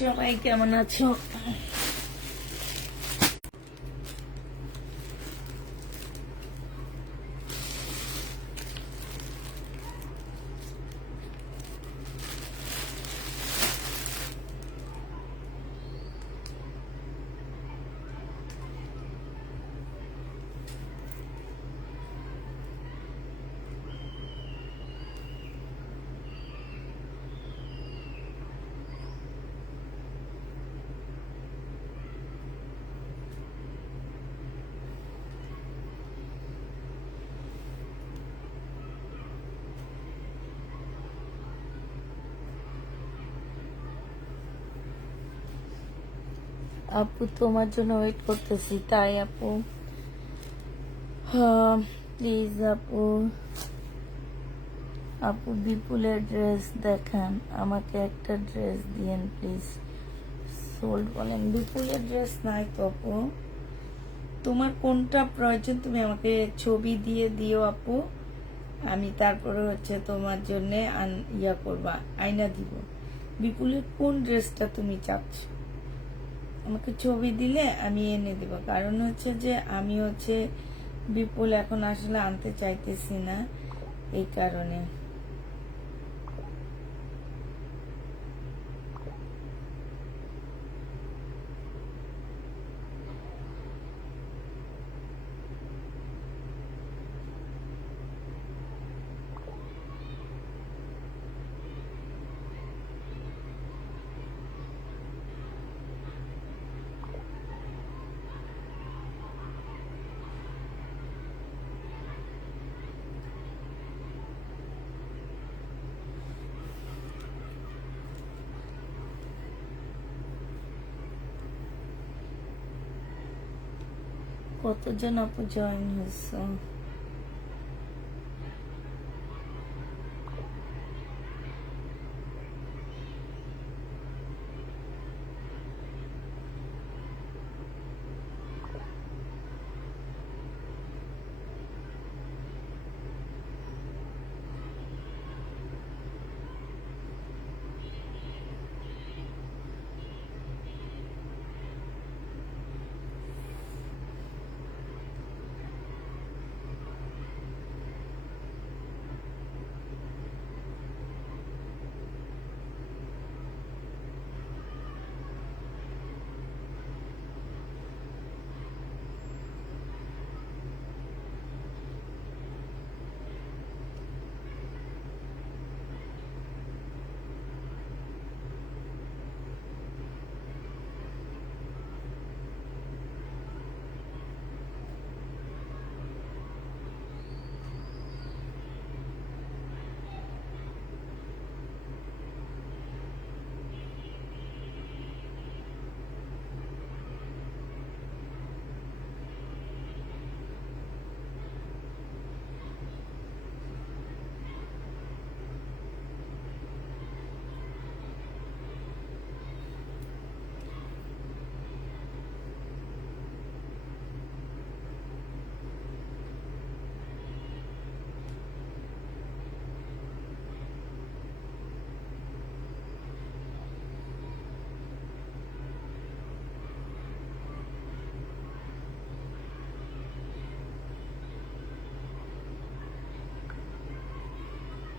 সবাই কেমন আছো? আপু তোমার জন্য ওয়েট করতেছি। তাই আপু, প্লিজ আপু, আপু বিপুলের ড্রেস দেখান, আমাকে একটা ড্রেস দিয়েন প্লিজ। সোল্ড বলেন, বিপুলের ড্রেস নাই তো আপু। তোমার কোনটা প্রয়োজন তুমি আমাকে ছবি দিয়ে দিও আপু, আমি তারপরে তোমার জন্য ইয়া করবা, আয়না দিব। বিপুলের কোন ড্রেসটা তুমি চাচ্ছ আমাকে ছবি দিলে আমি এনে দিব। কারণ যে আমি বিপুল এখন আসলে আনতে চাইতেছি না, এই কারণে। কতজন আপু জয়েন হয়েছে?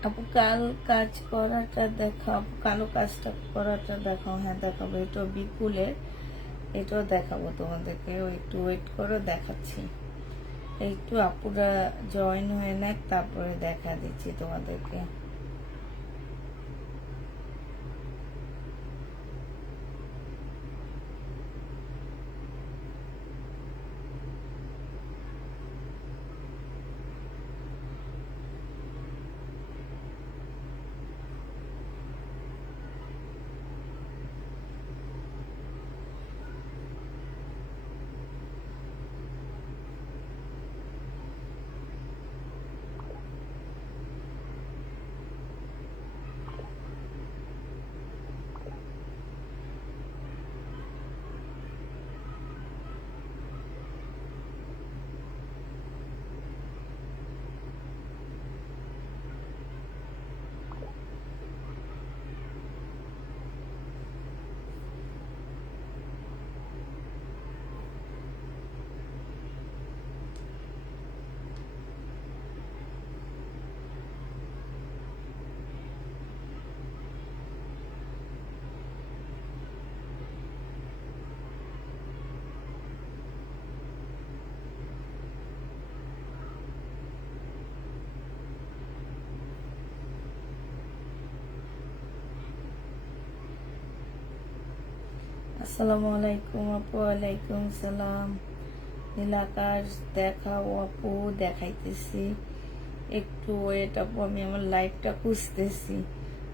আপু কাজ করাটা দেখো, আপু কালো কাজটা করাটা দেখো। হ্যাঁ দেখাবো, এটা বিপুলের, এটাও দেখাবো তোমাদেরকে। একটু ওয়েট করো, দেখাচ্ছি। একটু আপুরা জয়েন হয়ে নেক, তারপরে দেখা দিচ্ছি তোমাদেরকে। আসসালামু আলাইকুম আপু। ওয়ালাইকুম সালাম। নীলাকাশ দেখাও আপু। দেখাইতেছি, একটু ওয়েট আপু, আমি আমার লাইভটা খুঁজতেছি,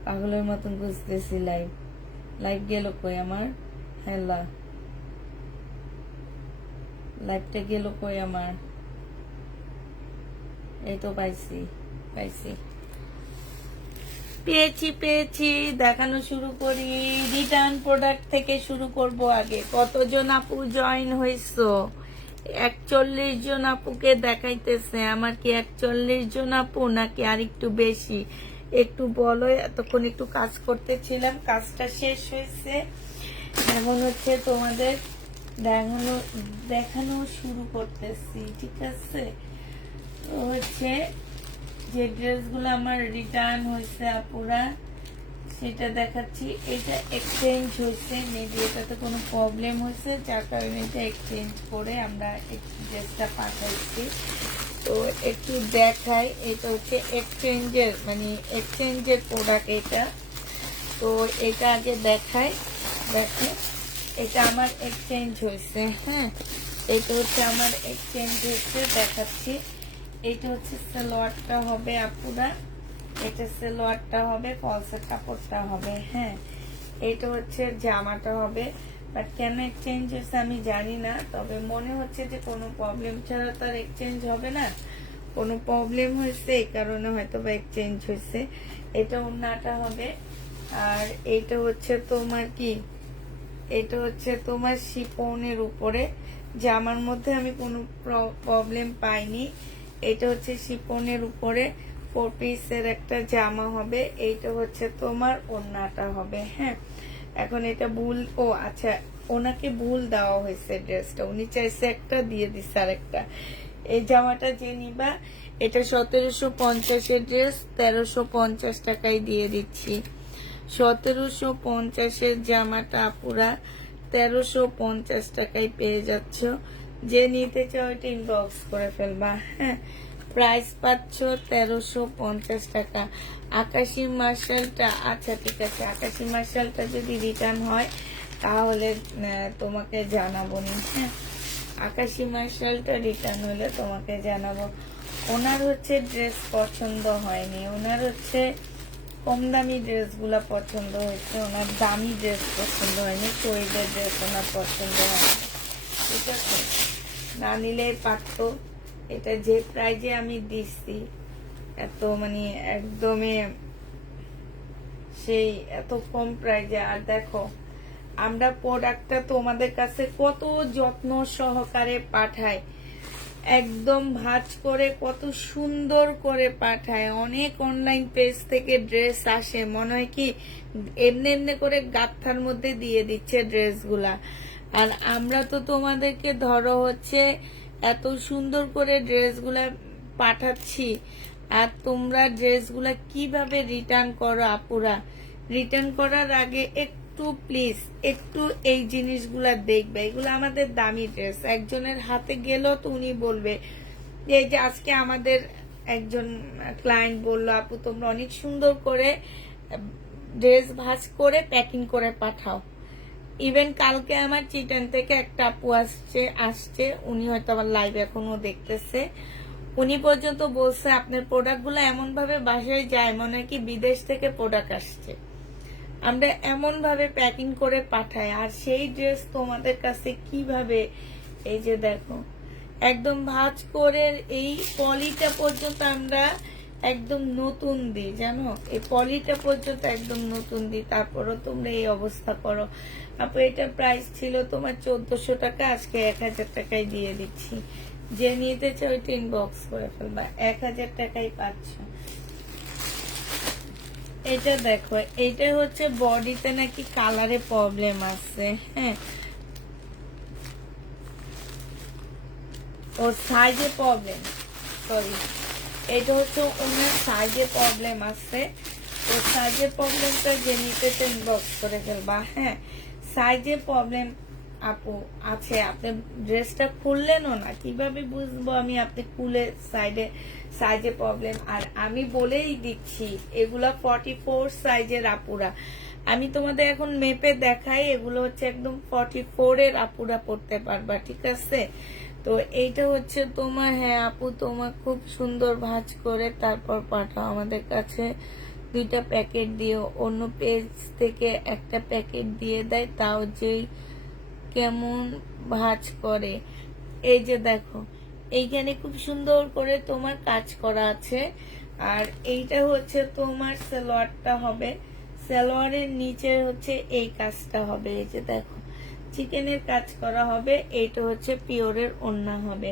পাগলের মতন খুঁজতেছি লাইভ। লাইভ গেল কই আমার? হ্যালো, লাইভটা গেল কই আমার? এই তো পাইছি, পাইছি, পেয়েছি পেয়েছি। দেখানো শুরু করি। রিটার্ন প্রোডাক্ট থেকে শুরু করব। আগে কতজন আপু জয়েন হয়েছো? 41 জন আপুকে দেখাইতেছে। আমার কি 41 জন আপু নাকি আর একটু বেশি? একটু বলো। এতক্ষণ একটু কাজ করতেছিলাম, কাজটা শেষ হয়েছে, এখন হচ্ছে তোমাদের দেখানো দেখানো শুরু করতেছি। ঠিক আছে, তো হচ্ছে যে ড্রেসগুলো আমার রিটার্ন হয়েছে আপুরা সেটা দেখাচ্ছি। এটা এক্সচেঞ্জ হয়েছে, মেবি এটাতে কোনো প্রবলেম হয়েছে, যার কারণে এটা এক্সচেঞ্জ করে আমরা ড্রেসটা পাঠাইছি। তো একটু দেখাই, এটা হচ্ছে এক্সচেঞ্জের মানে এক্সচেঞ্জের প্রোডাক্ট এটা। তো এটা আগে দেখাই। দেখে এটা আমার এক্সচেঞ্জ হয়েছে। হ্যাঁ, এটা হচ্ছে আমার এক্সচেঞ্জ হয়েছে, দেখাচ্ছি। এটা হচ্ছে সালোয়ারটা হবে আপুরা, এটা সালোয়ারটা হবে, ফলসের কাপড়টা হবে। হ্যাঁ, এটা হচ্ছে জামাটা হবে। বাট কেন এক্সচেঞ্জ হয়েছে আমি জানি না, তবে মনে হচ্ছে যে কোনো প্রবলেম ছাড়া তার এক্সচেঞ্জ হবে না। কোনো প্রবলেম হয়েছে, এই কারণে হয়তো বা এক্সচেঞ্জ হয়েছে। এটা ওড়নাটা হবে। আর এটা হচ্ছে তোমার কি, এটা হচ্ছে তোমার শিফনের উপরে। জামার মধ্যে আমি কোনো প্রবলেম পাইনি। এটা হচ্ছে শিফনের উপরে 4 পিসের একটা জামা হবে। এইটা হচ্ছে তোমার ওড়নাটা হবে। হ্যাঁ, এখন এটা ভুল, ও আচ্ছা, ওনাকে ভুল দেওয়া হয়েছে ড্রেসটা, উনি চাইছে একটা, দিয়ে দিচ্ছে আর একটা। এই জামাটা যে নিবা, এটা 1750-এর ড্রেস, 1350 টাকায় দিয়ে দিচ্ছি। 1750-এর জামাটা পুরা 1350 টাকায় পেয়ে যাচ্ছ। যে নিতে চাও এটা ইনবক্স করে ফেলবা। হ্যাঁ, প্রাইস পাচ্ছ 1350 টাকা। আকাশি মার্শালটা, আচ্ছা ঠিক আছে, আকাশি মার্শালটা যদি রিটার্ন হয় তাহলে তোমাকে জানাবো নি। হ্যাঁ, আকাশি মার্শালটা রিটার্ন হলে তোমাকে জানাবো। ওনার হচ্ছে ড্রেস পছন্দ হয়নি, ওনার হচ্ছে কম দামি ড্রেসগুলা পছন্দ হয়েছে, ওনার দামি ড্রেস পছন্দ হয়নি, শরীরের ড্রেস ওনার পছন্দ হয়নি। ঠিক আছে, না নিলেই পারতো। এটা যে প্রাইজে আমি দিচ্ছি, এত মানে একদমই সেই এত কম প্রাইজে। আর দেখো, আমরা প্রোডাক্টটা তোমাদের কাছে কত যত্ন সহকারে পাঠাই, একদম ভাঁজ করে কত সুন্দর করে পাঠায়। অনেক অনলাইন পেজ থেকে ড্রেস আসে, মনে হয় কি এমনি এমনি করে গাঁথার মধ্যে দিয়ে দিচ্ছে ড্রেসগুলা। আর আমরা তো তোমাদেরকে ধরো হচ্ছে এত সুন্দর করে ড্রেসগুলা পাঠাচ্ছি, আর তোমরা ড্রেসগুলা কিভাবে রিটার্ন করো আপুরা। রিটার্ন করার আগে একটু প্লিজ একটু এই জিনিসগুলা দেখবে। এগুলো আমাদের দামি ড্রেস, একজনের হাতে গেল তো উনি বলবে, এই যে আজকে আমাদের একজন ক্লায়েন্ট বলল, আপু তোমরা অনেক সুন্দর করে ড্রেস ভাঁজ করে প্যাকিং করে পাঠাও। ইভেন কালকে আমার চিটেন থেকে একটা আপু আসছে, উনি হয়তো আমার লাইভ এখনো দেখতেছে, উনি পর্যন্ত বলছে আপনার প্রোডাক্টগুলো এমন ভাবে বাসায় যায় মনে হয় কি বিদেশ থেকে প্রোডাক্ট আসছে। আমরা এমন ভাবে প্যাকিং করে পাঠাই, আর সেই ড্রেস তোমাদের কাছে কিভাবে, এই যে দেখো একদম ভাঁজ করে এই পলিটা পর্যন্ত আমরা একদম নতুন দিই, জানো, এই পলিটা পর্যন্ত একদম নতুন দিই, তারপরও তোমরা এই অবস্থা করো। আপু এটার প্রাইস ছিল তোমার 1400 টাকা, আজকে 1000 টাকায় দিয়ে দিচ্ছি। যে নিতে চাও ওইটা ইনবক্স করে ফেলবা, 1000 টাকায় পাচ্ছ। এটা দেখো, এটা হচ্ছে বডিতে নাকি কালারে প্রবলেম আছে। হ্যাঁ, ওর সাইজে প্রবলেম, সরি, এটা হচ্ছে ওনার সাইজে প্রবলেম আছে। তো সাইজের প্রবলেমটা যে নিতে ইনবক্স করে ফেলবা। হ্যাঁ, সাইজে প্রবলেম আপু আছে, আপনি ড্রেসটা খুললেনও না, কিভাবে বুঝবো আমি আপনি খুলে সাইজে প্রবলেম। আর আমি বলেই দিচ্ছি এগুলা 44 সাইজের আপুরা, আমি তোমাদের এখন মেপে দেখাই। এগুলো হচ্ছে একদম 44 এর আপুরা পড়তে পারবা, ঠিক আছে। তো এইটা হচ্ছে তোমার, হ্যাঁ আপু তোমার খুব সুন্দর ভাঁজ করে তারপর পাঠাও আমাদের কাছে। 2টা প্যাকেট দিও, অন্য পেজ থেকে একটা প্যাকেট দিয়ে দেয়, তাও যেই কেমন ভাঁজ করে। এই যে দেখো, এইখানে খুব সুন্দর করে তোমার কাজ করা আছে। আর এইটা হচ্ছে তোমার সালোয়ারটা হবে, সালোয়ারের নিচে হচ্ছে এই কাজটা হবে। এই যে দেখো, চিকেনের কাজ করা হবে। এইটা হচ্ছে পিওরের ওড়না হবে।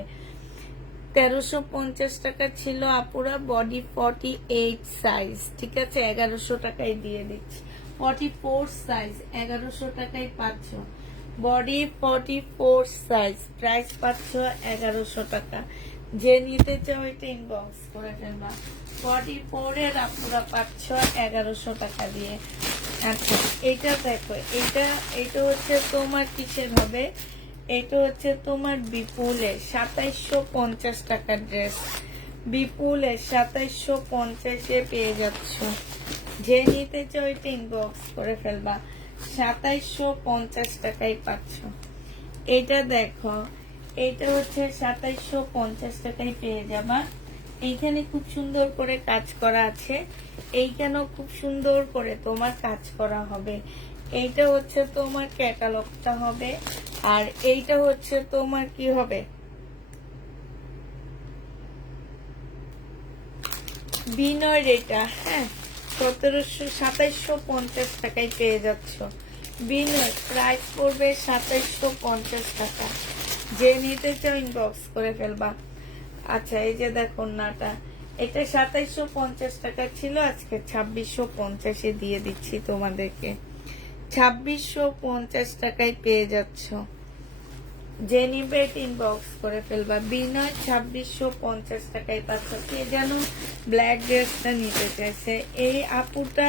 1350 টাকা ছিল আপুরা, বডি 48 সাইজ, ঠিক আছে। 1100 টাকায় দিয়ে দিচ্ছি। 44 সাইজ 1100 টাকায় পাচ্ছ। বডি 44 সাইজ, প্রাইস পাচ্ছ 1100 টাকা। যে নিতে চাও এটা ইনবক্স করে ফেলবা। 44 এর আপুরা পাচ্ছ 1100 টাকা দিয়ে। আচ্ছা, এটা দেখো, এটা হচ্ছে তোমার কিসের হবে, এটা হচ্ছে তোমার বিপুলের 2750 টাকার ড্রেস। বিপুলের 2750-এ পেয়ে যাচ্ছ। যে নিতে চাও এটা ইনবক্স করে ফেলবা। 2750 টাকায় পাচ্ছ। এটা দেখো, এটা হচ্ছে 2750 টাকায় পেয়ে যাবা। এইখানে খুব সুন্দর করে কাজ করা আছে, এইখানেও খুব সুন্দর করে তোমার কাজ করা হবে। এইটা হচ্ছে তোমার ক্যাটালগটা হবে। আর এইটা হচ্ছে তোমার কি হবে, বিনয়ের এটা, হ্যাঁ 2750 টাকায় পেয়ে যাচ্ছ। বিনয় প্রাইস পড়বে 2750 টাকা। যে নিতে চাও ইনবক্স করে ফেলবা। আচ্ছা, এই যে দেখো নাটা, এটা 2750 টাকা ছিল, আজকে 2650-এ দিয়ে দিচ্ছি তোমাদেরকে। 2650 টাকায় পেয়ে যাচ্ছ। যে নিবে ইনবক্স করে ফেলবা। বিনয় 2650 টাকায় পাচ্ছ। কে যেন ব্ল্যাক ড্রেসটা নিতে চাইছে, এই আপুটা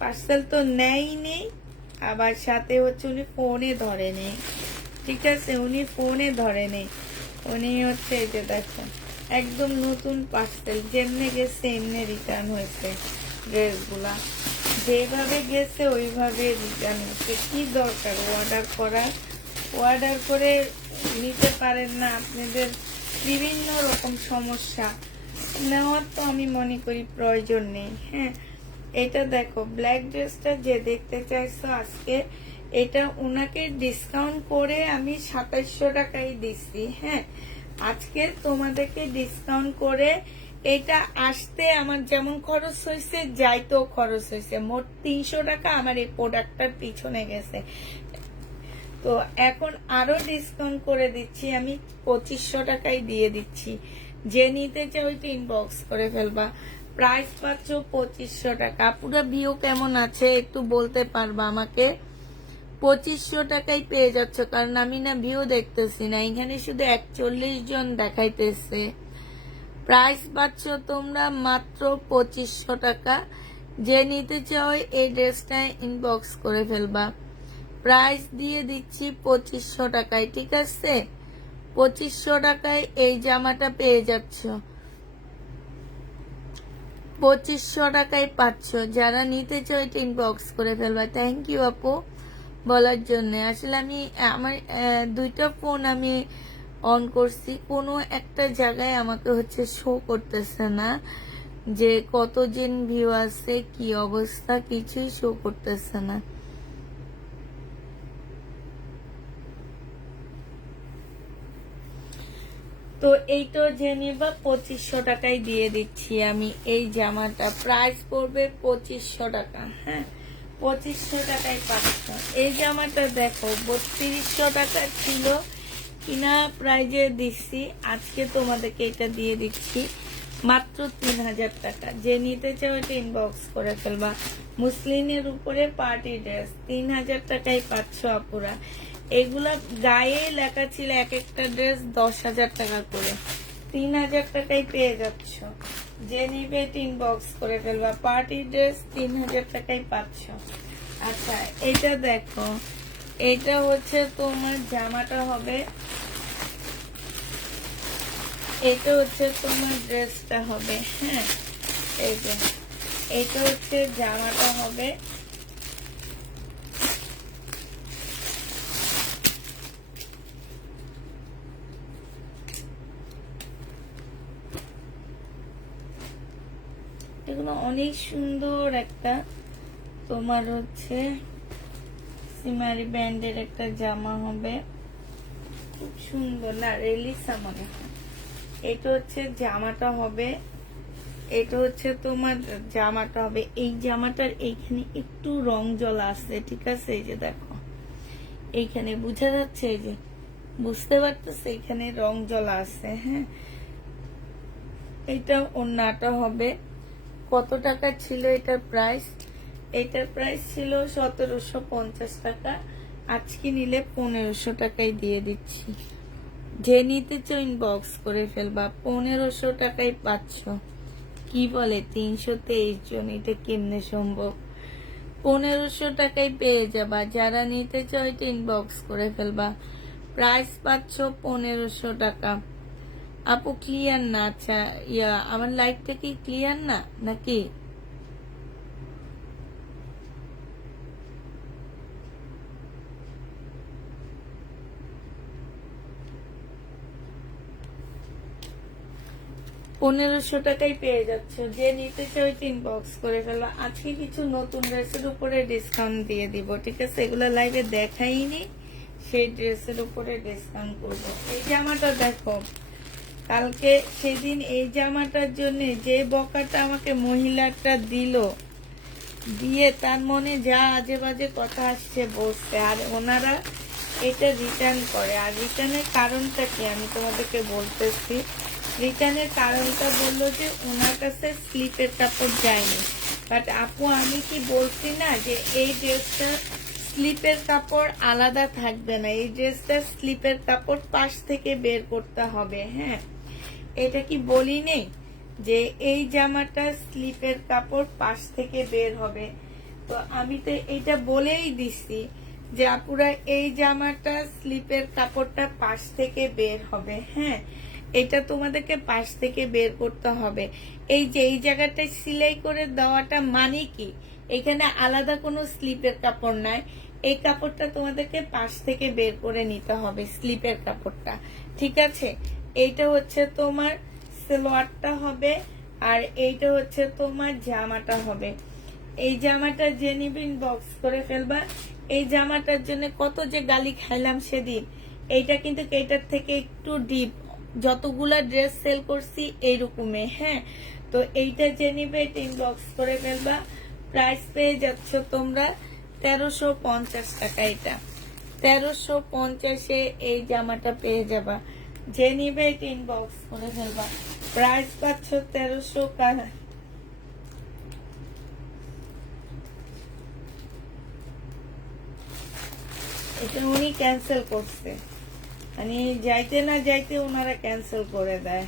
পার্সেল তো নেয়নি, আবার সাথে হচ্ছে উনি ফোনে ধরে নেই, ঠিক আছে, উনি ফোনে ধরে নেই। উনি হচ্ছে এই যে দেখো, একদম নতুন পার্সেল, যেমনি গেছে এমনি রিটার্ন হয়েছে। ড্রেসগুলা যেভাবে গেছে ওইভাবে রিটার্ন হচ্ছে। কি দরকার অর্ডার করার, অর্ডার করে নিতে পারেন না, আপনাদের বিভিন্ন রকম সমস্যা নেওয়ার তো আমি মনে করি প্রয়োজন নেই। হ্যাঁ, এটা দেখো ব্ল্যাক ড্রেসটা যে দেখতে চাইছো আজকে, এটা ওনাকে ডিসকাউন্ট করে আমি 2700 টাকাই দিচ্ছি। হ্যাঁ, আজকে তোমাদেরকে ডিসকাউন্ট করে এটা আসতে আমার যেমন খরচ হয়েছে, যাইতেও খরচ হয়েছে, মোট 300 টাকা আমার এই প্রোডাক্টটার পিছনে গেছে। তো এখন আরো ডিসকাউন্ট করে দিচ্ছি, আমি 2500 টাকায় দিয়ে দিচ্ছি। যে নিতে চাও ওইটা ইনবক্স করে ফেলবা। প্রাইস পাচ্ছ 2500 টাকা। পুরো ভিউ কেমন আছে একটু বলতে পারবা আমাকে। 2500 টাকায় পেয়ে যাচ্ছ, কারণ আমি না ভিউ দেখতেছি না, এখানে শুধু 41 জন দেখাইতেছে। প্রাইস পাচ্ছ তোমরা মাত্র 2500 টাকা। যে নিতে চাও এই ড্রেসটা ইনবক্স করে ফেলবা। প্রাইস দিয়ে দিচ্ছি 2500 টাকায়, ঠিক আছে। 2500 টাকায় এই জামাটা পেয়ে যাচ্ছ, 2500 টাকায় পাচ্ছ। যারা নিতে চাও এটা ইনবক্স করে ফেলবা। থ্যাংক ইউ আপু বলার জন্য। আসলে আমি আমার 2টা ফোন আমি অন করছি, কোনো একটা জায়গায় আমাকে হচ্ছে শো করতেছে না যে কতজন ভিউ আছে, কি অবস্থা, কিছুই শো করতেছে না। তো এইটা যে নিবা 2500 টাকায় দিয়ে দিচ্ছি আমি। এই জামাটা প্রাইস পড়বে 2500 টাকা। হ্যাঁ, 2500 টাকায় পাচ্ছ। এই জামাটা দেখো 3200 টাকা ছিল, কিনা প্রাইজে দিচ্ছি, আজকে তোমাদেরকে এটা দিয়ে দিচ্ছি মাত্র 3000 টাকা। যে নিতে চাও এটা ইনবক্স করে ফেলবা। মুসলিনের উপরে পার্টি ড্রেস 3000 টাকায় পাচ্ছ আপুরা। এগুলা গায়ে লেখা ছিল এক একটা ড্রেস 10,000 টাকা করে, 3000 টাকায় পেয়ে যাচ্ছ। যে নিবে ইনবক্স করে ফেলবা। পার্টি ড্রেস 3000 টাকায় পাচ্ছ। আচ্ছা, এটা দেখো, এটা হচ্ছে তোমার জামাটা হবে, এটা হচ্ছে তোমার ড্রেসটা হবে। হ্যাঁ, এই যে এটা হচ্ছে জামাটা হবে। এগুলো অনেক সুন্দর একটা তোমার হচ্ছে সিমারি ব্যান্ডের একটা জামা হবে, খুব সুন্দর না, রেলিসা মনে হয়। এটা হচ্ছে জামাটা হবে, এটা হচ্ছে তোমার জামাটা হবে। এই জামাটার এইখানে একটু রং জলা আছে, ঠিক আছে? এই যে দেখো এইখানে বোঝা যাচ্ছে, এই যে বুঝতে পারতেছে এখানে রং জলা আছে। হ্যাঁ, এটা ওড়নাটা হবে। কত টাকা ছিল এটার প্রাইস? এটার প্রাইস ছিল 1750 টাকা। আজকে নিলে 1500 টাকায় দিয়ে দিচ্ছি। যে নিতে চাও ইনবক্স করে ফেলবা, 1500 টাকায় পাচ্ছ। কি বলে 323 জন, এটা কেমনে সম্ভব? 1500 টাকায় পেয়ে যাবা। যারা নিতে চাও এটা ইনবক্স করে ফেলবা। প্রাইস পাচ্ছ 1500 টাকা। আপু ক্লিয়ার না? আচ্ছা, আমার লাইভটা কি ক্লিয়ার না নাকি? পনেরোশো টাকায় পেয়ে যাচ্ছে। যে নিতে চাও ইনবক্স করে ফেলো। আজকে কিছু নতুন ড্রেসের উপরে ডিসকাউন্ট দিয়ে দিব, ঠিক আছে? এগুলো লাইভে দেখাইনি, সেই ড্রেসের উপরে ডিসকাউন্ট করবো। এই জামাটা দেখো, কালকে সেদিন এই জামাটার জন্য যে বকাটা আমাকে মহিলাটা দিল, দিয়ে তার মনে যা আজে বাজে কথা আসছে বসতে, আর ওনারা এটা রিটার্ন করে। আর রিটার্নের কারণটা কি আমি তোমাদেরকে বলতেছি। রিটার্নের কারণটা বললো যে ওনার কাছে স্লিপের কাপড় যায়নি। বাট আপু আমি কি বলছি না যে এই ড্রেসটা স্লিপের কাপড় আলাদা থাকবে না, এই ড্রেসটা স্লিপের কাপড় পাশ থেকে বের করতে হবে। হ্যাঁ, এটা কি বলি নেই যে এই জামাটা স্লিপের কাপড় পাশ থেকে বের হবে? তো আমি তো এটা বলেই দিছি যে আপুরা এই জামাটা স্লিপের কাপড়টা পাশ থেকে বের হবে। হ্যাঁ, এটা তোমাদেরকে পাশ থেকে বের করতে হবে। এই যে এই জায়গাটায় সেলাই করে দেওয়াটা মানে কি, এখানে আলাদা কোনো স্লিপের কাপড় নাই। এই কাপড়টা তোমাদেরকে পাশ থেকে বের করে নিতে হবে, স্লিপের কাপড়টা, ঠিক আছে? এইটা হচ্ছে তোমার সালোয়ারটা হবে, আর এইটা হচ্ছে তোমার জামাটা হবে। এই জামাটা যে নিবেন বক্স করে ফেলবা। এই জামাটার জন্য কত যে গালি খাইলাম সেদিন। এইটা কিন্তু এটার থেকে একটু ডিপ, যতগুলা ড্রেস সেল করছি এইরকমে। হ্যাঁ, তো এইটা যে নিবে এটা ইনবক্স করে ফেলবা। প্রাইস পেয়ে যাচ্ছ তোমরা 1350 টাকা। এটা 1350-এ এই জামাটা পেয়ে যাবা। যে নিবে এটা ইনবক্স করে ফেলবা। প্রাইস পাচ্ছ 1300। এটা উনি ক্যান্সেল করছে, মানে যাইতে না যাইতে ওনারা ক্যান্সেল করে দেয়।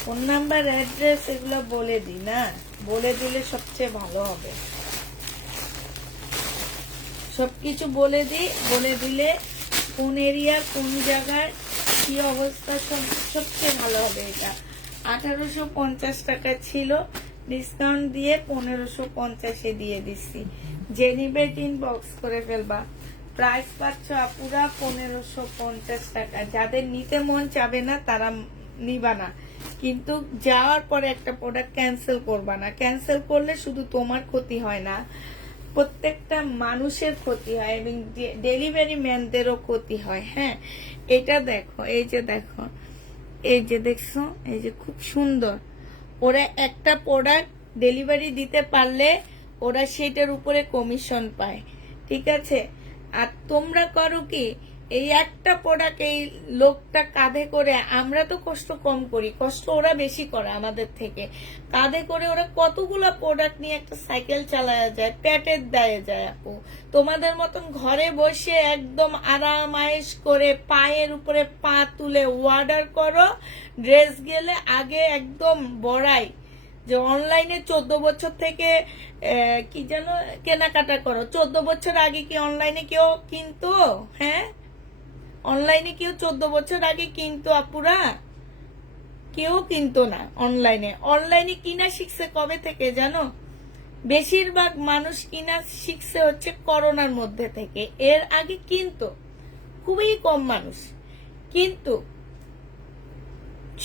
ফোন নাম্বার, অ্যাড্রেস এগুলো বলে দিই না, বলে দিলে সবচেয়ে ভালো হবে। সবকিছু বলে দিই, বলে দিলে কোন এরিয়ার কোন জায়গার কি অবস্থা সবচেয়ে ভালো হবে। এটা 1850 টাকা ছিল, ডিসকাউন্ট দিয়ে 1550-এ দিয়ে দিচ্ছি। যে নিবে ইনবক্স করে ফেলবা। প্রাইস পাচ্ছ আপুরা 1550 টাকা। যাদের নিতে মন চাবে না তারা নিবা না, কিন্তু যাওয়ার পরে একটা প্রোডাক্ট ক্যান্সেল করবা না। ক্যান্সেল করলে শুধু তোমার ক্ষতি হয় না, প্রত্যেকটা মানুষের ক্ষতি হয় এবং ডেলিভারি ম্যানদেরও ক্ষতি হয়। হ্যাঁ, এটা দেখো, এই যে দেখো, এই যে দেখছো, এই যে খুব সুন্দর। ওরা একটা প্রোডাক্ট ডেলিভারি দিতে পারলে ওরা সেটার উপরে কমিশন পায়, ঠিক আছে? আর তোমরা করো কি, এই একটা প্রোডাক্ট এই লোকটা কাঁধে করে, আমরা তো কষ্ট কম করি, কষ্ট ওরা বেশি করে আমাদের থেকে। কাঁধে করে ওরা কতগুলো প্রোডাক্ট নিয়ে একটা সাইকেল চালায়া যায়, পেটের দায়ে যায়। আপু তোমাদের মতন ঘরে বসে একদম আরাম আয়েশ করে পায়ের উপরে পা তুলে অর্ডার করো, ড্রেস গেলে আগে একদম বড়াই যে অনলাইনে 14 বছর থেকে কি যেন কেনাকাটা করো। 14 বছর আগে কি অনলাইনে কেউ কিনতো? হ্যাঁ, অনলাইনে কেউ 14 বছর আগে কিনতো আপুরা? কেউ কিনতো না অনলাইনে। অনলাইনে কিনা শিখছে কবে থেকে জানো? বেশিরভাগ মানুষ কিনা শিখছে হচ্ছে করোনার মধ্যে থেকে। এর আগে কিনতো খুবই কম মানুষ, কিন্তু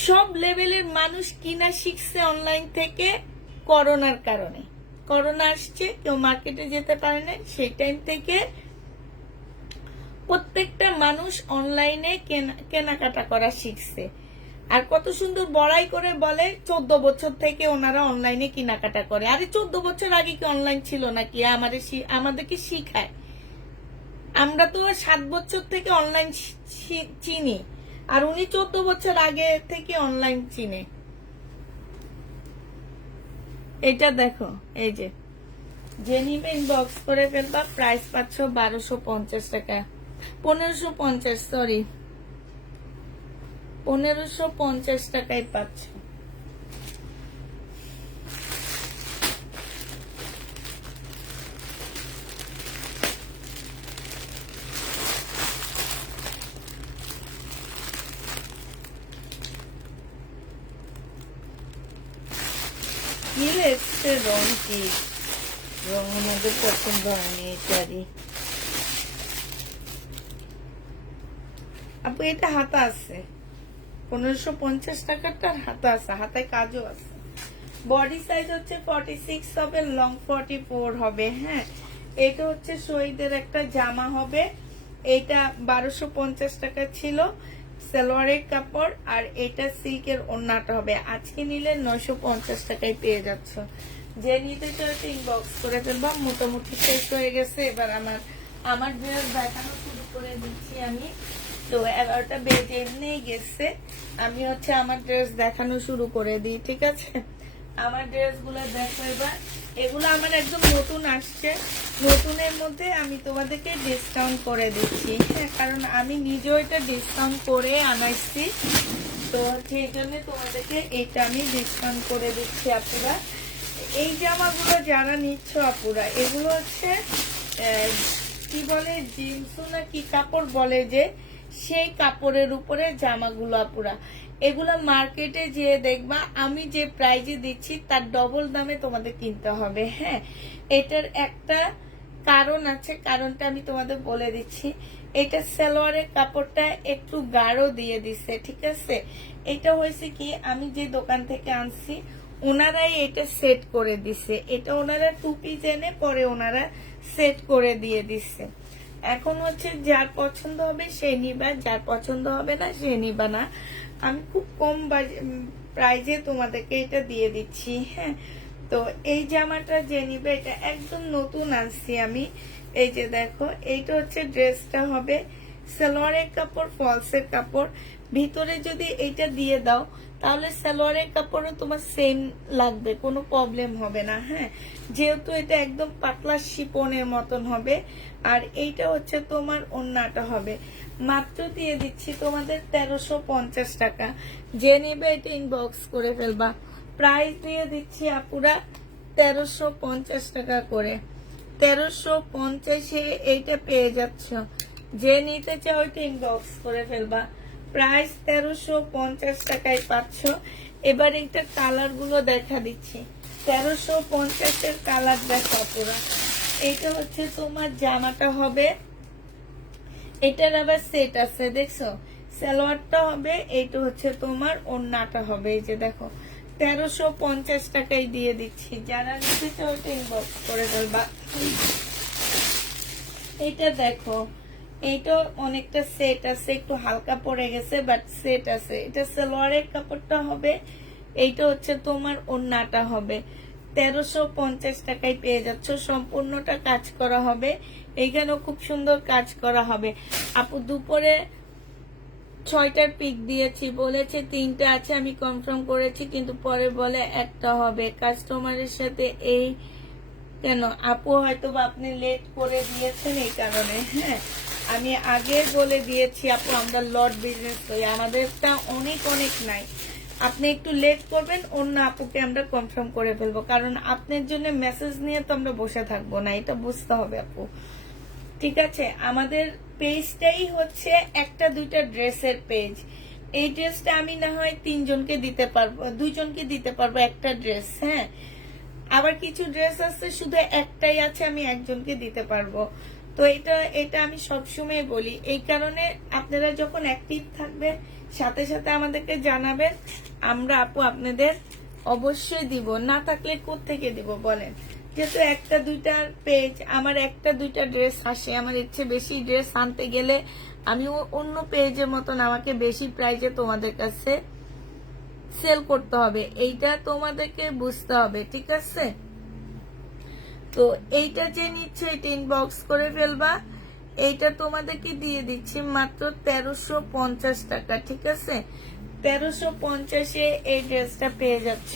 সব লেভেলের মানুষ কিনা শিখছে অনলাইন থেকে করোনার কারণে। করোনা আসছে, কেউ মার্কেটে যেতে পারে না, সেই টাইম থেকে প্রত্যেকটা মানুষ অনলাইনে কেনাকাটা করা শিখছে। আর কত সুন্দর বড়াই করে বলে 14 বছর থেকে ওনারা অনলাইনে কেনাকাটা করে। আরে 14 বছর আগে কি অনলাইন ছিল নাকি? আমাদেরকে শিখায়। আমরা তো 7 বছর থেকে অনলাইন চিনি, আর উনি 14 বছর আগে থেকে অনলাইন চিনে। এটা দেখো, এই যে নিবে ইনবক্স করে ফেলবা। প্রাইস পাচ্ছ 1250 টাকা, 1550, সরি 1550 টাকায় পাচ্ছ। কি এসছে রং? কি রং আমাদের পছন্দ হয়নি এটারই। আপু এটা হাতা আছে, 1550 টাকাটার হাতা আছে, হাতায় কাজও আছে। বডি সাইজ হচ্ছে 46 হবে, লং 44 হবে। হ্যাঁ, এটা হচ্ছে শহীদের একটা জামা হবে। এটা 1250 টাকা ছিল সালোয়ারের কাপড়, আর এটা সিল্কের ওড়নাটা হবে। আজকে নিলে 950 টাকায় পেয়ে যাচ্ছ। যে নিতে চাও ইনবক্স করে ফেলবা। মোটামুটি শেষ হয়ে গেছে। এবার আমার ড্রেস দেখানো শুরু করে দিচ্ছি আমি। তো 11টা বেজে এমনিই গেছে, আমি হচ্ছে আমার ড্রেস দেখানো শুরু করে দিই। ঠিক আছে, আমার ড্রেসগুলো দেখো এবার। এগুলো আমার একদম নতুন আসছে, নতুনের মধ্যে আমি তোমাদেরকে ডিসকাউন্ট করে দিচ্ছি। হ্যাঁ, কারণ আমি নিজেও এটা ডিসকাউন্ট করে আনাইছি, তো সেই জন্য তোমাদেরকে এটা আমি ডিসকাউন্ট করে দিচ্ছি আপুরা। এই জামাগুলো যারা নিচ্ছ আপুরা, এগুলো হচ্ছে কি বলে, জিন্সু না কি কাপড় বলে, যে সেই কাপড়ের উপরে জামাগুলো আপুরা। এগুলো মার্কেটে যেয়ে দেখবা আমি যে প্রাইজে দিচ্ছি তার ডবল দামে তোমাদের কিনতে হবে। হ্যাঁ, এটার একটা কারণ আছে, কারণটা আমি তোমাদের বলে দিচ্ছি। এটা সালোয়ারের কাপড়টা একটু গাঢ় দিয়ে দিছে। ঠিক আছে, এটা হয়েছে কি, আমি যে দোকান থেকে আনছি ওনারাই এটা সেট করে দিছে। এটা ওনারা 2 পিস এনে পরে ওনারা সেট করে দিয়ে দিছে। এখন হচ্ছে যার পছন্দ হবে সে নিবা, যার পছন্দ হবে না সে নিবা না। আমি খুব কম প্রাইজে তোমাদেরকে এটা দিয়ে দিচ্ছি। হ্যাঁ, তো এই জামাটা যে নিবে, এটা একদম নতুন আনছি আমি। এই যে দেখো, এইটা হচ্ছে ড্রেসটা হবে সালোয়ারের কাপড়, ফলসের কাপড়। ভিতরে যদি এইটা দিয়ে দাও তাহলে সালোয়ারের কাপড়ও তোমার সেম লাগবে, কোনো প্রবলেম হবে না। হ্যাঁ, যেহেতু এটা একদম পাতলা শিপনের মতন হবে। আর এইটা হচ্ছে তোমার ওড়নাটা হবে। মাত্র দিয়ে দিচ্ছি তোমাদের 1350 টাকা। যে নেবে এটা ইনবক্স করে ফেলবা। প্রাইস দিয়ে দিচ্ছি আপুরা 1350 টাকা করে। 1350-এ এইটা পেয়ে যাচ্ছ। যে নিতে চাও ওইটা ইনবক্স করে ফেলবা। প্রাইস 1350 টাকায় পাচ্ছ। এবার এইটা কালার গুলো দেখা দিচ্ছি। 1350-এর কালার দেখা পুরা। এইটা হচ্ছে তোমার জামাটা হবে, এটার আবার সেট আছে, দেখছো? সালোয়ারটা হবে, এইটা হচ্ছে তোমার ওড়নাটা হবে। এই যে দেখো, 1350 টাকায় দিয়ে দিচ্ছি। যারা নিতে চাও ওইটা ইনবক্স করে ফেলবা। এটা দেখো, এইটা অনেকটা সেট আছে, একটু হালকা পড়ে গেছে বাট সেট আছে। এটা সালোয়ারের কাপড়টা হবে, এইটা হচ্ছে তোমার ওড়নাটা হবে। 1350 টাকায় পেয়ে যাচ্ছ। সম্পূর্ণটা কাজ করা হবে, এইখানেও খুব সুন্দর কাজ করা হবে। আপু দুপুরে 6টার পিক দিয়েছি, বলেছে 3টা আছে, আমি কনফার্ম করেছি, কিন্তু পরে বলে 1টা হবে। কাস্টমারের সাথে এই কেন আপু, হয়তো বা আপনি লেট করে দিয়েছেন এই কারণে। হ্যাঁ, আমি আগে বলে দিয়েছি আপু, আমরা লট বিজনেস করি, আমাদেরটা অনেক অনেক নাই। আপনি একটু লেট করবেন, অন্য আপুকে আমরা কনফার্ম করে ফেলবো, কারণ আপনার জন্য মেসেজ নিয়ে তো আমরা বসে থাকবো না, এটা বুঝতে হবে আপু। ঠিক আছে, আমাদের পেজটাই হচ্ছে 1-2টা ড্রেসের পেজ। এই ড্রেসটা আমি না হয় 3 জনকে দিতে পারবো, 2 জনকে দিতে পারবো একটা ড্রেস। হ্যাঁ, আবার কিছু ড্রেস আছে শুধু একটাই আছে, আমি একজনকে দিতে পারবো। তো এটা এটা আমি সবসময় বলি, এই কারণে আপনারা যখন অ্যাক্টিভ থাকবেন সাথে সাথে আমাদেরকে জানাবেন, আমরা আপু আপনাদের অবশ্যই দিব, না থাকলে কোত্থেকে দিব বলেন। যেহেতু একটা দুইটা পেজ, আমার একটা দুইটা ড্রেস আসে, আমার ইচ্ছে বেশি ড্রেস আনতে গেলে আমি অন্য পেজের মতন আমাকে বেশি প্রাইজে তোমাদের কাছে সেল করতে হবে, এইটা তোমাদেরকে বুঝতে হবে, ঠিক আছে? তো এইটা যে নিচ্ছে এটা ইনবক্স করে ফেলবা, এইটা তোমাদেরকে দিয়ে দিচ্ছি মাত্র 1350 টাকা, ঠিক আছে? 1350-এ এই ড্রেসটা পেয়ে যাচ্ছ।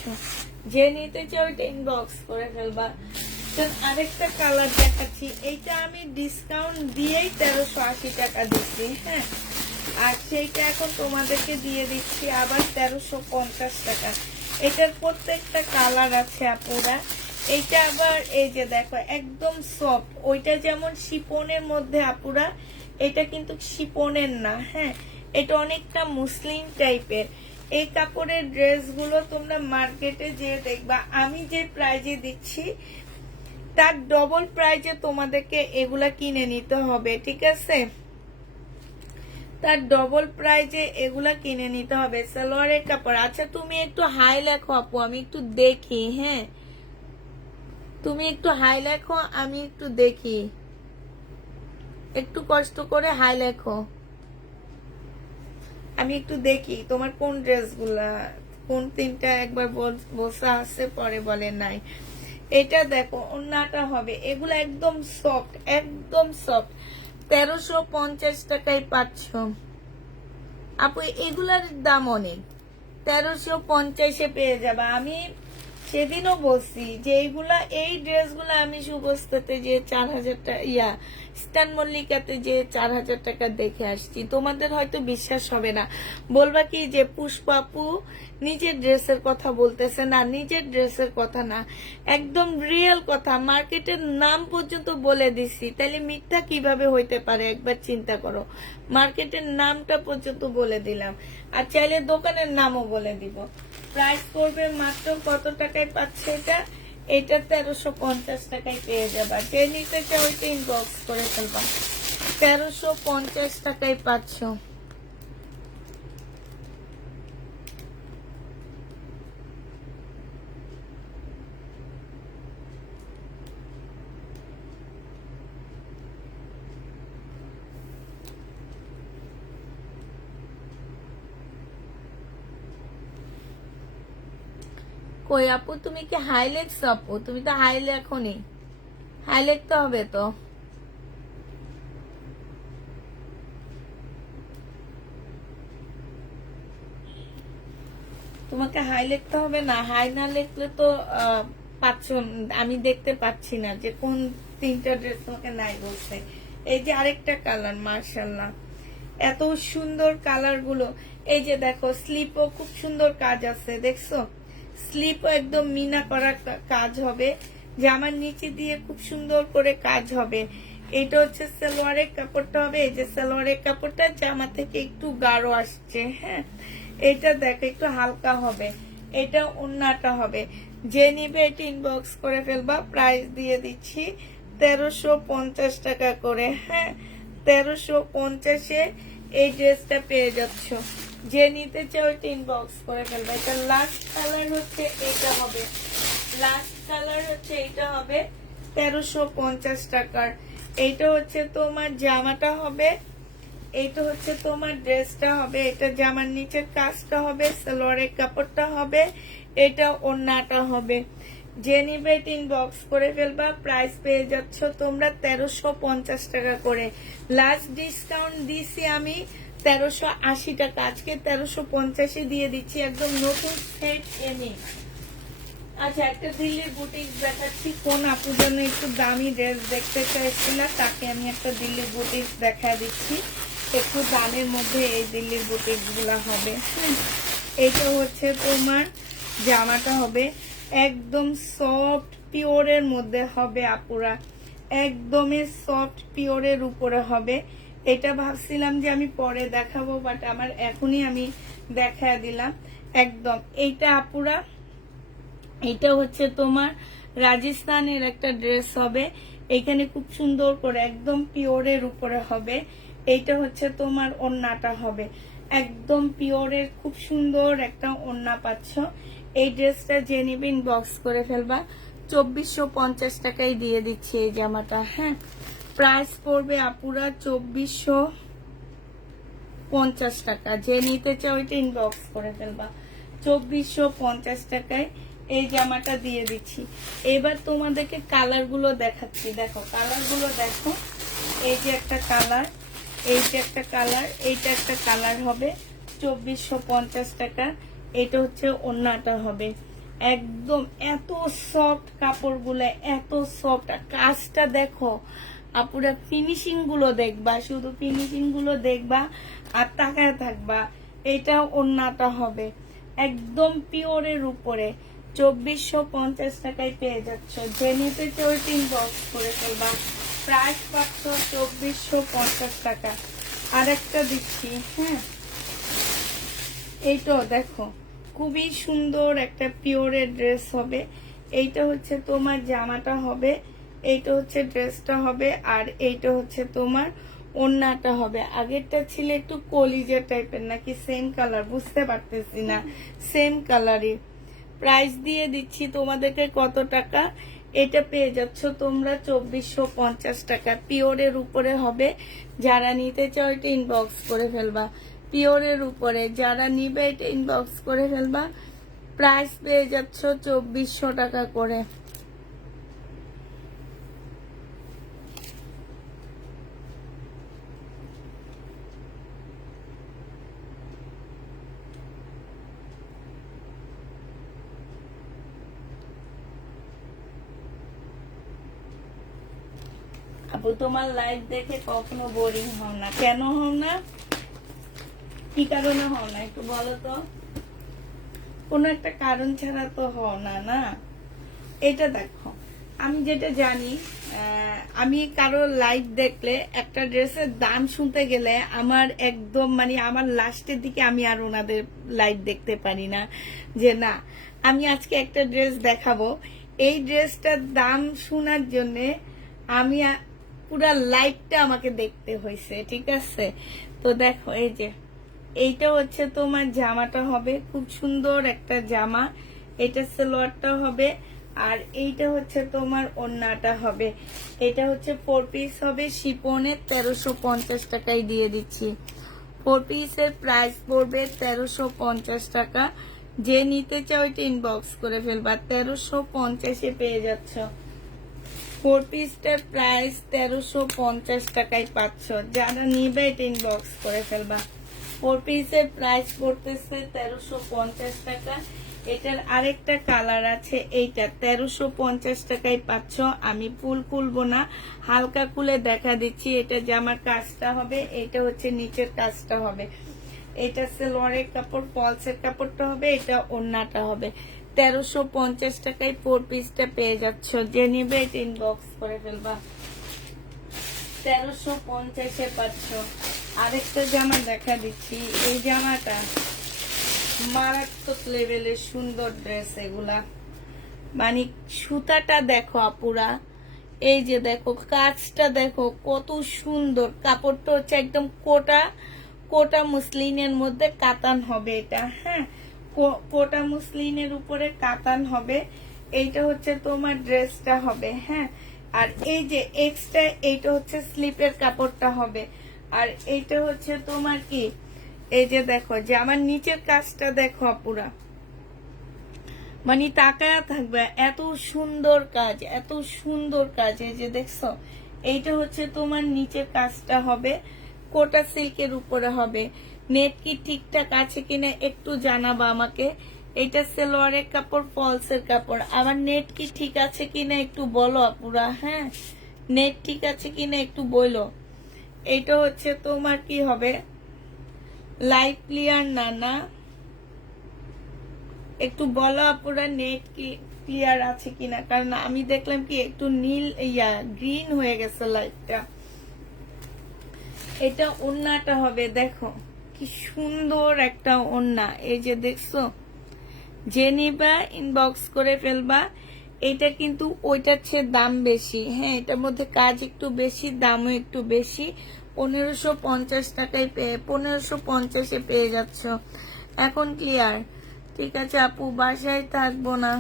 যে নিতে চাও এটা ইনবক্স করে ফেলবা। আরেকটা কালার দেখাচ্ছি, এইটা আমি ডিসকাউন্ট দিয়েই 1380 টাকা দিচ্ছি, হ্যাঁ, আর সেইটা এখন তোমাদেরকে দিয়ে দিচ্ছি আবার 1350 টাকা। এটার প্রত্যেকটা কালার আছে আপুরা। এইটা আবার এই যে দেখো একদম সফট, ওইটা যেমন শিপনের মধ্যে আপুরা, এটা কিন্তু শিপনের না, হ্যাঁ, এটা অনেকটা মুসলিম টাইপের। এই কাপড়ের ড্রেসগুলো তোমরা মার্কেটে যেয়ে দেখবা, আমি যে প্রাইজে দিচ্ছি তার ডবল প্রাইজে তোমাদেরকে এগুলা কিনে নিতে হবে, ঠিক আছে? তার ডবল প্রাইজে এগুলা কিনে নিতে হবে। সালোয়ারের কাপড়। আচ্ছা তুমি একটু হাই লেখো আপু, আমি একটু দেখি, হ্যাঁ, তুমি একটু হাই লেখো, আমি একটু দেখি, একটু কষ্ট করে হাই লেখো, আমি একটু দেখি তোমার কোন ড্রেসগুলা, কোন তিনটা একবার বসা আছে পরে বলে নাই। এটা দেখো ওন্নাটা হবে, এগুলা একদম সফট, একদম সফট, 1350 টাকায় পাচ্ছ আপু। এগুলার দাম অনেক, 1350-এ পেয়ে যাবা। আমি সেদিনও বলছি যে এইগুলা, এই ড্রেসগুলা আমি শুভস্তাতে যে 4000 টাকা, স্টান মল্লিকাতে যে 4000 টাকা দেখে আসছি, তোমাদের হয়তো বিশ্বাস হবে না, বলবা কি যে পুষ্পাপু নিজের ড্রেসের কথা বলতেছে, না নিজের ড্রেসের কথা না, একদম রিয়েল কথা, মার্কেটের নাম পর্যন্ত বলে দিছি, তাহলে মিথ্যা কিভাবে হইতে পারে একবার চিন্তা করো। মার্কেটের নামটা পর্যন্ত বলে দিলাম, আর চাইলে দোকানের নামও বলে দিব। প্রাইস করবে মাত্র কত টাকায় পাচ্ছে এটা? এটা 1350 টাকায় পেয়ে যাবা। যে নিতে চাও ওইটা ইনবক্স করে ফেলবা, 1350 টাকায় পাচ্ছ। কই আপু তুমি কি হাই লেখছো? আপু তুমি তো হাই লেখোনি, হাই লিখতে হবে তো। তোমাকে হাই লিখতে হবে না, হাই না লিখলে তো পাচ্ছ, আমি দেখতে পাচ্ছি না যে কোন তিনটা ড্রেস তোমাকে নাই বলছে। এই যে আরেকটা কালার, মার্শাল্লাহ এত সুন্দর কালার গুলো। এই যে দেখো স্লিপও খুব সুন্দর কাজ আছে, দেখছো? স্লিপও একদম মিনা করা কাজ হবে, জামার নিচে দিয়ে খুব সুন্দর করে কাজ হবে। এটা হচ্ছে সালোয়ারের কাপড়টা হবে, এই যে সালোয়ারের কাপড়টা জামা থেকে একটু গাঢ় আসছে, হ্যাঁ, এটা দেখো একটু হালকা হবে। এটা ওন্নাটা হবে, যে নিবে এটা ইনবক্স করে ফেলবা। প্রাইস দিয়ে দিচ্ছি 1350 টাকা করে, হ্যাঁ, 1350-এ এই ড্রেসটা পেয়ে যাচ্ছ। যে নিতে চাও এটা ইনবক্স করে ফেলবা। এটা লাস্ট কালার হচ্ছে এটা হবে, লাস্ট কালার হচ্ছে এটা হবে 1350 টাকার। এইটা হচ্ছে তোমার জামাটা হবে, এইটা হচ্ছে তোমার ড্রেসটা হবে, এটা জামার নিচের কাজটা হবে, সালোয়ারের কাপড়টা হবে, এটা ওড়নাটা হবে। যে নিবে ইনবক্স করে ফেলবা। প্রাইস পেয়ে যাচ্ছ তোমরা 1350 টাকা করে। লাস্ট ডিসকাউন্ট দিছি আমি 1380 টাকা, আজকে 1350-এ দিয়ে দিচ্ছি, একদম নতুন সেট এনে। আচ্ছা একটা দিল্লির বুটিক দেখাচ্ছি, কোন আপুর জন্য একটু দামি ড্রেস দেখতে চাইছিল তাকে আমি একটা দিল্লির বুটিক দেখা দিচ্ছি, একটু দামের মধ্যে এই দিল্লির বুটিক গুলা হবে। এটা হচ্ছে তোমার জামাটা হবে একদম সফট পিওরের মধ্যে হবে আপুরা, একদমই সফট পিওরের উপরে হবে। এটা ভাবছিলাম যে আমি পরে দেখাবো, বাট আমার এখনই আমি দেখা দিলাম একদম। এইটা আপুরা, এটা হচ্ছে তোমার রাজস্থানের একটা ড্রেস হবে, এখানে খুব সুন্দর করে একদম পিওরের উপরে হবে। এইটা হচ্ছে তোমার ওড়নাটা হবে একদম পিওরের, খুব সুন্দর একটা ওড়না পাচ্ছ। এই ড্রেসটা যে নিবে ইনবক্স করে ফেলবা, 2450 টাকায় দিয়ে দিচ্ছি এই জামাটা। হ্যাঁ, প্রাইস পড়বে আপুরা 2450 টাকা। যে নিতে চাও ওইটা ইনবক্স করে ফেলবা, 2450 টাকায় এই জামাটা দিয়ে দিচ্ছি। এবার তোমাদেরকে কালার গুলো দেখাচ্ছি, দেখো কালার গুলো দেখো। এই যে একটা কালার, এই যে একটা কালার, এইটা একটা কালার হবে 2450 টাকা। এটা হচ্ছে ওড়নাটা হবে একদম এত সফট, কাপড়গুলো এত সফট, কাজটা দেখো আপুরা, ফিনিশিং গুলো দেখবা, শুধু ফিনিশিং গুলো দেখবা আর তাকায় থাকবা। এটা ওড়নাটা হবে একদম পিওরের উপরে, 2450 টাকায় পেয়ে যাচ্ছ। যে নিতে চাও ইনবক্স করে ফেলবা, প্রাইস পাচ্ছ 2450 টাকা। আরেকটা দিচ্ছি, হ্যাঁ এইটাও দেখো খুবই সুন্দর একটা পিওরের ড্রেস হবে। এইটা হচ্ছে তোমার জামাটা হবে, এইটা হচ্ছে ড্রেসটা হবে, আর এইটা হচ্ছে তোমার ওড়নাটা হবে। আগেরটা ছিল একটু কলিজা টাইপের, নাকি সেম কালার বুঝতে পারতেছি না, সেম কালারই। প্রাইস দিয়ে দিচ্ছি তোমাদেরকে কত টাকা, এটা পেয়ে যাচ্ছ তোমরা 2450 টাকা। পিওরের উপরে হবে, যারা নিতে চাও এটা ইনবক্স করে ফেলবা। পিওরের উপরে যারা নিবে এটা ইনবক্স করে ফেলবা, প্রাইস পেয়ে যাচ্ছ 2400 টাকা করে। আপু তোমার লাইভ দেখে কখনো বোরিং হও না, কেন হও না, কি কারণে হও না একটু বলো তো? কোনো একটা কারণ ছাড়া তো হও না। না, এটা দেখো আমি যেটা জানি, আমি কারো লাইভ দেখলে একটা ড্রেসের দাম শুনতে গেলে আমার একদম মানে আমার লাস্টের দিকে আমি আর ওনাদের লাইভ দেখতে পারি না, যে না আমি আজকে একটা ড্রেস দেখাবো, এই ড্রেসটার দাম শোনার জন্যে আমি পুরা লাইভটা আমাকে দেখতে হয়েছে, ঠিক আছে? তো দেখো এই যে এইটা হচ্ছে তোমার জামাটা হবে, খুব সুন্দর একটা জামা, এটা সালোয়ারটা হবে, আর এইটা হচ্ছে তোমার ওড়নাটা হবে। এটা হচ্ছে 4 পিস হবে, শিপনে 1350 টাকায় দিয়ে দিচ্ছি। 4 পিসের প্রাইস পড়বে 1350 টাকা। যে নিতে চাও এটা ইনবক্স করে ফেলবা, 1350-এ পেয়ে যাচ্ছ। 4 পিসটার প্রাইস 1350 টাকায় পাচ্ছ, যারা নিবে এটা ইনবক্স করে ফেলবা। 4 পিসের প্রাইস পড়তেছে 1350 টাকা। এটার আরেকটা কালার আছে, এইটা 1350 টাকায় পাচ্ছ। আমি ফুল খুলবো না, হালকা খুলে দেখা দিচ্ছি। এটা জামার কাজটা হবে, এটা হচ্ছে নিচের কাজটা হবে। এটা সালোয়ারের কাপড়, ফলসের কাপড়টা হবে, এটা ওড়নাটা হবে। 1350 টাকায় 4 পিসটা পেয়ে যাচ্ছ। যে নিবে এটা ইনবক্স করে ফেলবা, 1350-এ পাচ্ছ। আরেকটা জামা দেখা দিচ্ছি, এই জামাটা মারাত্মক লেভেলের সুন্দর ড্রেস। এগুলা মানে সুতাটা দেখো আপুরা, এই যে দেখো কাজটা দেখো কত সুন্দর। কাপড়টা হচ্ছে একদম কোটা কোটা মুসলিনের মধ্যে কাতান হবে এটা। হ্যাঁ, কোটা মুসলিনের উপরে কাতান হবে। এইটা হচ্ছে তোমার ড্রেসটা হবে। হ্যাঁ, আর এই যে এক্সট্রা এইটা হচ্ছে স্লিপের কাপড়টা হবে। আর এইটা হচ্ছে তোমার কি, এই যে দেখো যে আমার নিচের কাজটা দেখো পুরা, মানে তাকায়া থাকবে, এত সুন্দর কাজ, এত সুন্দর কাজ। এই যে দেখছো, এইটা হচ্ছে তোমার নিচের কাজটা হবে, কোটা সিল্কের উপরে হবে। নেট কি ঠিকঠাক আছে কিনা একটু জানাবা আমাকে। এটা সালোয়ারের কাপড়, ফলসের কাপড়। আমার নেট কি ঠিক আছে কিনা একটু বলো আপুরা। হ্যাঁ, নেট ঠিক আছে কিনা একটু বলো। এটা হচ্ছে তোমার কি হবে, লাইট ক্লিয়ার না, না একটু বলো আপুরা নেট কি ক্লিয়ার আছে কিনা, কারণ আমি দেখলাম কি একটু নীল গ্রিন হয়ে গেছে লাইটটা। এটা ওড়নাটা হবে, দেখো কি সুন্দর একটা ওড়না। এই যে দেখছো, যে নিবা ইনবক্স করে ফেলবা। এটা কিন্তু ওইটার চেয়ে দাম বেশি। হ্যাঁ, এটার মধ্যে কাজ একটু বেশি, দামও একটু বেশি। 1550 টাকায় 1550-এ পেয়ে যাচ্ছ। এখন ক্লিয়ার? ঠিক আছে আপু, বাসায় থাকবো না।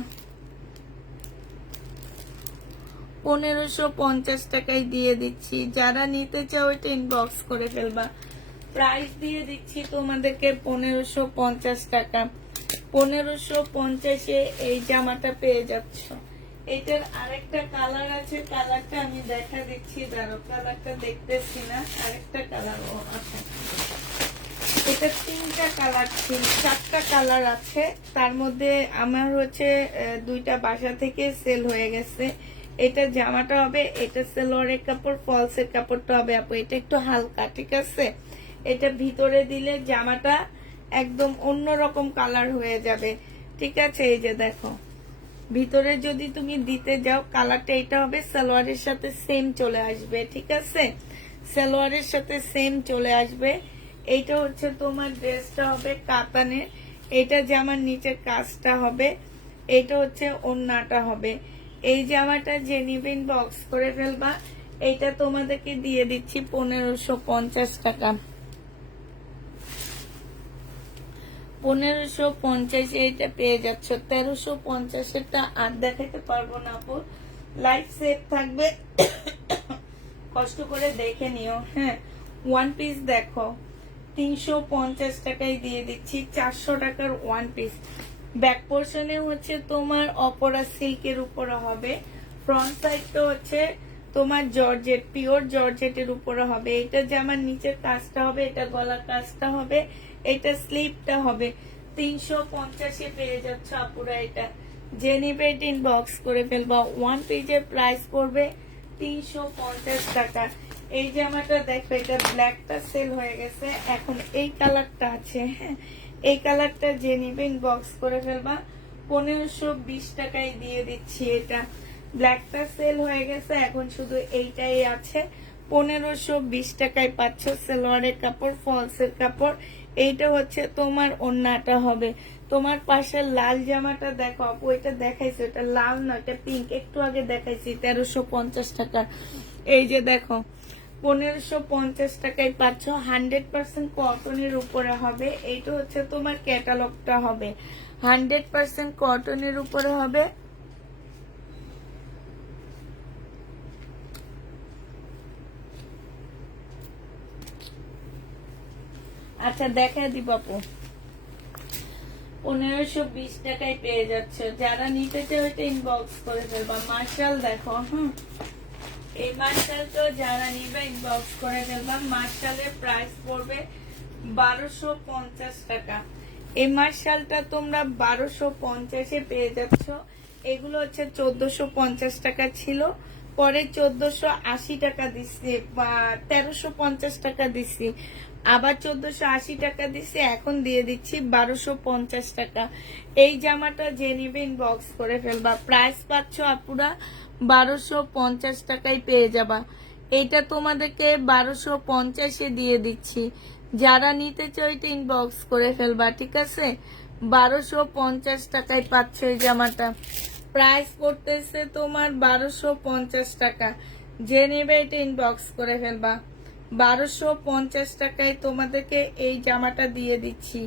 1550 টাকায় দিয়ে দিচ্ছি। যারা নিতে চাও এটা ইনবক্স করে ফেলবা। প্রাইস দিয়ে দিচ্ছি তোমাদেরকে 1550 টাকা। 1550-এ এই জামাটা পেয়ে যাচ্ছ। এটার আরেকটা কালার আছে, কালারটা আমি দেখা দিচ্ছি, দাঁড়ো, কালারটা দেখতেছি না। আরেকটা কালার আছে, এটা 3টা কালার ছিল, 4টা কালার আছে। তার মধ্যে আমার হচ্ছে 2টা বাসা থেকে সেল হয়ে গেছে। এটা জামাটা হবে, এটা সালোয়ারের কাপড়, ফলসের কাপড়টা হবে আপু এটা একটু হালকা, ঠিক আছে? এটা ভিতরে দিলে জামাটা একদম অন্যরকম কালার হয়ে যাবে, ঠিক আছে? এই যে দেখো, ভিতরে যদি তুমি দিতে যাও কালারটা এটা হবে, সালোয়ারের সাথে সেম চলে আসবে, ঠিক আছে? সালোয়ারের সাথে সেম চলে আসবে। এইটা হচ্ছে তোমার ড্রেসটা হবে কাতানের, এটা জামার নিচের কাজটা হবে, এইটা হচ্ছে ওড়নাটা হবে। এই জামাটা যে নিবেন বক্স করে ফেলবা। এইটা তোমাদেরকে দিয়ে দিচ্ছি 1550 টাকা। 1550 এটা পেয়ে যাচ্ছ। 1350-এরটা আর দেখাতে পারবো না আপু, লাইফ সেভ থাকবে, কষ্ট করে দেখে নিও। হ্যাঁ, ওয়ান পিস দেখো 350 টাকায় দিয়ে দিচ্ছি, 400 টাকার ওয়ান পিস। ব্যাক পোর্শনে হচ্ছে তোমার অপরা সিল্কের উপরে হবে, ফ্রন্ট সাইডটা হচ্ছে তোমার জর্জেট, পিওর জর্জেটের উপরে হবে। এটা জামার নিচের কাজটা হবে, এটা গলার কাজটা হবে, এটা স্লিপটা হবে। 350-এ পেয়ে যাচ্ছ আপুরা। এটা যে নিবে এটা ইনবক্স করে ফেলবা। ওয়ান পেজের প্রাইস পড়বে 350 টাকা। এই জামাটা দেখো, এটা ব্ল্যাকটা সেল হয়ে গেছে, এখন এই কালারটা আছে। হ্যাঁ, এই কালারটা যে নিবে ইনবক্স করে ফেলবা। 1520 টাকায় দিয়ে দিচ্ছি। এটা ব্ল্যাকটা সেল হয়ে গেছে, এখন শুধু এইটাই আছে। 1520 টাকায় পাচ্ছ। সালোয়ারের কাপড়, ফলসের কাপড়। এইটা হচ্ছে তোমার ওড়নাটা হবে। তোমার পাশের লাল জামাটা দেখো আপু, এটা দেখাইছে, এটা লাল না, এটা পিঙ্ক, একটু আগে দেখাইছি, 1350 টাকা। এই যে দেখো 1550 টাকায় পাচ্ছ। 100% কটনের উপরে হবে। এইটা হচ্ছে তোমার ক্যাটালগটা হবে, 100% কটনের উপরে হবে। আচ্ছা দেখা দিব আপু, 1520 টাকায় পেয়ে যাচ্ছ। যারা নিতে চাও এটা ইনবক্স করে ফেলবা। মার্শাল দেখো, এই মার্শালটা যারা নিবে ইনবক্স করে ফেলবা। মার্শালের প্রাইস পড়বে 1250 টাকা। এই মার্শালটা তোমরা 1250-এ পেয়ে যাচ্ছ। এগুলো হচ্ছে 1450 টাকা ছিল, পরে 1480 টাকা দিচ্ছি, বা 1350 টাকা দিচ্ছি, আবার 1480 টাকা দিচ্ছি, এখন দিয়ে দিচ্ছি 1250 টাকা। এই জামাটা যে নিবে ইনবক্স করে ফেলবা। প্রাইস পাচ্ছ আপুরা 1250 টাকায় পেয়ে যাবা। এইটা তোমাদেরকে 1250-এ দিয়ে দিচ্ছি। যারা নিতে চাও এটা ইনবক্স করে ফেলবা, ঠিক আছে? 1250 টাকায় পাচ্ছ এই জামাটা। প্রাইস পড়তেছে তোমার 1250 টাকা। যে নেবে এটা ইনবক্স করে ফেলবা। 1250 টাকায় তোমাদেরকে এই জামাটা দিয়ে দিচ্ছি।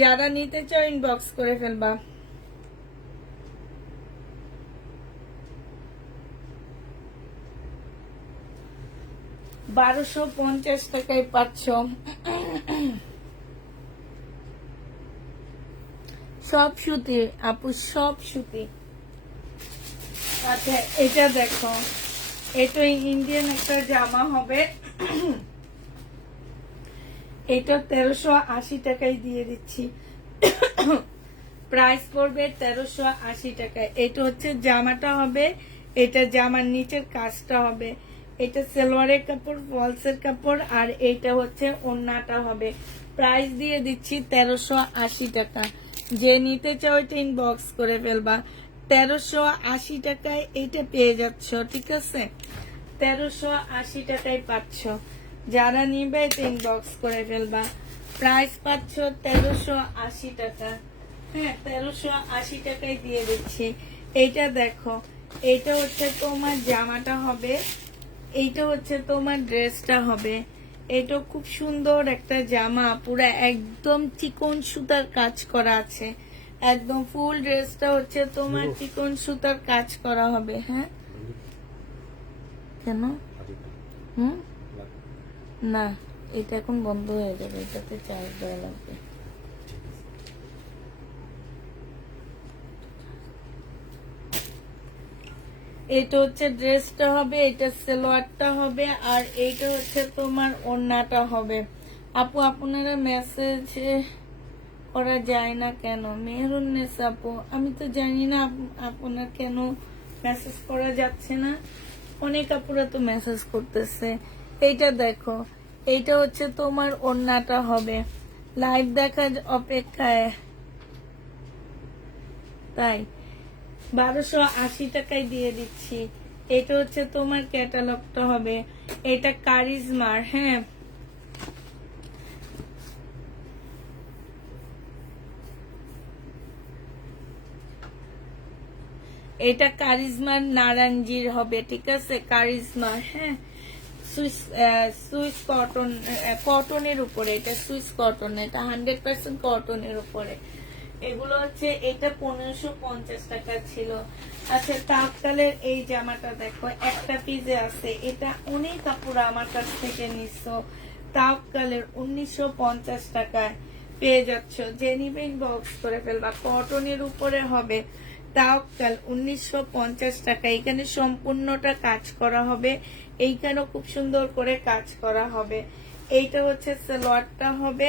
যারা নিতে চাও ইনবক্স করে ফেলবা। $1250 টাকায় পাচ্ছ। সব সুতি আপু, সব সুতি। আচ্ছা এটা দেখো, এটা ইন্ডিয়ান একটা জামা হবে, এটা 1380 টাকায় দিয়ে দিচ্ছি। প্রাইস পড়বে 1380 টাকায়। এটা হচ্ছে জামাটা হবে, এটা জামার নিচের কাজটা হবে, এটা সালোয়ারের কাপড়, ফলসের কাপড়, আর এইটা হচ্ছে ওড়নাটা হবে। প্রাইস দিয়ে দিচ্ছি 1380 টাকা। যে নিতে চাও এটা ইনবক্স করে ফেলবা। 1380 টাকায় এইটা পেয়ে যাচ্ছ, ঠিক আছে? 1380 টাকায় পাচ্ছ। যারা নিবে এটা ইনবক্স করে ফেলবা। প্রাইস পাচ্ছ 1380 টাকা। হ্যাঁ, 1380 টাকায় দিয়ে দিচ্ছি। এইটা দেখো, এইটা হচ্ছে তোমার জামাটা হবে, এইটা হচ্ছে তোমার ড্রেসটা হবে। এটা খুব সুন্দর একটা জামা, পুরা একদম চিকন সুতার কাজ করা আছে, একদম ফুল ড্রেসটা হচ্ছে তোমার চিকন সুতার কাজ করা হবে। হ্যাঁ কেন? না, এটা এখন বন্ধ হয়ে যাবে, এটাতে চার্জ দেওয়া লাগবে। এটা হচ্ছে ড্রেসটা হবে, এটা সালোয়ারটা হবে, আর এইটা হচ্ছে তোমার ওড়নাটা হবে। আপু আপনারা মেসেজ করা যায় না কেন? মেহরুন্নেস আপু, আমি তো জানি না আপনার কেন মেসেজ করা যাচ্ছে না। অনেক আপুরা তো মেসেজ করতেছে। এইটা দেখো, এইটা হচ্ছে তোমার ওড়নাটা হবে। লাইভ দেখার অপেক্ষায়, তাই 1280 টাকায় দিয়ে দিচ্ছি। এটা হচ্ছে তোমার ক্যাটালগটা হবে, এটা কারিজমার। হ্যাঁ, এটা কারিজমার নারাঞ্জির হবে, ঠিক আছে, কারিজমার। হ্যাঁ, সুইস কটন, কটনের উপরে, এটা সুইস কটন, এটা 100% কটনের উপরে। এগুলো হচ্ছে, এটা 1550 টাকা ছিল। আচ্ছা, তাপকালের এই জামাটা দেখো, একটা পিজে আছে, এটা অনেক কাপড় আমার কাছ থেকে নিচ্ছ। তাপকালের 1950 টাকায় পেয়ে যাচ্ছ, যে নিবেন বক্স করে ফেলবা। কটনের উপরে হবে, তাওকাল 1950 টাকা। এখানে সম্পূর্ণটা কাজ করা হবে, এইখানেও খুব সুন্দর করে কাজ করা হবে। এইটা হচ্ছে সালোয়ারটা হবে,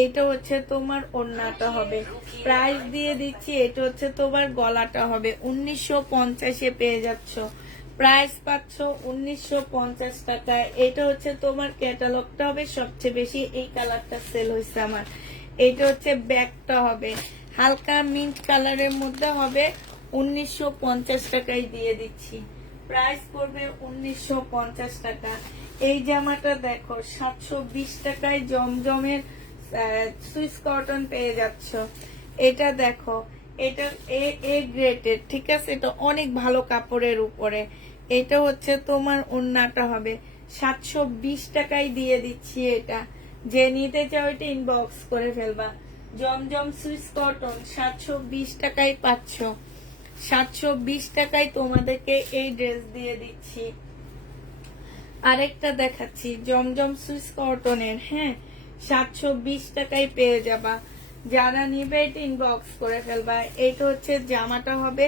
এইটা হচ্ছে তোমার ওড়নাটা হবে। প্রাইস দিয়ে দিচ্ছি, এটা হচ্ছে তোমার গলাটা হবে। 1950-এ পেয়ে যাচ্ছ, প্রাইস পাচ্ছ 1950 টাকায়। এটা হচ্ছে তোমার ক্যাটালগটা হবে। সবচেয়ে বেশি এই কালারটা সেল হয়েছে আমার। এইটা হচ্ছে ব্যাগটা হবে, হালকা মিন্ট কালারের মধ্যে হবে, 1950 টাকায় দিয়ে দিচ্ছি। প্রাইস পড়বে 1950 টাকা। এই জামাটা দেখো, 720 টাকায় জমজমের সুইস কটন পেয়ে যাচ্ছ। এটা দেখো, এটা এ গ্রেডের, ঠিক আছে, এটা অনেক ভালো কাপড়ের উপরে। এটা হচ্ছে তোমার ওড়নাটা হবে, 720 টাকায় দিয়ে দিচ্ছি। এটা যে নিতে চাও এটা ইনবক্স করে ফেলবা। জমজম সুইস কটন 720 টাকায় পাচ্ছ, 720 টাকায় তোমাদেরকে এই ড্রেস দিয়ে দিচ্ছি। আরেকটা দেখাচ্ছি, জমজম সুইস কটনের। হ্যাঁ, 720 টাকায় পেয়ে যাবা। যারা নিবে এটা ইনবক্স করে ফেলবা। এইটা হচ্ছে জামাটা হবে,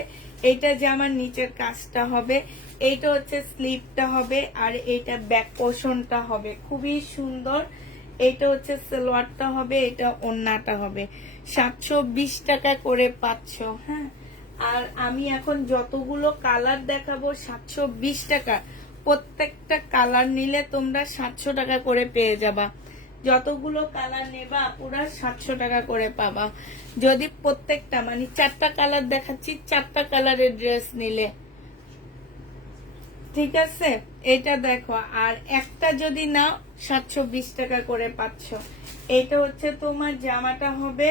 এইটা জামার নিচের কাজটা হবে, এইটা হচ্ছে স্লিপটা হবে, আর এইটা ব্যাক পোর্শনটা হবে, খুবই সুন্দর। এইটা হচ্ছে সালোয়ারটা হবে, এটা ওড়নাটা হবে। 720 টাকা করে পাচ্ছ। হ্যাঁ, আর আমি এখন যতগুলো কালার দেখাবো 720 টাকা, প্রত্যেকটা কালার নিলে তোমরা 700 টাকা করে পেয়ে যাবা। যতগুলো কালার নেবা পুরা 700 টাকা করে পাবা। যদি প্রত্যেকটা, মানে 4টা কালার দেখাচ্ছি, 4টা কালারের ড্রেস নিলে, ঠিক আছে। এটা দেখো, আর একটা যদি নাও 720 টাকা করে পাচ্ছ। এটা হচ্ছে তোমার জামাটা হবে,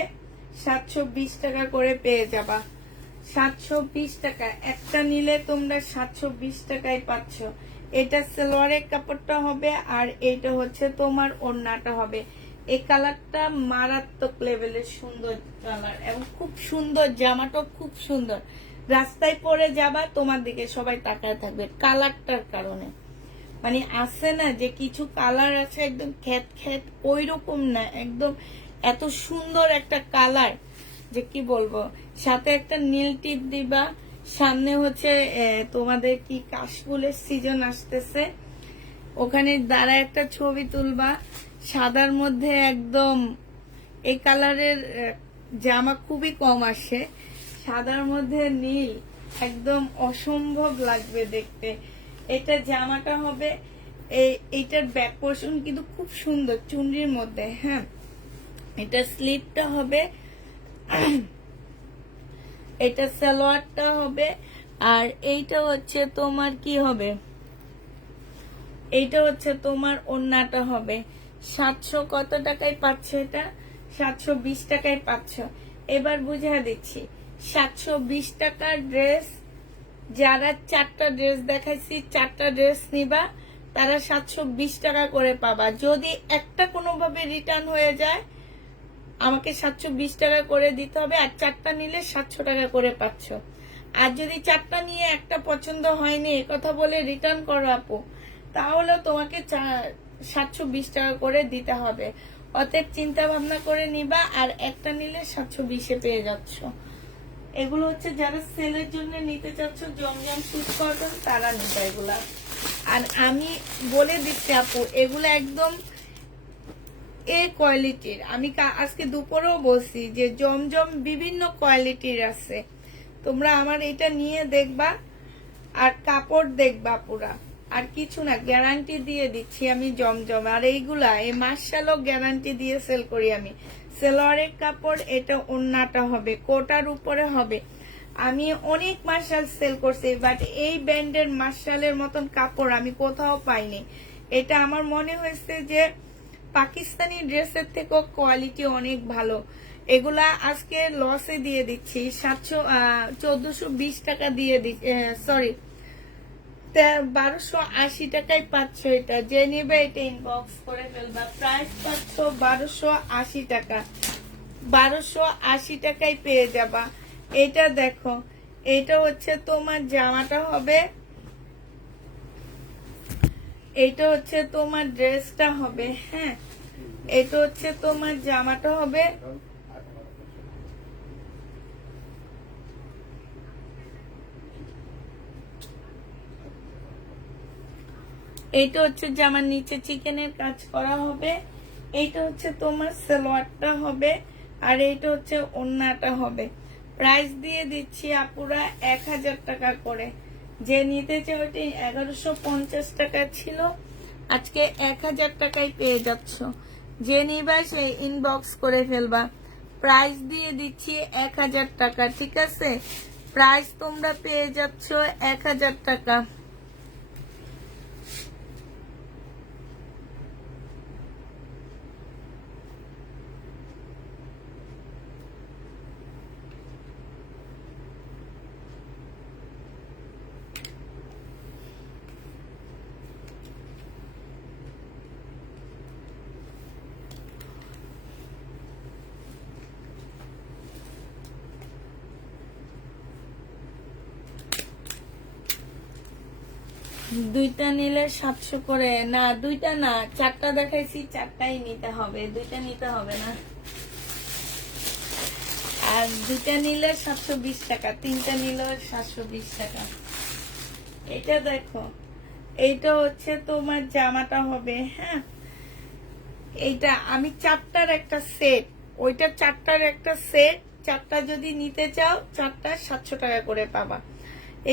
720 টাকা করে পেয়ে যাবা। 720 টাকা একটা নিলে তোমরা 720 টাকায় পাচ্ছ। এটা সালোয়ারের কাপড়টা হবে, আর এইটা হচ্ছে তোমার ওড়নাটা হবে। এই কালারটা মারাত্মক লেভেলের সুন্দর কালার, এবং খুব সুন্দর, জামাটা খুব সুন্দর। রাস্তায় পরে যাবা, তোমার দিকে সবাই তাকায় থাকবে কালারটার কারণে। মানে আছে না যে কিছু কালার আছে একদম খ্যাত খ্যাত, ওই রকম না, একদম এত সুন্দর একটা কালার যে কি বলবো। সাথে একটা নীল টিপ দিবা। সামনে হচ্ছে তোমাদের কি কাশফুলের সিজন আসতেছে, ওখানে দ্বারা একটা ছবি তুলবা সাদার মধ্যে। একদম এই কালারের জামা খুবই কম আসে, সাদার মধ্যে নীল, একদম অসম্ভব লাগবে দেখতে। এটা জামাটা হবে, এইটার ব্যাক পোর্শন কিন্তু খুব সুন্দর চুনরির মধ্যে। হ্যাঁ, এটা স্লিপটা হবে, এটা সালোয়ারটা হবে, আর এইটা হচ্ছে তোমার কি হবে, এইটা হচ্ছে তোমার ওড়নাটা হবে। 700 কত টাকায় পাচ্ছ? এটা 720 টাকায় পাচ্ছ। এবার বুঝিয়ে দিচ্ছি, 720 টাকার ড্রেস। যারা 4টা ড্রেস দেখাইছি 4টা ড্রেস নিবা তারা 720 টাকা করে পাবা। যদি একটা কোনোভাবে রিটার্ন হয়ে যায় আমাকে 720 টাকা করে দিতে হবে, আর 4টা নিলে 700 টাকা করে পাচ্ছ। আর যদি 4টা নিয়ে একটা পছন্দ হয়নি এ কথা বলে রিটার্ন করো আপু, তাহলে তোমাকে 720 টাকা করে দিতে হবে। অতএব চিন্তা ভাবনা করে নিবা, আর একটা নিলে 720-এ পেয়ে যাচ্ছ। এগুলো হচ্ছে যারা সেলের জন্য নিতে চাচ্ছ জমজম সুট কটন তারা নিবা এগুলা। আর আমি বলে দিচ্ছি আপু এগুলো একদম এ কোয়ালিটির। আমি আজকে দুপুরেও বলছি যে জমজম বিভিন্ন কোয়ালিটির আছে, তোমরা আমার এটা নিয়ে দেখবা আর কাপড় দেখবা পুরা, আর কিছু না, গ্যারান্টি দিয়ে দিচ্ছি আমি জমজম। আর এইগুলা এই মার্শালও গ্যারান্টি দিয়ে সেল করি আমি। সেলোয়ারের কাপড়, এটা ওন্নাটা হবে, কোটার উপরে হবে। আমি অনেক মার্শাল সেল করছি, বাট এই ব্র্যান্ডের মার্শালের মতন কাপড় আমি কোথাও পাইনি। এটা আমার মনে হয়েছে যে পাকিস্তানি ড্রেসের থেকেও কোয়ালিটি অনেক ভালো। এগুলা আজকে লসে দিয়ে দিচ্ছি, 1420 টাকা দিয়ে দিচ্ছি, সরি 1280 টাকায় পাচ্ছ। এটা যে নিবে এটা ইনবক্স করে ফেলবা। প্রাইস পাচ্ছ 1280 টাকা, 1280 টাকায় পেয়ে যাবা। এটা দেখো, এটা হচ্ছে তোমার জামাটা হবে, এটা হচ্ছে তোমার ড্রেসটা হবে। হ্যাঁ, এটা হচ্ছে তোমার জামাটা হবে। এইটা হচ্ছে জামার নিচে চিকেনের কাজ করা হবে। এইটা হচ্ছে তোমার সালোয়ারটা হবে, আর এইটা হচ্ছে ওন্নাটা হবে। প্রাইস দিয়ে দিচ্ছি আপুরা 1000 টাকা করে। যে নিতে চাই ওটি 1150 টাকা ছিল, আজকে 1000 টাকায় পেয়ে যাচ্ছ। যে নিবা সে ইনবক্স করে ফেলবা। প্রাইস দিয়ে দিচ্ছি 1000 টাকা, ঠিক আছে? প্রাইস তোমরা পেয়ে যাচ্ছ 1000 টাকা। দুইটা নিলে 700 করে। না, দুইটা না, 4টা দেখাইছি, 4টাই নিতে হবে, দুইটা নিতে হবে না। আর দুইটা নিলে 720 টাকা, 3টা নিলে 720 টাকা। এটা দেখো, এইটা হচ্ছে তোমার জামাটা হবে। হ্যাঁ, এইটা আমি 4টার একটা সেট, ওইটা 4টার একটা সেট। 4টা যদি নিতে চাও 4টা 700 টাকা করে পাবা।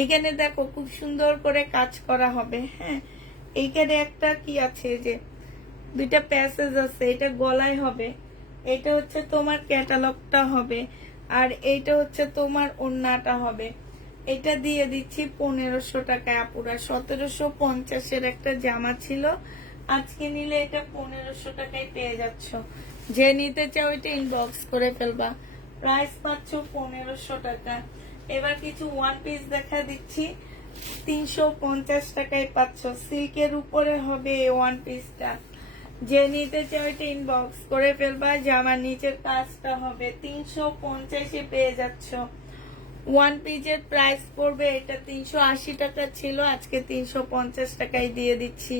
এইখানে দেখো খুব সুন্দর করে কাজ করা হবে। হ্যাঁ, এইখানে একটা কি আছে যে দুইটা প্যাসেজ আছে, এটা গলায় হবে। এটা হচ্ছে তোমার ক্যাটালগটা হবে, আর এইটা হচ্ছে তোমার ওন্নাটা হবে। এটা দিয়ে দিচ্ছি 1500 টাকায় আপুরা। 1750-এর একটা জামা ছিল, আজকে নিলে এটা 1500 টাকায় পেয়ে যাচ্ছ। যে নিতে চাও এটা ইনবক্স করে ফেলবা। প্রাইস পাচ্ছ 1500 টাকা। এবার কিছু ওয়ান পিস দেখা দিচ্ছি, 350 টাকায় পাচ্ছ। সিল্কের উপরে হবে এই ওয়ান পিসটা। যে নিতে চাও এটা ইনবক্স করে ফেলবা। জামার নিচের কাজটা হবে, 350-এ পেয়ে যাচ্ছ। ওয়ান পিসের প্রাইস পড়বে, এটা 380 টাকা ছিল, আজকে 350 টাকায় দিয়ে দিচ্ছি।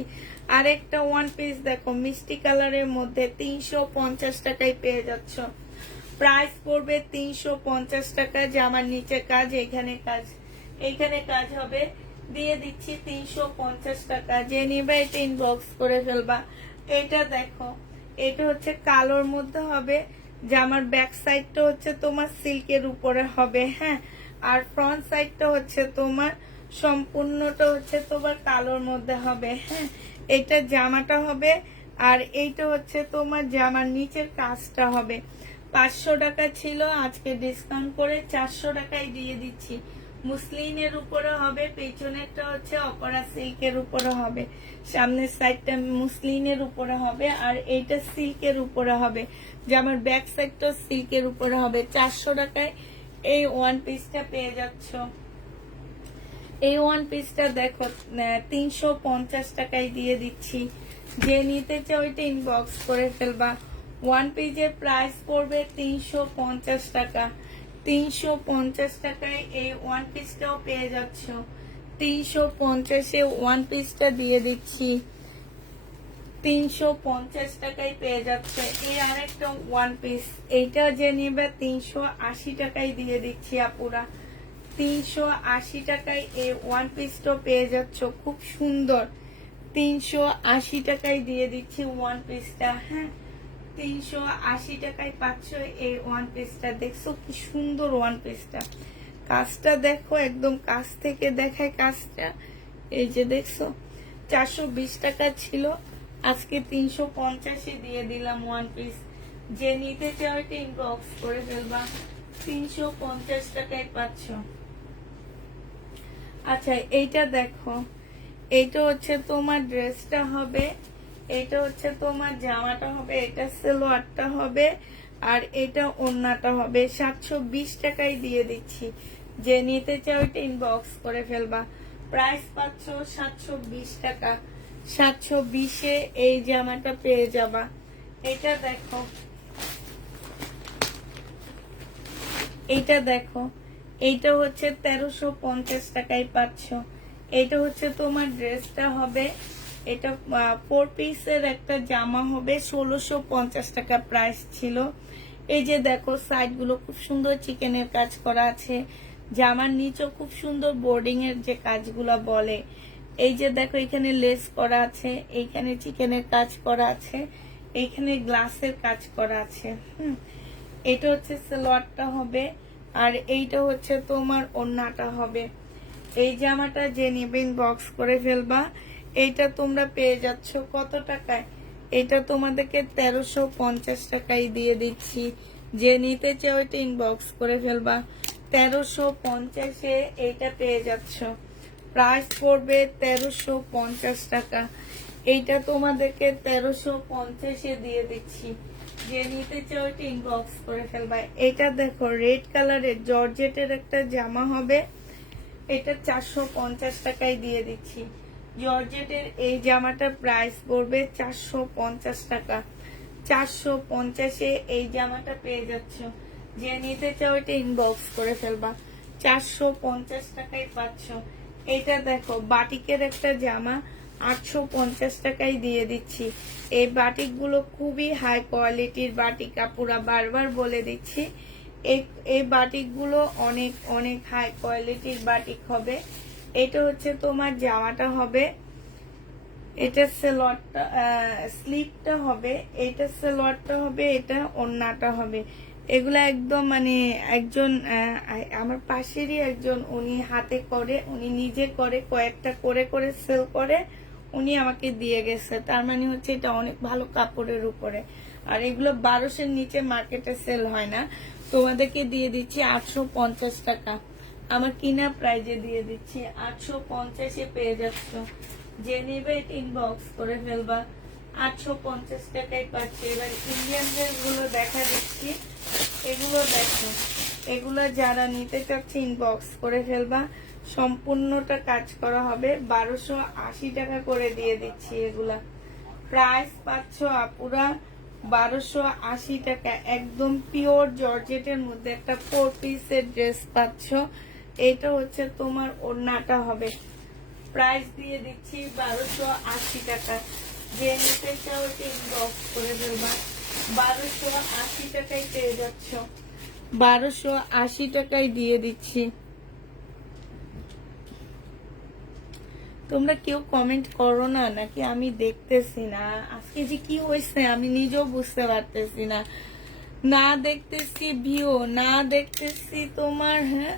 আরেকটা ওয়ান পিস দেখো মিষ্টি কালারের মধ্যে, 350 টাকায় পেয়ে যাচ্ছ। প্রাইস পড়বে 350 টাকা। জামার নিচে কাজ, এখানে কাজ, এইখানে কাজ হবে, দিয়ে দিচ্ছি 350 টাকা। যে নিবে এটা ইনবক্স করে ফেলবা। এটা দেখো, এটা হচ্ছে কালোর মধ্যে হবে। জামার ব্যাক সাইডটা হচ্ছে তোমার সিল্কের উপরে হবে। হ্যাঁ, আর ফ্রন্ট সাইডটা হচ্ছে তোমার সম্পূর্ণটা হচ্ছে তোমার কালোর মধ্যে হবে। হ্যাঁ, এটা জামাটা হবে, আর এইটা হচ্ছে তোমার জামার নিচের কাজটা হবে। 500 টাকা ছিল, আজকে ডিসকাউন্ট করে 400 টাকায় দিয়ে দিচ্ছি। মুসলিনের উপরে হবে, পেছনেরটা হচ্ছে অপরা সিল্কের উপরে হবে, সামনের সাইডটা মুসলিনের উপরে হবে, আর এইটা সিল্কের উপরে হবে। জামার ব্যাক সাইডটা সিল্কের উপরে হবে। 400 টাকায় এই ওয়ান পিসটা পেয়ে যাচ্ছ। এই ওয়ান পিসটা দেখো 350 টাকায় দিয়ে দিচ্ছি। যে নিতে চাও ওইটা ইনবক্স করে ফেলবা। ওয়ান পিসের প্রাইস পড়বে 350 টাকা। 350 টাকায় এই ওয়ান পিসটাও পেয়ে যাচ্ছ। 350-এ ওয়ান পিসটা দিয়ে দিচ্ছি। 350 টাকায় পেয়ে যাচ্ছে। এই আরেকটা ওয়ান পিস, এইটা যে নিবে 380 টাকায় দিয়ে দিচ্ছি আপুরা। 380 টাকায় এই ওয়ান পিসটা পেয়ে যাচ্ছ, খুব সুন্দর। 380 টাকায় দিয়ে দিচ্ছি ওয়ান পিসটা। হ্যাঁ, 380 টাকায় পাচ্ছ এই ওয়ান পিসটা। দেখছো কি সুন্দর ওয়ান পিসটা, কাজটা দেখো, একদম কাছ থেকে দেখায় কাজটা। এই যে দেখছো 420 টাকা ছিল, আজকে 350-এ দিয়ে দিলাম ওয়ান পিস। যে নিতে চাও এটা ইনবক্স করে ফেলবা। 350 টাকায় পাচ্ছ। আচ্ছা, এইটা দেখো, এইটা হচ্ছে তোমার ড্রেসটা হবে, এটা হচ্ছে তোমার জামাটা হবে, এটা সালোয়ারটা হবে, আর এটা ওড়নাটা হবে। 720 টাকায় দিয়ে দিচ্ছি। যে নিতে চাও এটা ইনবক্স করে ফেলবা। প্রাইস পাচ্ছ 720 টাকা। 720-এ এই জামাটা পেয়ে যাবা। এটা দেখো, এইটা দেখো, এইটা হচ্ছে 1350 টাকায় পাচ্ছ। এটা হচ্ছে তোমার ড্রেসটা হবে, এটা 4 পিসের একটা জামা হবে। 1650 টাকা প্রাইস ছিল। এই যে দেখো, সাইড গুলো খুব সুন্দর চিকেনের কাজ করা আছে। জামার নিচেও খুব সুন্দর বোর্ডিং এর যে কাজগুলো বলে। এই যে দেখো, এখানে লেস করা আছে, এইখানে চিকেনের কাজ করা আছে, এইখানে গ্লাসের কাজ করা আছে। এটা হচ্ছে সালোয়ারটা হবে, আর এইটা হচ্ছে তোমার ওড়নাটা হবে। এই জামাটা যে নেবেন বক্স করে ফেলবা। এইটা তোমরা পেয়ে যাচ্ছ কত টাকায়? এটা তোমাদেরকে 1350 টাকায় দিয়ে দিচ্ছি। যে নিতে চাও এটা ইনবক্স করে ফেলবা। 1350-এ এইটা পেয়ে যাচ্ছ। প্রাইস পড়বে 1350 টাকা। এইটা তোমাদেরকে 1350-এ দিয়ে দিচ্ছি। যে নিতে চাও এটা ইনবক্স করে ফেলবা। এটা দেখো, রেড কালারের জর্জেটের একটা জামা হবে, এটা 450 টাকায় দিয়ে দিচ্ছি। জর্জেটের এই জামাটার প্রাইস পড়বে 450 টাকা। 450-এ এই জামাটা পেয়ে যাচ্ছ। যে নিতে চাও এটা ইনবক্স করে ফেলবা। 450 টাকায় পাচ্ছ। এটা দেখো, বাটিকের একটা জামা, 850 টাকায় দিয়ে দিচ্ছি। এই বাটিক গুলো খুবই হাই কোয়ালিটির বাটিক, আপুরা বারবার বলে দিচ্ছি। এই বাটিক গুলো অনেক অনেক হাই কোয়ালিটির বাটিক হবে। এটা হচ্ছে তোমার জামাটা হবে, এটা সালোয়ারটা, স্লিপটা হবে, এটা সালোয়ারটা হবে, এটা ওড়নাটা হবে। এগুলা একদম মানে একজন আমার পাশেরই একজন, উনি হাতে করে, উনি নিজে করে, কয়েকটা করে করে সেল করে, উনি আমাকে দিয়ে গেছে। তার মানে হচ্ছে এটা অনেক ভালো কাপড়ের উপরে। আর এগুলো 1200-এর নিচে মার্কেটে সেল হয় না। তোমাদেরকে দিয়ে দিচ্ছি 850 টাকা। আমার কিনা প্রাইজে দিয়ে দিচ্ছি। 850-এ পেয়ে যাচ্ছ। যে নেবে ইনবক্স করে ফেলবা। 850 টাকায় পাচ্ছি। এবার ইন্ডিয়ান ড্রেস গুলো দেখা দিচ্ছি। এগুলো দেখো, এগুলো যারা নিতে চাচ্ছে ইনবক্স করে ফেলবা। সম্পূর্ণটা কাজ করা হবে। 1280 টাকা করে দিয়ে দিচ্ছি। এগুলা প্রাইস পাচ্ছ আপুরা 1280 টাকা। একদম পিওর জর্জেটের মধ্যে একটা 4 পিসের ড্রেস পাচ্ছ। এটা হচ্ছে তোমার ওড়নাটা হবে। প্রাইস দিয়ে দিচ্ছি 1280 টাকা। যে নিতে চাও ইনবক্স করে ফেলবা। 1280 টাকায় পেয়ে যাচ্ছ। 1280 টাকায় দিয়ে দিচ্ছি। তোমরা কেউ কমেন্ট করো না, নাকি আমি দেখতেছি না? আজকে যে কি হয়েছে আমি নিজেও বুঝতে পারতেছি না। না দেখতেছি ভিউ, না দেখতেছি তোমার, হ্যাঁ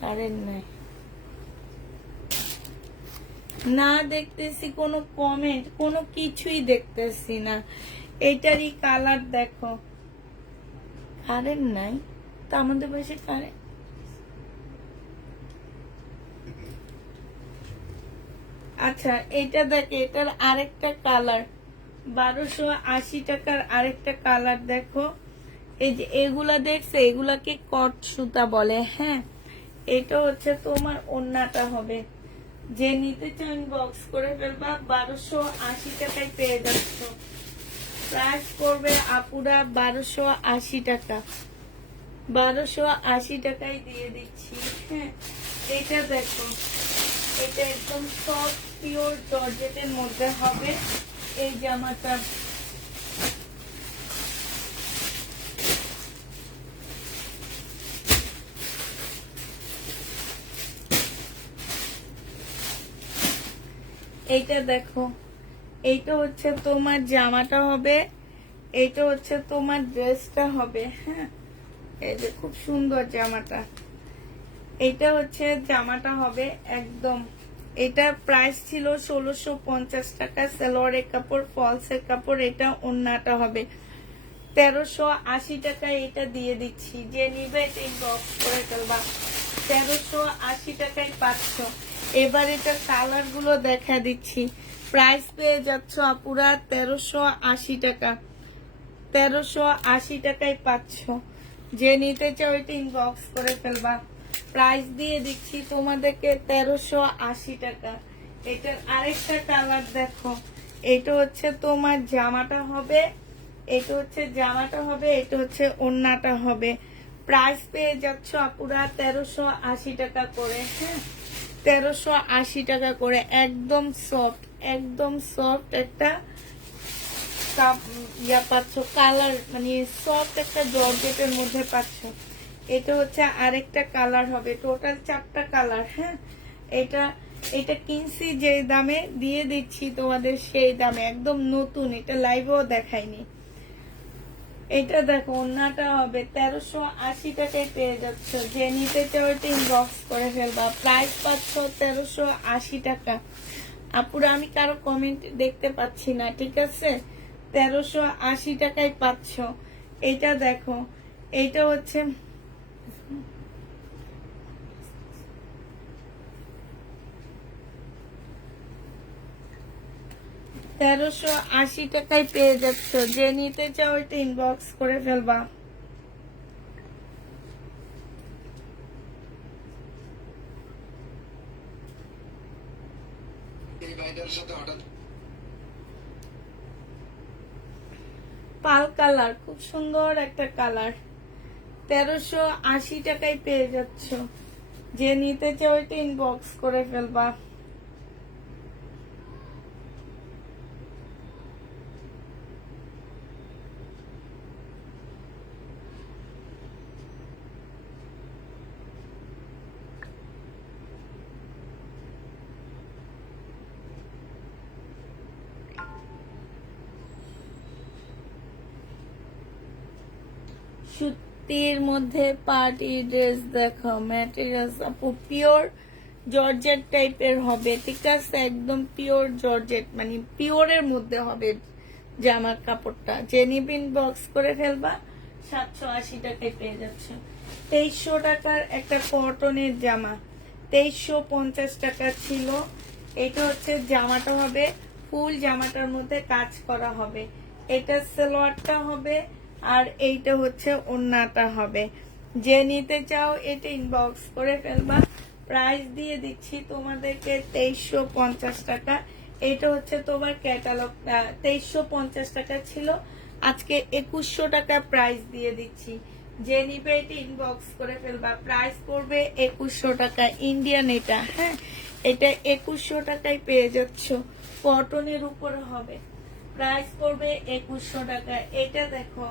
কারেন্ট নাই, না দেখতেছি কোনো কমেন্ট, কোনো কিছুই দেখতেছি না। এইটারই কালার দেখো, কারেন্ট নাই তো আমাদের পাশে কারেন্ট। আচ্ছা, এটা দেখে, এটার আরেকটা কালার 1280 টাকার আরেকটা কালার দেখো। এই যে এগুলা দেখছে, এগুলাকে কট সুতা বলে। হ্যাঁ, এটা হচ্ছে তোমার ওড়নাটা হবে। যে নিতে চাও ইনবক্স করে ফেলবা। 1280 টাকায় পেয়ে যাচ্ছ। প্রাইস করবে আপুরা 1280 টাকা। 1280 টাকায় দিয়ে দিচ্ছি। হ্যাঁ, এটা দেখো, এটা একদম সফট পিওর জর্জেটের মধ্যে হবে এই জামাটা। এইটা দেখো, এইটা হচ্ছে তোমার জামাটা হবে, এইটা হচ্ছে তোমার ড্রেসটা হবে। হ্যাঁ, এই যে খুব সুন্দর জামাটা, এটা হচ্ছে জামাটা হবে একদম। এটা প্রাইস ছিল 1650 টাকা। সালোয়ারের কাপড়, ফলসের কাপড়, এটা ওড়নাটা হবে 1380 টাকায়। এটা দিয়ে দিচ্ছি, যে নিবে এটা ইনবক্স করে ফেলবা। 1380 টাকায় পাচ্ছ। এবার এটা কালার গুলো দেখা দিচ্ছি। প্রাইস পেয়ে যাচ্ছ আপুরা 1380 টাকা। 1380 টাকায় পাচ্ছ। যে নিতে চাও এটা ইনবক্স করে ফেলবা। প্রাইস দিয়ে দিচ্ছি তোমাদেরকে 1380 টাকা। এটার আরেকটা কালার দেখো, এটা হচ্ছে তোমার জামাটা হবে, এটা হচ্ছে জামাটা হবে, এটা হচ্ছে ওড়নাটা হবে। প্রাইস পেয়ে যাচ্ছ আপুরা 1380 টাকা করে। হ্যাঁ, 1380 টাকা করে। একদম সফট, একদম সফট একটা ইয়া পাচ্ছ, কালার মানে সফট একটা জর্জেটের মধ্যে পাচ্ছ। এটা হচ্ছে আরেকটা কালার হবে, টোটাল 4টা কালার। হ্যাঁ, এটা এটা কিনছি যে দামে, দিয়ে দিচ্ছি তোমাদের সেই দামে, একদম নতুন। এটা লাইভেও দেখাইনি। এটা দেখো, ওড়নাটা হবে 1380 টাকায় পেয়ে যাচ্ছ। যে নিতে চাও এটা ইনবক্স করে ফেলবা। প্রাইস পাচ্ছ 1380 টাকা। আপুরা আমি কারো কমেন্ট দেখতে পাচ্ছি না, ঠিক আছে? 1380 টাকায় পাচ্ছ। এটা দেখো, এইটা হচ্ছে 1380 টাকায় পেয়ে যাচ্ছ। যে নিতে চাও এটা ইনবক্স করে ফেলবা। পাল কালার, খুব সুন্দর একটা কালার। 1380 টাকায় পেয়ে যাচ্ছ। যে নিতে চাও এটা ইনবক্স করে ফেলবা। সুতির মধ্যে পার্টি ড্রেস দেখো, ম্যাটেরিয়ালস আপু পিওর জর্জেট টাইপের হবে, ঠিক আছে? একদম পিওর জর্জেট, মানে পিওরের মধ্যে হবে জামার কাপড়টা। যে নিবিন বক্স করে ফেলবা। 780 টাকায় পেয়ে যাচ্ছে। 2300 টাকার একটা কটনের জামা, 2350 টাকা ছিল। এটা হচ্ছে জামাটা হবে, ফুল জামাটার মধ্যে কাজ করা হবে। এটা সালোয়ারটা হবে, আর এইটা হচ্ছে ওড়নাটা হবে। যে নিতে চাও এটা ইনবক্স করে ফেলবা। প্রাইস দিয়ে দিচ্ছি তোমাদেরকে 2350 টাকা। এটা হচ্ছে তোমার ক্যাটালগ। 2350 টাকা ছিল, আজকে 2100 টাকা প্রাইস দিয়ে দিচ্ছি। যে নিবে এটা ইনবক্স করে ফেলবা। প্রাইস পড়বে 2100 টাকা, ইন্ডিয়ান এটা। হ্যাঁ, এটা 2100 টাকায় পেয়ে যাচ্ছ। কটনের উপরে হবে, প্রাইস পড়বে 2100 টাকা। এটা দেখো,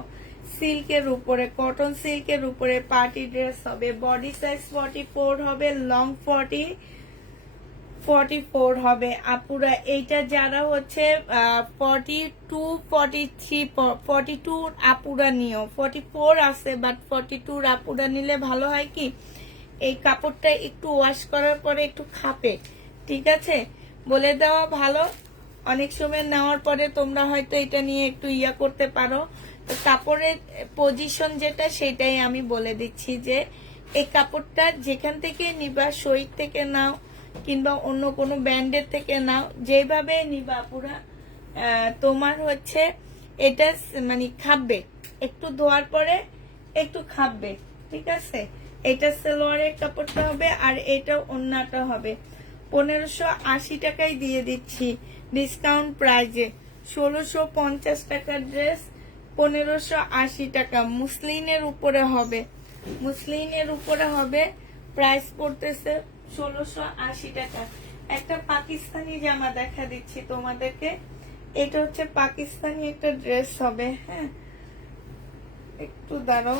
সিল্কের উপরে, কটন সিল্কের উপরে পার্টি ড্রেস হবে। বডি সাইজ 44 হবে, লং 44 হবে। আপুরা এইটা যারা হচ্ছে 42, 43, 42 আপুরা নিও। 44 আছে, বাট 42 আপুরা নিলে ভালো হয় কি, এই কাপড়টা একটু ওয়াশ করার পরে একটু খাপে, ঠিক আছে? বলে দেওয়া ভালো। অনেক সময় নেওয়ার পরে তোমরা হয়তো এটা নিয়ে একটু ইয়া করতে পারো। কাপড়ের পজিশন যেটা, সেটাই আমি বলে দিচ্ছি যে এই কাপড়টা যেখান থেকে নিবা, শহীদ থেকে নাও কিংবা অন্য কোনো ব্র্যান্ডের থেকে নাও, যেভাবে নিবা পুরা তোমার হচ্ছে এটা মানে খাবে। একটু ধোয়ার পরে একটু খাবে, ঠিক আছে। এটা সালোয়ারের কাপড়টা হবে আর এটা ওন্নাটা হবে। 1580 টাকায় দিয়ে দিচ্ছি ডিসকাউন্ট প্রাইজে। 1650 টাকার ড্রেস 1580 টাকা। মুসলিনের উপরে হবে, মুসলিনের উপরে হবে। প্রাইস পড়তেছে 1680 টাকা। একটা পাকিস্তানি জামা দেখা দিচ্ছি তোমাদেরকে। এটা হচ্ছে পাকিস্তানি একটা ড্রেস হবে, হ্যাঁ একটু দাঁড়াও।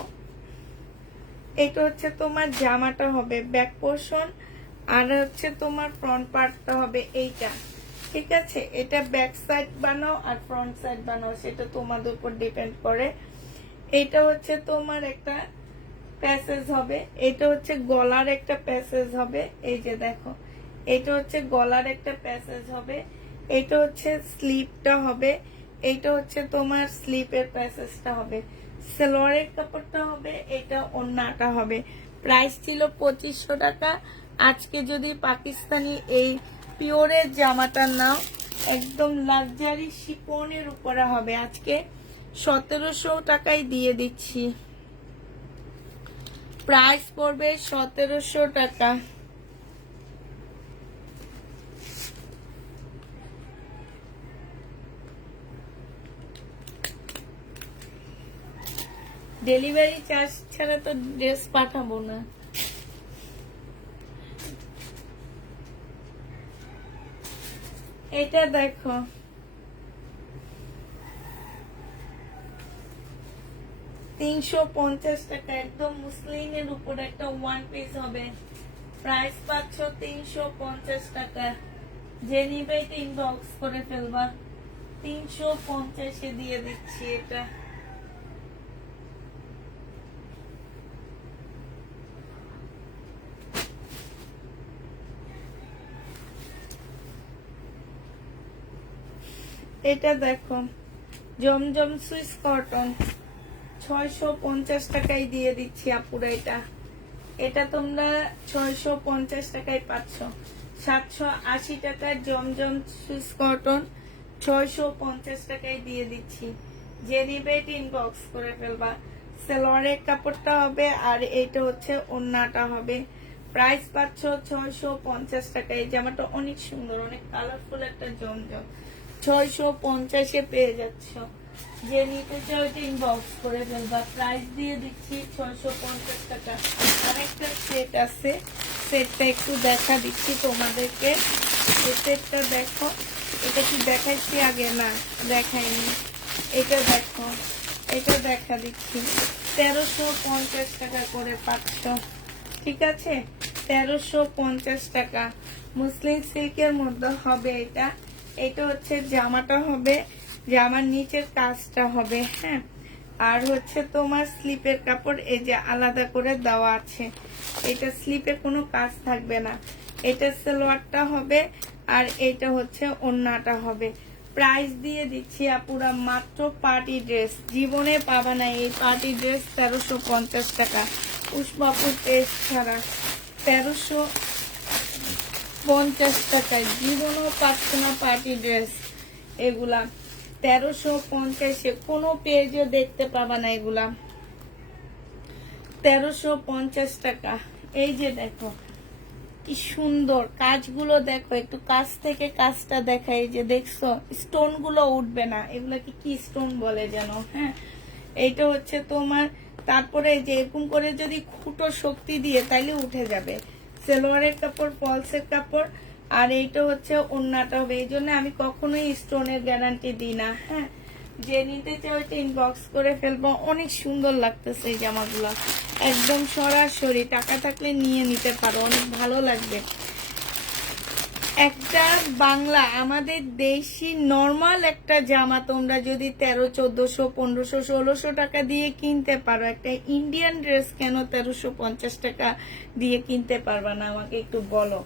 এটা হচ্ছে তোমার জামাটা হবে ব্যাক পোর্শন, আর হচ্ছে তোমার ফ্রন্ট পার্টটা হবে এইটা, ঠিক আছে। এটা ব্যাক সাইড বানাও আর ফ্রন্ট সাইড বানাও, সেটা তোমাদের উপর ডিপেন্ড করে। এটা হচ্ছে তোমার একটা প্যাসেজ হবে, এটা হচ্ছে গলার একটা প্যাসেজ হবে, এই যে দেখো এটা হচ্ছে গলার একটা প্যাসেজ হবে, এটা হচ্ছে স্লিপটা হবে, এইটা হচ্ছে তোমার স্লিপের প্যাসেজটা হবে। সালোয়ারের কাপড়টা হবে, এটা ওন্নাটা হবে। প্রাইস ছিল 2500 টাকা। আজকে যদি পাকিস্তানি এই পিওরের জামাটা নাও, একদম লাক্সারি শিফনের উপরে হবে, আজকে 1700 টাকায় দিয়ে দিচ্ছি। প্রাইস পড়বে 1700 টাকা। ডেলিভারি চার্জ ছাড়া তো ড্রেস পাঠাবো না। এটা দেখো, 350 টাকা, একদম মুসলিনের উপর একটা ওয়ান পিস হবে। প্রাইস পাচ্ছ 350 টাকা। যে নিবে এটা ইনবক্স করে ফেলবা। 350-এ দিয়ে দিচ্ছি এটা। এটা দেখো জমজম সুইস কটন, 650 টাকায় দিয়ে দিচ্ছি আপুরা। এটা এটা তোমরা 650 টাকায় পাচ্ছ। 780 টাকার জমজম সুইস কটন 650 টাকায় দিয়ে দিচ্ছি। যে নিবে এটা ইনবক্স করে ফেলবা। সালোয়ারের কাপড়টা হবে আর এটা হচ্ছে ওন্নাটা হবে। প্রাইস পাচ্ছ 650 টাকায়। জামাটা অনেক সুন্দর, অনেক কালারফুল একটা জমজম। 650-এ পেয়ে যাচ্ছ। যে নিতে চাও এটা ইনবক্স করে ফেলবা। প্রাইস দিয়ে দিচ্ছি 650 টাকা। আরেকটা সেট আছে, সেটটা একটু দেখা দিচ্ছি তোমাদেরকে। এই সেটটা দেখো, এটা কি দেখাইছি আগে? না দেখাইনি। এটা দেখো, এটা দেখা দিচ্ছি। 1350 টাকা করে পাচ্ছ, ঠিক আছে। 1350 টাকা। মুসলিম সিল্কের মধ্যে হবে এটা। এটা হচ্ছে জামাটা হবে, জামার নিচের কাজটা হবে, হ্যাঁ। আর হচ্ছে তোমার স্লিপের কাপড় এই যে আলাদা করে দেওয়া আছে। এটা স্লিপে কোনো কাজ থাকবে না। এটা সালোয়ারটা হবে আর এটা হচ্ছে ওন্নাটা হবে। প্রাইস দিয়ে দিচ্ছি আপুরা মাত্র পার্টি ড্রেস, জীবনে পাবা না এই পার্টি ড্রেস 1350 টাকা। পুষ্পাপুর টেস্ট ছাড়া 1350 টাকায় জীবনও পাচ্ছ না পার্টি ড্রেস। এগুলা 1350-এ কোনো পেজও দেখতে পাবা না। এগুলা 1350 টাকা। এই যে দেখো কি সুন্দর কাজগুলো, দেখো একটু কাছ থেকে কাজটা দেখাই। যে দেখছো স্টোন গুলো উঠবে না, এগুলা কি স্টোন বলে যেন, হ্যাঁ। এইটা হচ্ছে তোমার, তারপরে যে এরকম করে যদি খুঁটো শক্তি দিয়ে তাইলে উঠে যাবে। সালোয়ারের কাপড়, ফলসের কাপড়, আর এইটা হচ্ছে ওন্নাটা হবে। এই জন্য আমি কখনোই স্টোনের গ্যারান্টি দিই না, হ্যাঁ। যে নিতে চাও এটা ইনবক্স করে ফেলবো। অনেক সুন্দর লাগতেছে এই জামাগুলো, একদম সরাসরি টাকা থাকলে নিয়ে নিতে পারো, অনেক ভালো লাগবে। একটা বাংলা আমাদের দেশি নর্মাল একটা জামা তোমরা যদি 1300, 1400, 1500, 1600 টাকা দিয়ে কিনতে পারো, একটা ইন্ডিয়ান ড্রেস কেন 1350 টাকা দিয়ে কিনতে পারবা না আমাকে একটু বলো।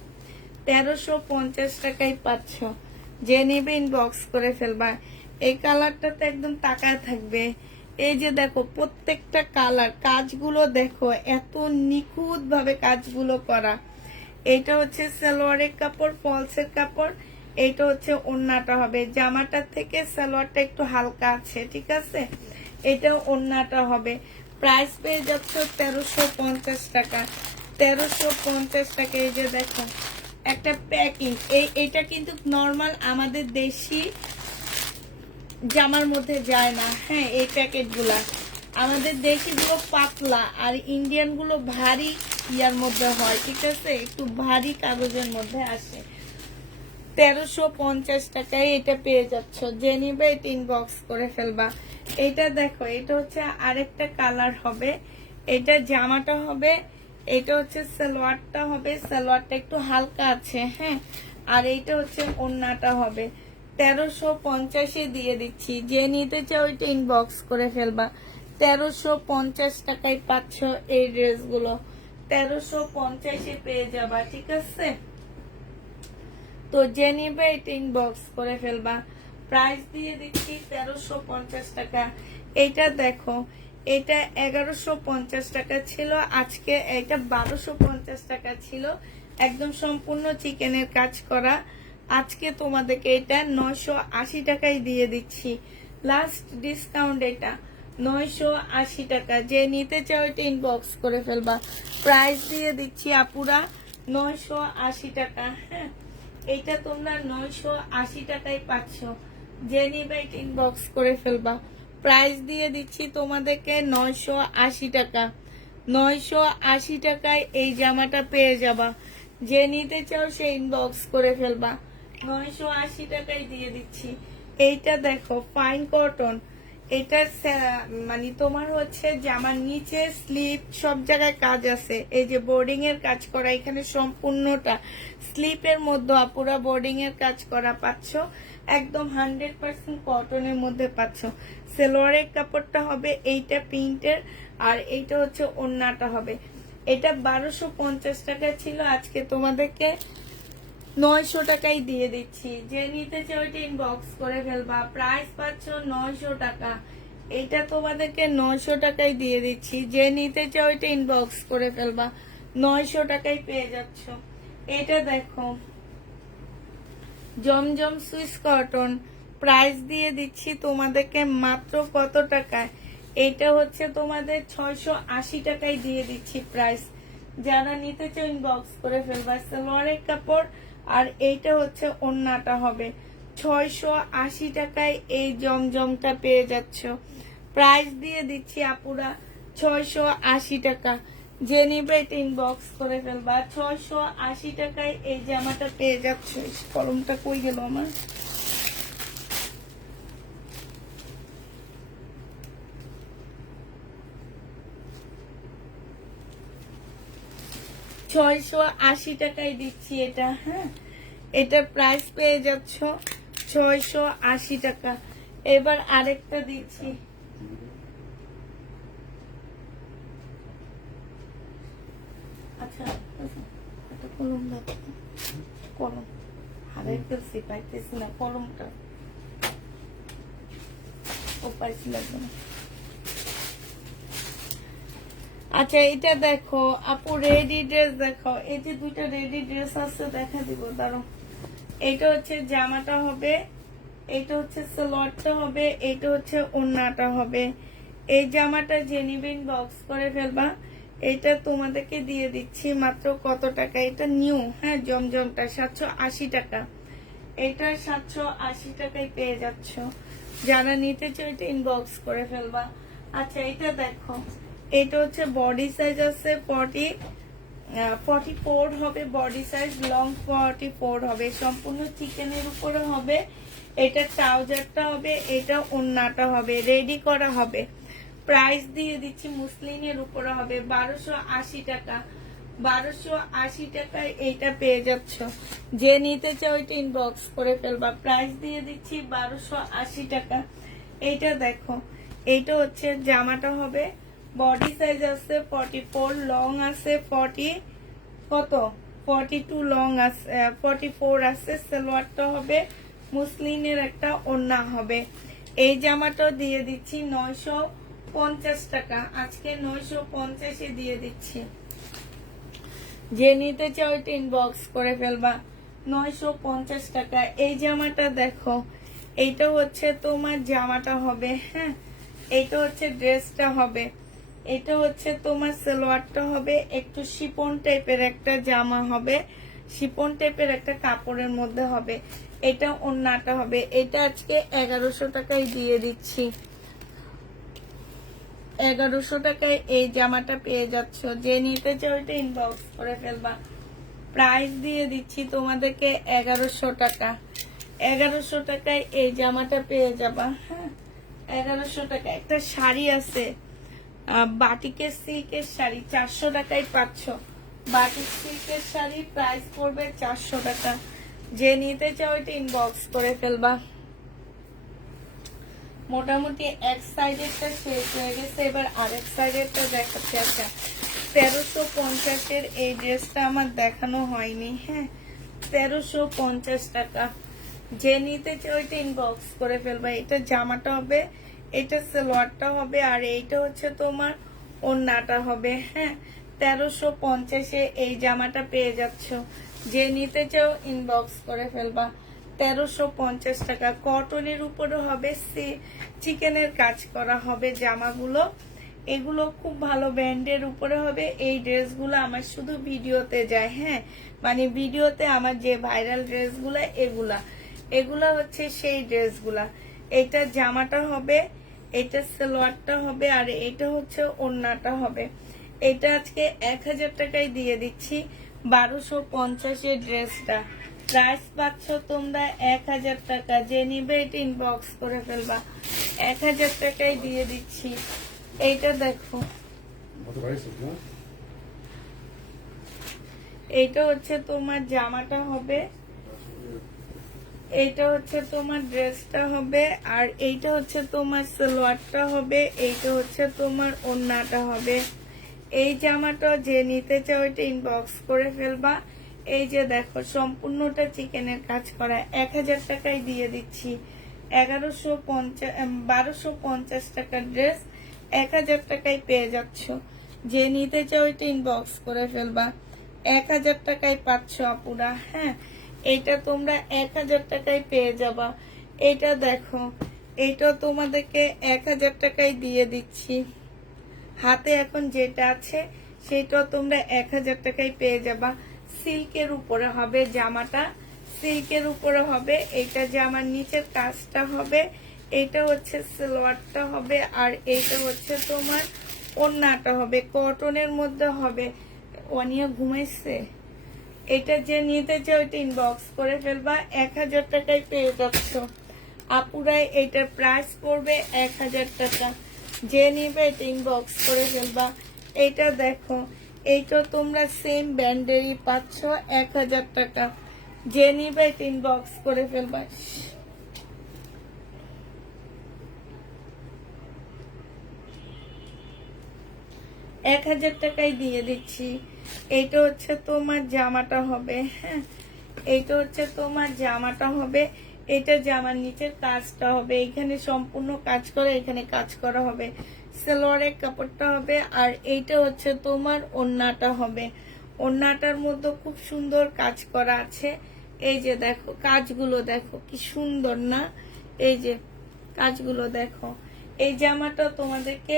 1350 টাকায় পাচ্ছ। যে নেবে ইনবক্স করে ফেলবা। এই কালারটা তো একদম তাকায় থাকবে। এই যে দেখো প্রত্যেকটা কালার, কাজগুলো দেখো এত নিখুঁত ভাবে কাজগুলো করা। এটা হচ্ছে সালোয়ারের কাপড়, ফলসের কাপড়, এইটা হচ্ছে ওন্নাটা হবে। জামাটার থেকে সালোয়ারটা একটু হালকা আছে, ঠিক আছে। এটা ওন্নাটা হবে। প্রাইস পেয়ে যাচ্ছ 1350 টাকা। 1350 টাকা। এই যে দেখো একটা প্যাকিং, এইটা কিন্তু নর্মাল আমাদের দেশি জামার মধ্যে যায় না। হ্যাঁ, এই প্যাকেটগুলা আমাদের দেশিগুলো পাতলা আর ইন্ডিয়ান গুলো ভারী ইয়ার মধ্যে হয়, ঠিক আছে, একটু ভারী কাগজের মধ্যে আসে। 1350 টাকায় এটা পেয়ে যাচ্ছ। যে নিবে এটা ইনবক্স করে ফেলবা। এটা দেখো, এটা হচ্ছে আরেকটা কালার হবে। এটা জামাটা হবে, এটা হচ্ছে সালোয়ারটা হবে। সালোয়ারটা একটু হালকা আছে, হ্যাঁ, আর এইটা হচ্ছে ওড়নাটা হবে। 1350 দিয়ে দিচ্ছি। যে নিতে চাও ওইটা ইনবক্স করে ফেলবা। 1350 টাকায় পাচ্ছ এই ড্রেসগুলো। 1350 পেয়ে যাবা, ঠিক আছে। তো যে নিবে এটা ইনবক্স করে ফেলবা। প্রাইস দিয়ে দিচ্ছি 1350 টাকা। এটা দেখো, এটা 1150 টাকা ছিল, আজকে এটা 1250 টাকা ছিল। একদম সম্পূর্ণ চিকেনের কাজ করা। আজকে তোমাদেরকে এটা 980 টাকায় দিয়ে দিচ্ছি। লাস্ট ডিসকাউন্ট এটা 980 টাকা। যে নিতে চাও এটা ইনবক্স করে ফেলবা। প্রাইস দিয়ে দিচ্ছি আপুরা 980 টাকা। হ্যাঁ, এটা তোমরা 980 টাকায় পাচ্ছ। যে নিবে এটা ইনবক্স করে ফেলবা। প্রাইস দিয়ে দিচ্ছি তোমাদেরকে 980 টাকা। 980 টাকায় এই জামাটা পেয়ে যাবা। যে নিতে চাও সে ইনবক্স করে ফেলবা। 980 টাকায় দিয়ে দিচ্ছি। এইটা দেখো ফাইন কটন। এটা মানে তোমার হচ্ছে জামার নিচে স্লিপ সব জায়গায় কাজ আছে। এই যে বোর্ডিং এর কাজ করা, এখানে সম্পূর্ণটা স্লিপের মধ্যে পুরো বোর্ডিং এর কাজ করা পাচ্ছ। একদম 100% কটনের মধ্যে পাচ্ছ। সালোয়ারের কাপড়টা হবে এইটা প্রিন্টের, আর এইটা হচ্ছে ওড়নাটা হবে। এটা 1250 টাকা ছিল, আজকে তোমাদেরকে 900 টাকায় দিয়ে দিচ্ছি। যে নিতে চাও ওইটা ইনবক্স করে ফেলবা। প্রাইস পাচ্ছ 900 টাকা। এটা তোমাদেরকে 900 টাকায় দিয়ে দিচ্ছি। যে নিতে চাও ওইটা ইনবক্স করে ফেলবা। 900 টাকায় পেয়ে যাচ্ছ। এটা দেখো জমজম সুইস কটন। প্রাইস দিয়ে দিচ্ছি তোমাদেরকে মাত্র কত টাকায়? এটা হচ্ছে তোমাদের 680 টাকায় দিয়ে দিচ্ছি প্রাইস। যারা নিতে চাও ইনবক্স করে ফেলবা। সালোয়ারের কাপড় আর এইটা হচ্ছে ওড়নাটা হবে। 680 টাকায় এই জমজমটা পেয়ে যাচ্ছ। প্রাইস দিয়ে দিচ্ছি আপুরা 680 টাকা। যে নিবে এটা ইনবক্স করে ফেলবা। 680 টাকায় এই জামাটা পেয়ে যাচ্ছ। কলমটা কই গেল আমার? $680 টাকায় দিচ্ছি এটা। হ্যাঁ, এটা প্রাইস পেয়ে যাচ্ছ 680 টাকা। এবার আরেকটা দিচ্ছি। আচ্ছা, একটা কলম দাও। কলম হারাই ফেলছি, পাইতেছি না কলমটা। ও পাইছি, লাগবে না। আচ্ছা, এটা দেখো আপু, রেডি ড্রেস দেখো। এই যে দুইটা রেডি ড্রেস আছে, দেখা দিব, দাঁড়ো। এটা হচ্ছে জামাটা হবে, এটা হচ্ছে সালোয়ারটা হবে, এটা হচ্ছে ওড়নাটা হবে। এই জামাটা যে নিবেন বক্স করে ফেলবা। এটা তোমাদেরকে দিয়ে দিচ্ছি মাত্র কত টাকা? এটা নিউ, হ্যাঁ, জমজমটা 780 টাকা। এটা 780 টাকায় পেয়ে যাচ্ছ। যারা নিতে চাও এটা ইনবক্স করে ফেলবা। আচ্ছা, এটা দেখো, এটা হচ্ছে বডি সাইজ আছে 44 হবে বডি সাইজ, লং 44 হবে, সম্পূর্ণ চিকেনের উপরে হবে। এটা ট্রাউজারটা হবে, এটা ওড়নাটা হবে, রেডি করা হবে। প্রাইস দিয়ে দিচ্ছি মুসলিনের উপরে হবে 1280 টাকা। 1280 টাকায় এইটা পেয়ে যাচ্ছ। যে নিতে চাও ওইটা ইনবক্স করে ফেলবা। প্রাইস দিয়ে দিচ্ছি 1280 টাকা। এইটা দেখো, এইটা হচ্ছে জামাটা হবে, বডি সাইজ আছে 44, লং আছে 40, কত 42, লং আছে 44 আছে। সালোয়ারটা হবে মুসলিনের একটা ওড়না হবে। এই জামাটা দিয়ে দিচ্ছি 950 টাকা। আজকে 950 দিয়ে দিচ্ছি। যে নিতে চাও ওইটা ইনবক্স করে ফেলবা। 950 টাকা। এই জামাটা দেখো, এইটা হচ্ছে তোমার জামাটা হবে, হ্যাঁ, এইটা হচ্ছে ড্রেসটা হবে। এটা হচ্ছে তোমার সালোয়ারটা হবে একটু শিপন টাইপের একটা জামা হবে, শিপন টাইপের একটা কাপড়ের মধ্যে হবে। এটা ওড়নাটা হবে। এটা আজকে 1100 টাকায় দিয়ে দিচ্ছি। 1100 টাকায় এই জামাটা পেয়ে যাচ্ছ। যে নিতে চাও এটা ইনবক্স করে ফেলবা। প্রাইস দিয়ে দিচ্ছি তোমাদেরকে 1100 টাকা। 1100 টাকায় এই জামাটা পেয়ে যাবা। হ্যাঁ, 1100 টাকা। একটা শাড়ি আছে বাটিকের সিল্কের শাড়ি, 400 টাকায় পাচ্ছ। বাটিক সিল্কের শাড়ি প্রাইস পড়বে 400 টাকা। যে নিতে চাও এটা ইনবক্স করে ফেলবা। মোটামুটি এক সাইডেরটা শেষ হয়ে গেছে, এবার আরেক সাইডেরটা দেখাচ্ছি। আচ্ছা, 1350-এর এই ড্রেসটা আমার দেখানো হয়নি। হ্যাঁ, 1350 টাকা। যে নিতে চাও এটা ইনবক্স করে ফেলবা। এটা জামাটা হবে, এটা সালোয়ারটা হবে, আর এইটা হচ্ছে তোমার ওড়নাটা হবে। হ্যাঁ, 1350-এ এই জামাটা পেয়ে যাচ্ছ। যে নিতে চাও ইনবক্স করে ফেলবা। 1350 টাকা। কটনের উপরে হবে, চিকেনের কাজ করা হবে জামাগুলো। এগুলো খুব ভালো ব্র্যান্ডের উপরে হবে। এই ড্রেসগুলো আমার শুধু ভিডিওতে যায়। হ্যাঁ, মানে ভিডিওতে আমার যে ভাইরাল ড্রেসগুলো এগুলা হচ্ছে সেই ড্রেসগুলা। এটা জামাটা হবে, এটা সালোয়ারটা হবে, আর এটা হচ্ছে ওড়নাটা হবে। এটা আজকে 1000 টাকায় দিয়ে দিচ্ছি। 1250-এর ড্রেসটা প্রাইস পাচ্ছ তোমরা 1000 টাকা। যে নিবে এটা ইনবক্স করে ফেলবা। 1000 টাকায় দিয়ে দিচ্ছি। এইটা দেখো, এইটা হচ্ছে তোমার জামাটা হবে, এইটা হচ্ছে তোমার ড্রেসটা হবে, আর এইটা হচ্ছে তোমার সালোয়ারটা হবে, এইটা হচ্ছে তোমার ওড়নাটা হবে। এই জামাটা যে নিতে চাও এটা ইনবক্স করে ফেলবা। এই যে দেখো, সম্পূর্ণটা চিকেনের কাজ করা। 1000 টাকায় দিয়ে দিচ্ছি। 1250 টাকার ড্রেস 1000 টাকায় পেয়ে যাচ্ছ। যে নিতে চাও এটা ইনবক্স করে ফেলবা। 1000 টাকায় পাচ্ছ আপুরা। হ্যাঁ, এটা তোমরা 1000 টাকায় পেয়ে যাবা। এটা দেখো, এটা তোমাদেরকে 1000 টাকায় দিয়ে দিচ্ছি। হাতে এখন যেটা আছে সেটা তোমরা 1000 টাকায় পেয়ে যাবা। সিল্কের উপরে হবে জামাটা, সিল্কের উপরে হবে। এটা জামার নিচের কাজটা হবে, এটা হচ্ছে সালোয়ারটা হবে, আর এইটা হচ্ছে তোমার ওড়নাটা হবে। কটনের মধ্যে হবে। অনিয়া ঘুমাইছে। এটা যে নিতে চাও এটা ইনবক্স করে ফেলবা। 1000 টাকায় পেয়ে যাচ্ছ আপুরাই। এটার প্রাইস পড়বে 1000 টাকা। যে নিবে এটা ইনবক্স করে ফেলবা। এটা দেখো, এইটা তোমরা সেম ব্র্যান্ডেরই পাচ্ছ 1000 টাকা। যে নিবে এটা ইনবক্স করে ফেলবা। 1000 টাকায় দিয়ে দিচ্ছি। এইটা হচ্ছে তোমার জামাটা হবে। হ্যাঁ, এইটা হচ্ছে তোমার জামাটা হবে। এটা জামার নিচের কাজটা হবে, এখানে সম্পূর্ণ কাজ করা, এখানে কাজ করা হবে। সালোয়ারের কাপড়টা হবে, আর এইটা হচ্ছে তোমার ওড়নাটা হবে। ওড়নাটার মধ্যে খুব সুন্দর কাজ করা আছে। এই যে দেখো, কাজগুলো দেখো কি সুন্দর না? এই যে কাজগুলো দেখো। এই জামাটা তোমাদেরকে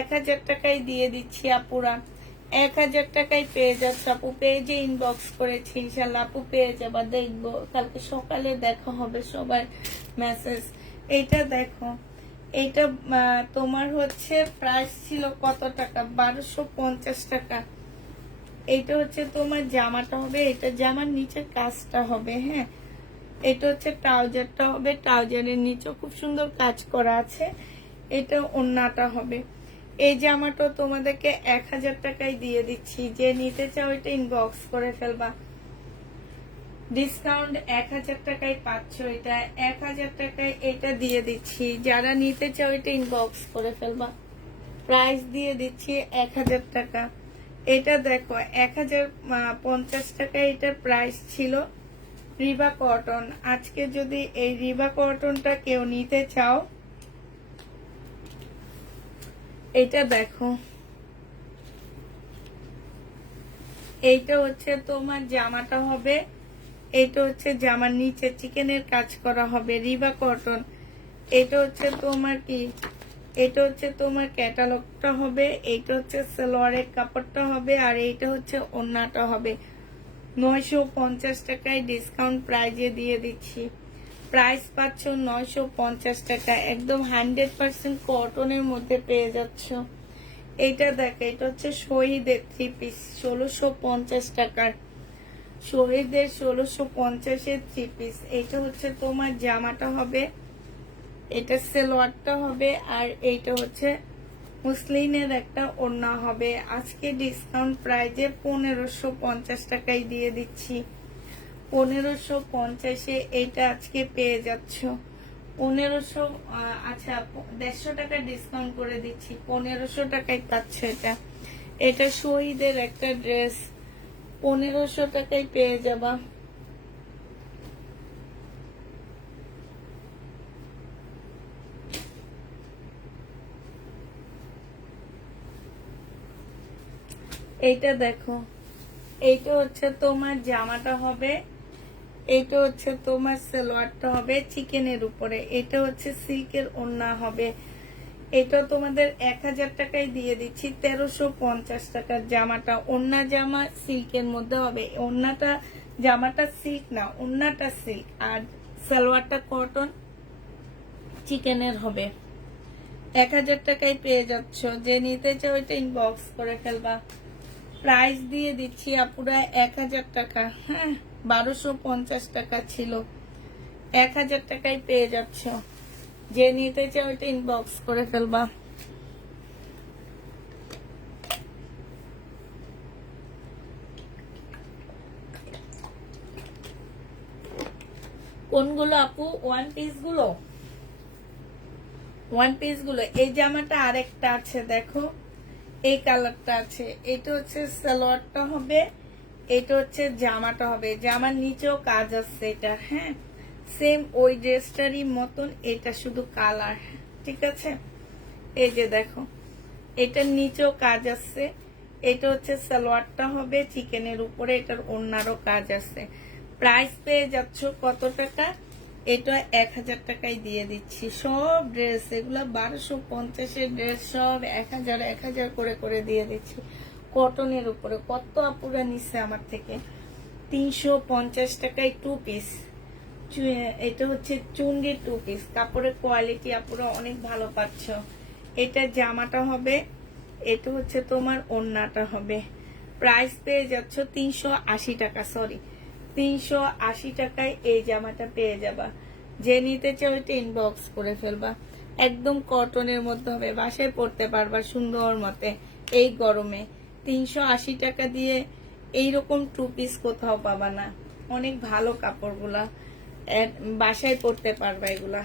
1000 টাকায় দিয়ে দিচ্ছি আপুরা। 1000 টাকায় পেয়ে যাচ্ছে আপু। পেজে ইনবক্স করেছি, ইনশাল্লাহ আপু পেয়ে যাবা। দেখবো কালকে সকালে দেখা হবে সবার মেসেজ। এইটা দেখো, এইটা তোমার হচ্ছে প্রাইস ছিল কত টাকা? 1250 টাকা। এইটা হচ্ছে তোমার জামাটা হবে, এটা জামার নিচের কাজটা হবে। হ্যাঁ, এটা হচ্ছে ট্রাউজারটা হবে, ট্রাউজারের নিচে খুব সুন্দর কাজ করা আছে। এটা ওড়নাটা হবে। এই জামাটা তোমাদেরকে 1000 টাকায় দিয়ে দিচ্ছি। যে নিতে চাও এটা ইনবক্স করে ফেলবা। ডিসকাউন্ট 1000 টাকায় পাচ্ছ। এটা 1000 টাকায় এটা দিয়ে দিচ্ছি। যারা নিতে চাও এটা ইনবক্স করে ফেলবা। প্রাইস দিয়ে দিচ্ছি 1000 টাকা। এটা দেখো, 1050 টাকা এটার প্রাইস ছিল। রিবা কটন। আজকে যদি এই রিবা কটনটা কেউ নিতে চাও, এটা দেখো, এইটা হচ্ছে তোমার জামাটা হবে, এইটা হচ্ছে জামার নিচে চিকেনের কাজ করা হবে। রিবা কটন। এটা হচ্ছে তোমার কি, এটা হচ্ছে তোমার ক্যাটালগটা হবে, এইটা হচ্ছে সালোয়ারের কাপড়টা হবে, আর এইটা হচ্ছে ওড়নাটা হবে। 950 টাকায় ডিসকাউন্ট প্রাইজে দিয়ে দিচ্ছি। প্রাইস পাচ্ছ 950 টাকা, একদম 100% কটনের মধ্যে পেয়ে যাচ্ছ। এইটা দেখো, এটা হচ্ছে শহীদের 3 পিস 1650 টাকার, শহীদের 1650-এর 3 পিস। এইটা হচ্ছে তোমার জামাটা হবে, এটা সালোয়ারটা হবে, আর এইটা হচ্ছে মুসলিনের একটা ওড়না হবে। আজকে ডিসকাউন্ট প্রাইজে 1550 টাকায় দিয়ে দিচ্ছি। 1550-এ এইটা আজকে পেয়ে যাচ্ছ। 1500, আচ্ছা 150 টাকা ডিসকাউন্ট করে দিচ্ছি, 1500 টাকায় পাচ্ছ এটা। এটা শহীদের একটা ড্রেস, 1500 টাকায় পেয়ে যাবা। এইটা দেখো, এইটা হচ্ছে তোমার জামাটা হবে, এইটা হচ্ছে তোমার সালোয়ারটা হবে চিকেনের উপরে, এটা হচ্ছে সিল্কের ওড়না হবে। এটা তোমাদের 1000 টাকায় দিয়ে দিচ্ছি। 1350 টাকার জামাটা, ওড়না জামা সিল্কের মধ্যে হবে। ওড়নাটা, জামাটা সিল্ক না, ওড়নাটা সিল্ক, আর সালোয়ারটা কটন চিকেনের হবে। 1000 টাকায় পেয়ে যাচ্ছ। যে নিতে চাও এটা ইনবক্স করে ফেলবা। প্রাইস দিয়ে দিচ্ছি আপুরা 1000 টাকা। হ্যাঁ, 1250 টাকা ছিল, 1000 টাকায় পেয়ে যাচ্ছ। যে নিতে চাও এটা ইনবক্স করে ফেলবা। কোনগুলো আপু? ওয়ান পিস গুলো, ওয়ান পিস গুলো। এই জামাটা আরেকটা আছে দেখো, এই কালারটা আছে। এটা হচ্ছে সালোয়ারটা হবে, এটা হচ্ছে জামাটা হবে। জামার নিচেও কাজ আছে এটা, হ্যাঁ সেম ওই ড্রেসটারই মতন, এটা শুধু কালার, ঠিক আছে। এই যে দেখো, এটার নিচেও কাজ আছে। এটা হচ্ছে সালোয়ারটা হবে চিকেনের উপরে, এটার ওড়নারও কাজ আছে। প্রাইস পেয়ে যাচ্ছ কত টাকা? এটা 1000 টাকায় দিয়ে দিচ্ছি। সব ড্রেস এগুলো 1250-এর ড্রেস, সব 1000 1000 করে করে দিয়ে দিচ্ছি কটনের উপরে। কত আপুরা নিচ্ছে আমার থেকে? 350 টাকায় 2 পিস। এটা হচ্ছে চুন্ডি 2 পিস। কাপড়ের কোয়ালিটি আপুরা অনেক ভালো পাচ্ছ। এটা জামাটা হবে, এটা হচ্ছে তোমার ওড়নাটা হবে। প্রাইস পেয়ে যাচ্ছ 380 টাকা, সরি 380 টাকায় এই জামাটা পেয়ে যাবা। যে নিতে চাও এটা ইনবক্স করে ফেলবা। একদম কটনের মধ্যে হবে, বাসায় পরতে পারবা সুন্দর মতে এই গরমে। 380 টাকা দিয়ে এইরকম 2 পিস কোথাও পাবা না। অনেক ভালো কাপড়গুলা, বাসায় পরতে পারবা এগুলা।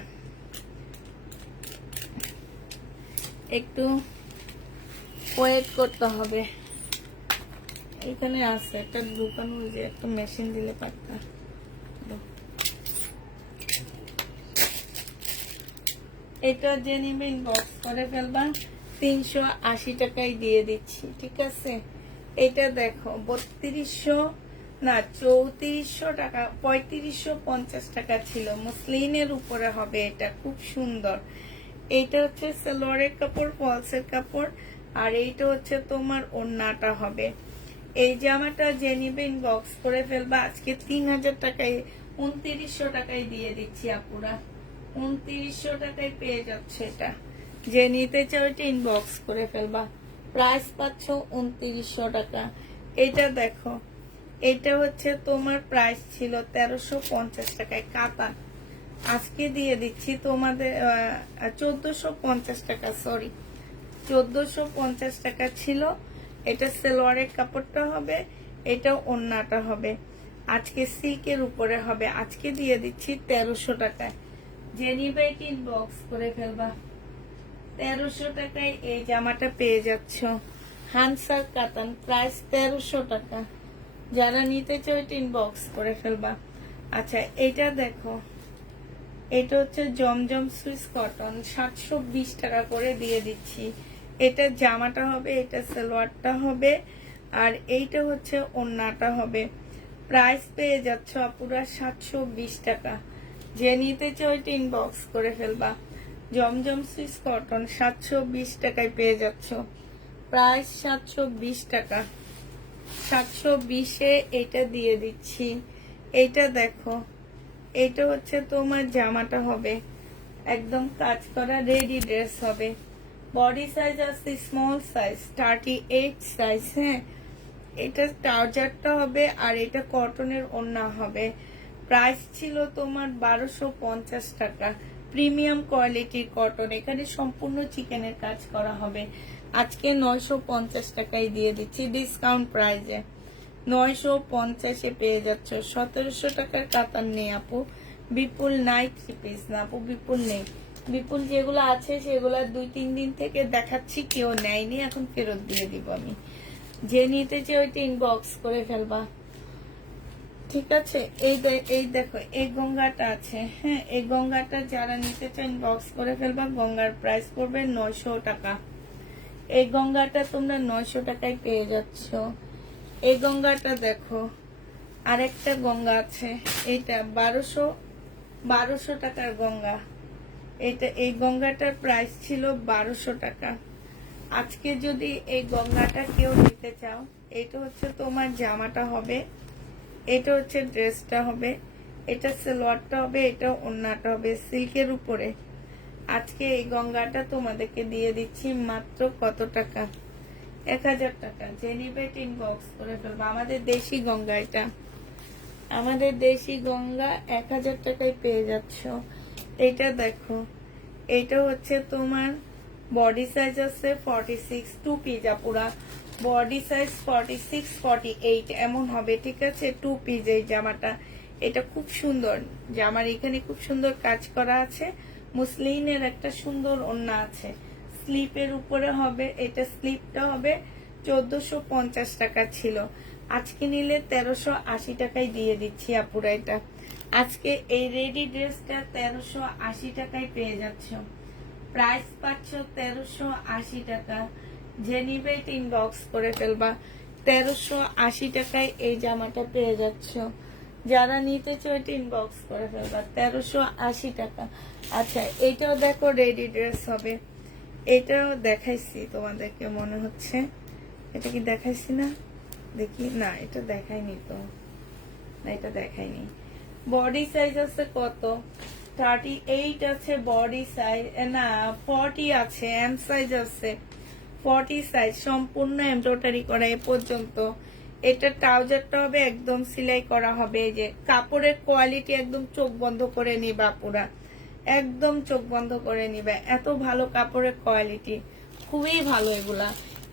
একটু ওয়েট করতে হবে। এখানে আছে একটা দোকান, যে একটা মেশিন দিলে পারতা। এটা যে নিবে ইনবক্স করে ফেলবা। 380 টাকায় দিয়ে দিচ্ছি, ঠিক আছে। এটা দেখো 3200 না 3400 টাকা, 3550 টাকা ছিল। মুসলিনের উপরে হবে, এটা খুব সুন্দর। এইটা হচ্ছে সালোয়ারের কাপড়, ফলসের কাপড়, আর এইটা হচ্ছে তোমার ওড়নাটা হবে। এই জামাটা যে নিবে ইনবক্স করে ফেলবা। আজকে 3000 টাকায় 2900 টাকায় দিয়ে দিচ্ছি আপুরা। 2900 টাকায় পেয়ে যাচ্ছে এটা। যে নিতে চাও এটা ইনবক্স করে ফেলবা। প্রাইস পাচ্ছ 2900 টাকা। এটা দেখো, এটা হচ্ছে তোমার প্রাইস ছিল 1350 টাকায় কাতান। আজকে দিয়ে দিচ্ছি তোমাদের 1450 টাকা, সরি 1450 টাকা ছিল। এটা সালোয়ারের কাপড়টা হবে, এটা ওড়নাটা হবে। আজকে সিল্কের উপরে হবে। আজকে দিয়ে দিচ্ছি 1300 টাকায়। যে নিবে এটা ইনবক্স করে ফেলবা। 1300 টাকায় এই জামাটা পেয়ে যাচ্ছ। হানসার কাতান, প্রাইস 1300 টাকা। যারা নিতে চাও এটা ইনবক্স করে ফেলবা। আচ্ছা এটা দেখো, এটা হচ্ছে জমজম সুইস কটন, 720 টাকা করে দিয়ে দিচ্ছি। এটা জামাটা হবে, এটা সালোয়ারটা হবে, আর এইটা হচ্ছে ওড়নাটা হবে। প্রাইস পেয়ে যাচ্ছ আপুরা 720 টাকা। যে নিতে চাও এটা ইনবক্স করে ফেলবা। জমজম সুইস কটন 720 টাকায় পেয়ে যাচ্ছ। প্রাইস 720 টাকা। 720-এ এটা দিয়ে দিচ্ছি। এইটা দেখো, এটা হচ্ছে তোমার জামাটা হবে একদম কাজ করা রেডি ড্রেস হবে। বডি সাইজ আছে স্মল সাইজ 38 সাইজ। হ্যাঁ, এটা ট্রাউজারটা হবে আর এটা কটনের ওড়না হবে। প্রাইস ছিল তোমার 1250 টাকা। প্রিমিয়াম কোয়ালিটির কটন, এখানে সম্পূর্ণ চিকেনের কাজ করা হবে। আজকে 950 টাকায় দিয়ে দিচ্ছি ডিসকাউন্ট প্রাইজে। 950-এ পেয়ে যাচ্ছ। 1700 টাকার কাতার নেই আপু, বিপুল নাই 3 পিস না আপু, বিপুল নেই। বিপুল যেগুলো আছে সেগুলো 2-3 দিন থেকে দেখাচ্ছি, কেউ নেয়নি, এখন ফেরত দিয়ে দিব আমি। যে নিতে চাই ওইটা ইনবক্স করে ফেলবা, ঠিক আছে? এই দেখো এই গঙ্গাটা আছে। হ্যাঁ, এই গঙ্গাটা যারা নিতে চান ইনবক্স করে ফেলবা। গঙ্গার প্রাইস পড়বে 900 টাকা। এই গঙ্গাটা তোমরা 900 টাকায় পেয়ে যাচ্ছ। এই গঙ্গাটা দেখো, আরেকটা গঙ্গা আছে, এইটা 1200 টাকার গঙ্গা। এই গঙ্গাটার প্রাইস ছিল 1200 টাকা। আজকে যদি এই গঙ্গাটা কেউ নিতে চাও, এটা হচ্ছে তোমার জামাটা হবে, এটা হচ্ছে ড্রেসটা হবে, এটা সালোয়ারটা হবে, এটা ওড়নাটা হবে সিল্কের উপরে। আজকে এই গঙ্গাটা তোমাদেরকে দিয়ে দিচ্ছি মাত্র কত টাকা? 1000 টাকা। যে নিবে ইনবক্স করে ফেলবো। আমাদের দেশি গঙ্গা, এটা আমাদের দেশি গঙ্গা 1000 টাকায় পেয়ে যাচ্ছ। এটা দেখো, এটা হচ্ছে তোমার বডি সাইজ আছে 46, 2 পিস পুরা বডি সাইজ 46, 48 এমন হবে, ঠিক আছে? 2 পিস এই জামাটা। এটা খুব সুন্দর জামার, এখানে খুব সুন্দর কাজ করা আছে। মুসলিনের একটা সুন্দর ওড়না আছে, স্লিপের উপরে হবে। এটা স্লিপটা হবে 1450 টাকা ছিল, আজকে নিলে 1380 টাকায় দিয়ে দিচ্ছি আপুরা। এটা আজকে এই রেডি ড্রেসটা 1380 টাকায় পেয়ে যাচ্ছ। প্রাইস পাচ্ছ 1380 টাকা। যে নিবে ইনবক্স করে ফেলবা। 1380 টাকায় এই জামাটা পেয়ে যাচ্ছ। যারা নিতে চাও এটা ইনবক্স করে ফেলবা। 1380 টাকা। আচ্ছা, এটাও দেখো রেডি ড্রেস হবে। এটাও দেখাইছি তোমাদেরকে মনে হচ্ছে, এটা কি দেখাইছি না? দেখি না, এটা দেখাইনি তো, না এটা দেখাইনি। বডি সাইজ আছে কত? 38 আছে বডি সাইজ, না 40 আছে, এম সাইজ আছে 40 সাইজ, সম্পূর্ণ এমব্রয়ডারি করা এ পর্যন্ত। এটা ট্রাউজারটা হবে একদম সেলাই করা হবে। এই যে কাপড়ের কোয়ালিটি একদম চোখ বন্ধ করে নিবা পুরা, একদম চোখ বন্ধ করে নিবে, এত ভালো কাপড়ের কোয়ালিটি, খুবই ভালো।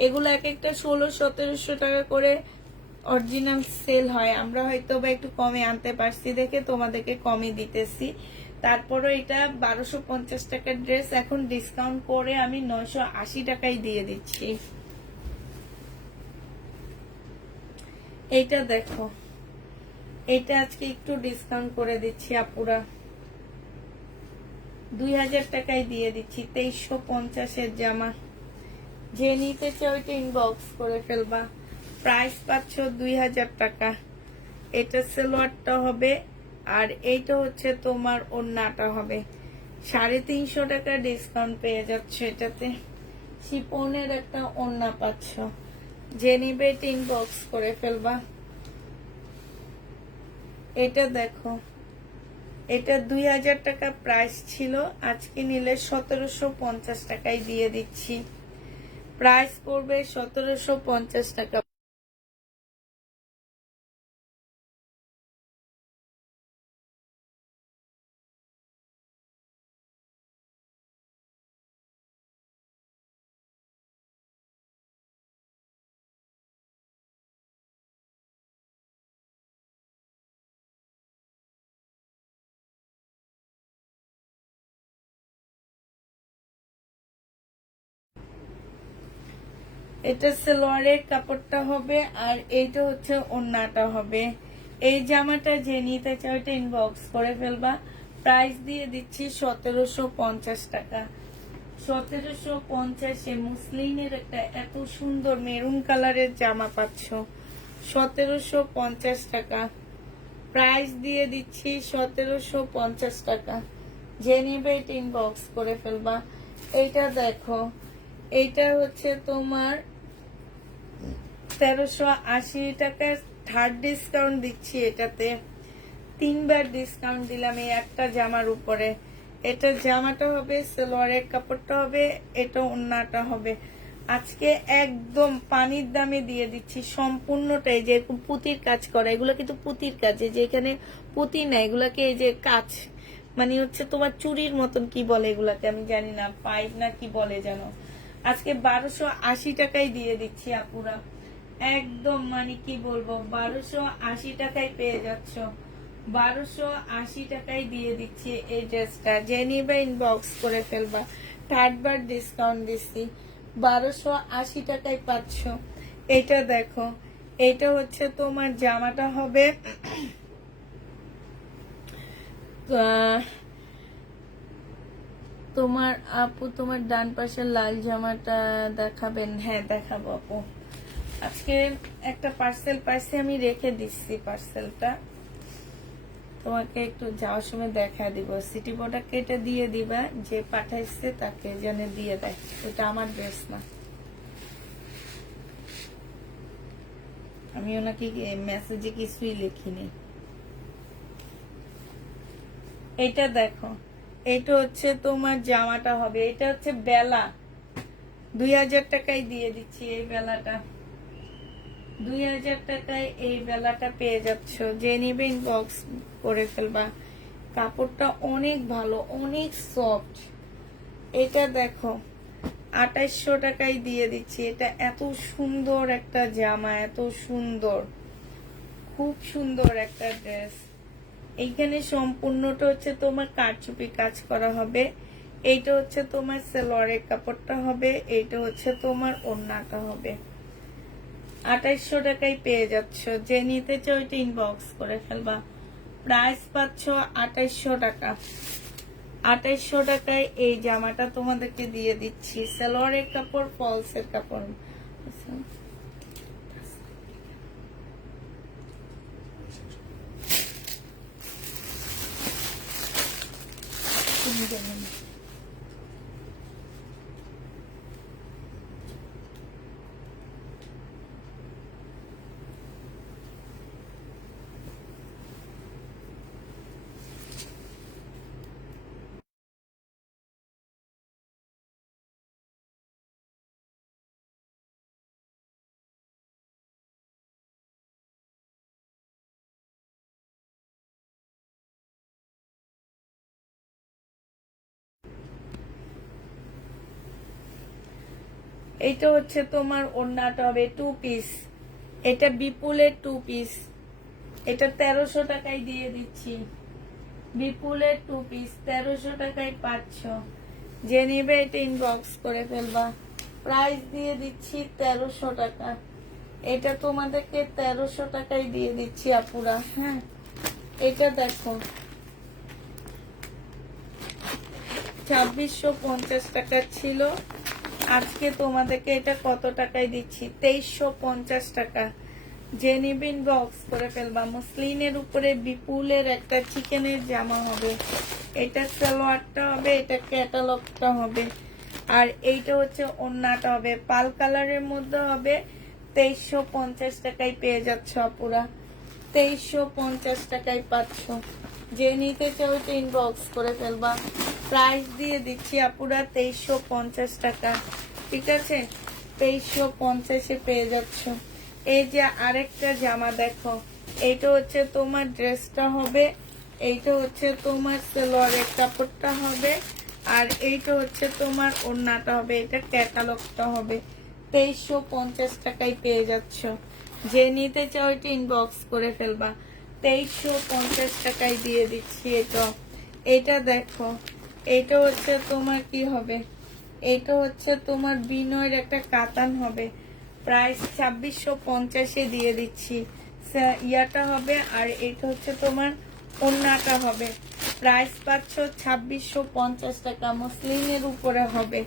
এগুলা এক একটা 1600-1700 টাকা করে অরিজিনাল সেল হয়। আমরা হয়তো বা একটু কমে আনতে পারছি দেখে তোমাদেরকে কমে দিতেছি। তারপরে এটা 1250 টাকার ড্রেস এখন ডিসকাউন্ট করে আমি 980 টাকায় দিয়ে দিচ্ছি। এইটা দেখো, এটা আজকে একটু ডিসকাউন্ট করে দিচ্ছি আপুরা, 2000 টাকায় দিয়ে দিচ্ছি। 2350-এর জামা। যে নিতে চাও ওইটা ইনবক্স করে ফেলবা। প্রাইস পাচ্ছ 2000 টাকা। এটা সালোয়ারটা হবে আর এইটা হচ্ছে তোমার ওড়নাটা হবে। 350 টাকা ডিসকাউন্ট পেয়ে যাচ্ছ। এটাতে শিপনের একটা ওড়না পাচ্ছ। যে নিবে এটা ইনবক্স করে ফেলবা। এটা দেখো, এটা 2000 টাকা প্রাইস ছিল, আজকে নিলে 1750 টাকায় দিয়ে দিচ্ছি। প্রাইস পড়বে 1750 টাকা। এটা সালোয়ারের কাপড়টা হবে আর এইটা হচ্ছে ওড়নাটা হবে। এই জামাটা যে নিতে চাও এটা ইনবক্স করে ফেলবা। প্রাইস দিয়ে দিচ্ছি 1750 টাকা। 1750-এ মুসলিনের একটা এত সুন্দর মেরুন কালারের জামা পাচ্ছ 1750 টাকা। প্রাইস দিয়ে দিচ্ছি 1750 টাকা। যে নিবে এটা ইনবক্স করে ফেলবা। এইটা দেখো, এইটা হচ্ছে তোমার 1380 টাকার থার্ড ডিসকাউন্ট দিচ্ছি। এটাতে 3বার ডিসকাউন্ট দিলাম এই একটা জামার উপরে। এটা জামাটা হবে, সালোয়ারের কাপড়টা হবে, এটা ওড়নাটা হবে। আজকে একদম পানির দামে দিয়ে দিচ্ছি সম্পূর্ণটাই। যে পুঁতির কাজ করা, এগুলো কিন্তু পুঁতির কাজ, যে এখানে পুঁতি না, এগুলাকে এই যে কাজ মানে হচ্ছে তোমার চুরির মতন, কি বলে এগুলাকে আমি জানি না, পাইপ না কি বলে জানো। আজকে 1280 টাকায় দিয়ে দিচ্ছি আপুরা, একদম মানে কি বলবো, 1280 টাকায় পেয়ে যাচ্ছ। 1280 টাকায় দিয়ে দিচ্ছি এই ড্রেসটা। যে নিবে ইনবক্স করে ফেলবা। থার্ডবার ডিসকাউন্ট দিচ্ছি, 1280 টাকায় পাচ্ছ। এইটা দেখো, এইটা হচ্ছে তোমার জামাটা হবে তোমার আপু, তোমার ডান পাশের লাল জামাটা দেখাবেন? হ্যাঁ দেখাবো আপু। আজকে একটা পার্সেল পাইছি, আমি রেখে দিচ্ছি পার্সেলটা, তোমাকে একটু যাওয়ার সময় দেখা দিব। সিটি বোর্ডটা কেটে দিয়ে দিবা, যে পাঠাইছে তাকে যেন দিয়ে দেয়। ওটা আমার ড্রেস না, আমি ওনাকে মেসেজে কিছুই লিখিনি। এটা দেখো, এটা হচ্ছে তোমার জামাটা হবে, এটা হচ্ছে বেলা। 2000 টাকায় দিয়ে দিচ্ছি এই বেলাটা। 2000 টাকায় এই বেলাটা পেয়ে যাচ্ছ। যে নিবে ইনবক্স করে ফেলবা। কাপড়টা অনেক ভালো, অনেক সফট। এটা দেখো, 2800 টাকায় দিয়ে দিচ্ছি। এটা এত সুন্দর একটা জামা, এত সুন্দর, খুব সুন্দর একটা ড্রেস। এইখানে সম্পূর্ণটা হচ্ছে তোমার কারচুপি কাজ করা হবে। এইটা হচ্ছে তোমার সালোয়ারের কাপড়টা হবে, এইটা হচ্ছে তোমার ওড়নাটা হবে। 2800 টাকায় পেয়ে যাচ্ছ। যে নিতে চাও এটা ইনবক্স করে ফেলবা। প্রাইস পাচ্ছ 2800 টাকা। 2800 টাকায় এই জামাটা তোমাদেরকে দিয়ে দিচ্ছি। সালোয়ারের কাপড়, ফলসের কাপড়। এইটা হচ্ছে তোমার ওড়নাটা হবে 2 পিস। এটা বিপুলের 2 পিস। এটা 1300 টাকায় দিয়ে দিচ্ছি। বিপুলের 2 পিস 1300 টাকায় পাচ্ছ। যে নিবে এটা ইনবক্স করে ফেলবা। প্রাইস দিয়ে দিচ্ছি 1300 টাকা। এটা তোমাদেরকে 1300 টাকায় দিয়ে দিচ্ছি আপুরা। হ্যাঁ, এটা দেখো, 2650 টাকা ছিল, আজকে তোমাদেরকে এটা কত টাকায় দিচ্ছি? 2350 টাকা। যে নিবেন বক্স করে ফেলবা। মসলিনের উপরে বিপুলের একটা চিকেনের জামা হবে। এটা সালোয়ারটা হবে, এটা ক্যাটালগটা হবে, আর এইটা হচ্ছে ওড়নাটা হবে। পাল কালারের মধ্যে হবে। 2350 টাকায় পেয়ে যাচ্ছ আপুরা। 2350 টাকায় পাচ্ছ। যে নিতে চাও এটা ইনবক্স করে ফেলবা। প্রাইস দিয়ে দিচ্ছি আপুরা 2350 টাকা। ঠিক আছে, 2350-এ পেয়ে যাচ্ছ। এই যে আরেকটা জামা দেখো, এইটা হচ্ছে তোমার ড্রেসটা হবে, এইটা হচ্ছে তোমার সালোয়ারের কাপড়টা হবে, আর এইটা হচ্ছে তোমার ওড়নাটা হবে। এটা ক্যাটালগটা হবে। 2350 টাকায় পেয়ে যাচ্ছ। যে নিতে চাও এটা ইনবক্স করে ফেলবা। 2350 টাকায় দিয়ে দিচ্ছি এটা। এটা দেখো, এটা হচ্ছে তোমার কি হবে, এটা হচ্ছে তোমার বিনয়ের একটা কাতান হবে। প্রাইস 2650-এ দিয়ে দিচ্ছি। ইয়াটা হবে, আর এটা হচ্ছে তোমার ওড়নাটা হবে। প্রাইস পাচ্ছ 2650 টাকা। মসলিনের উপরে হবে।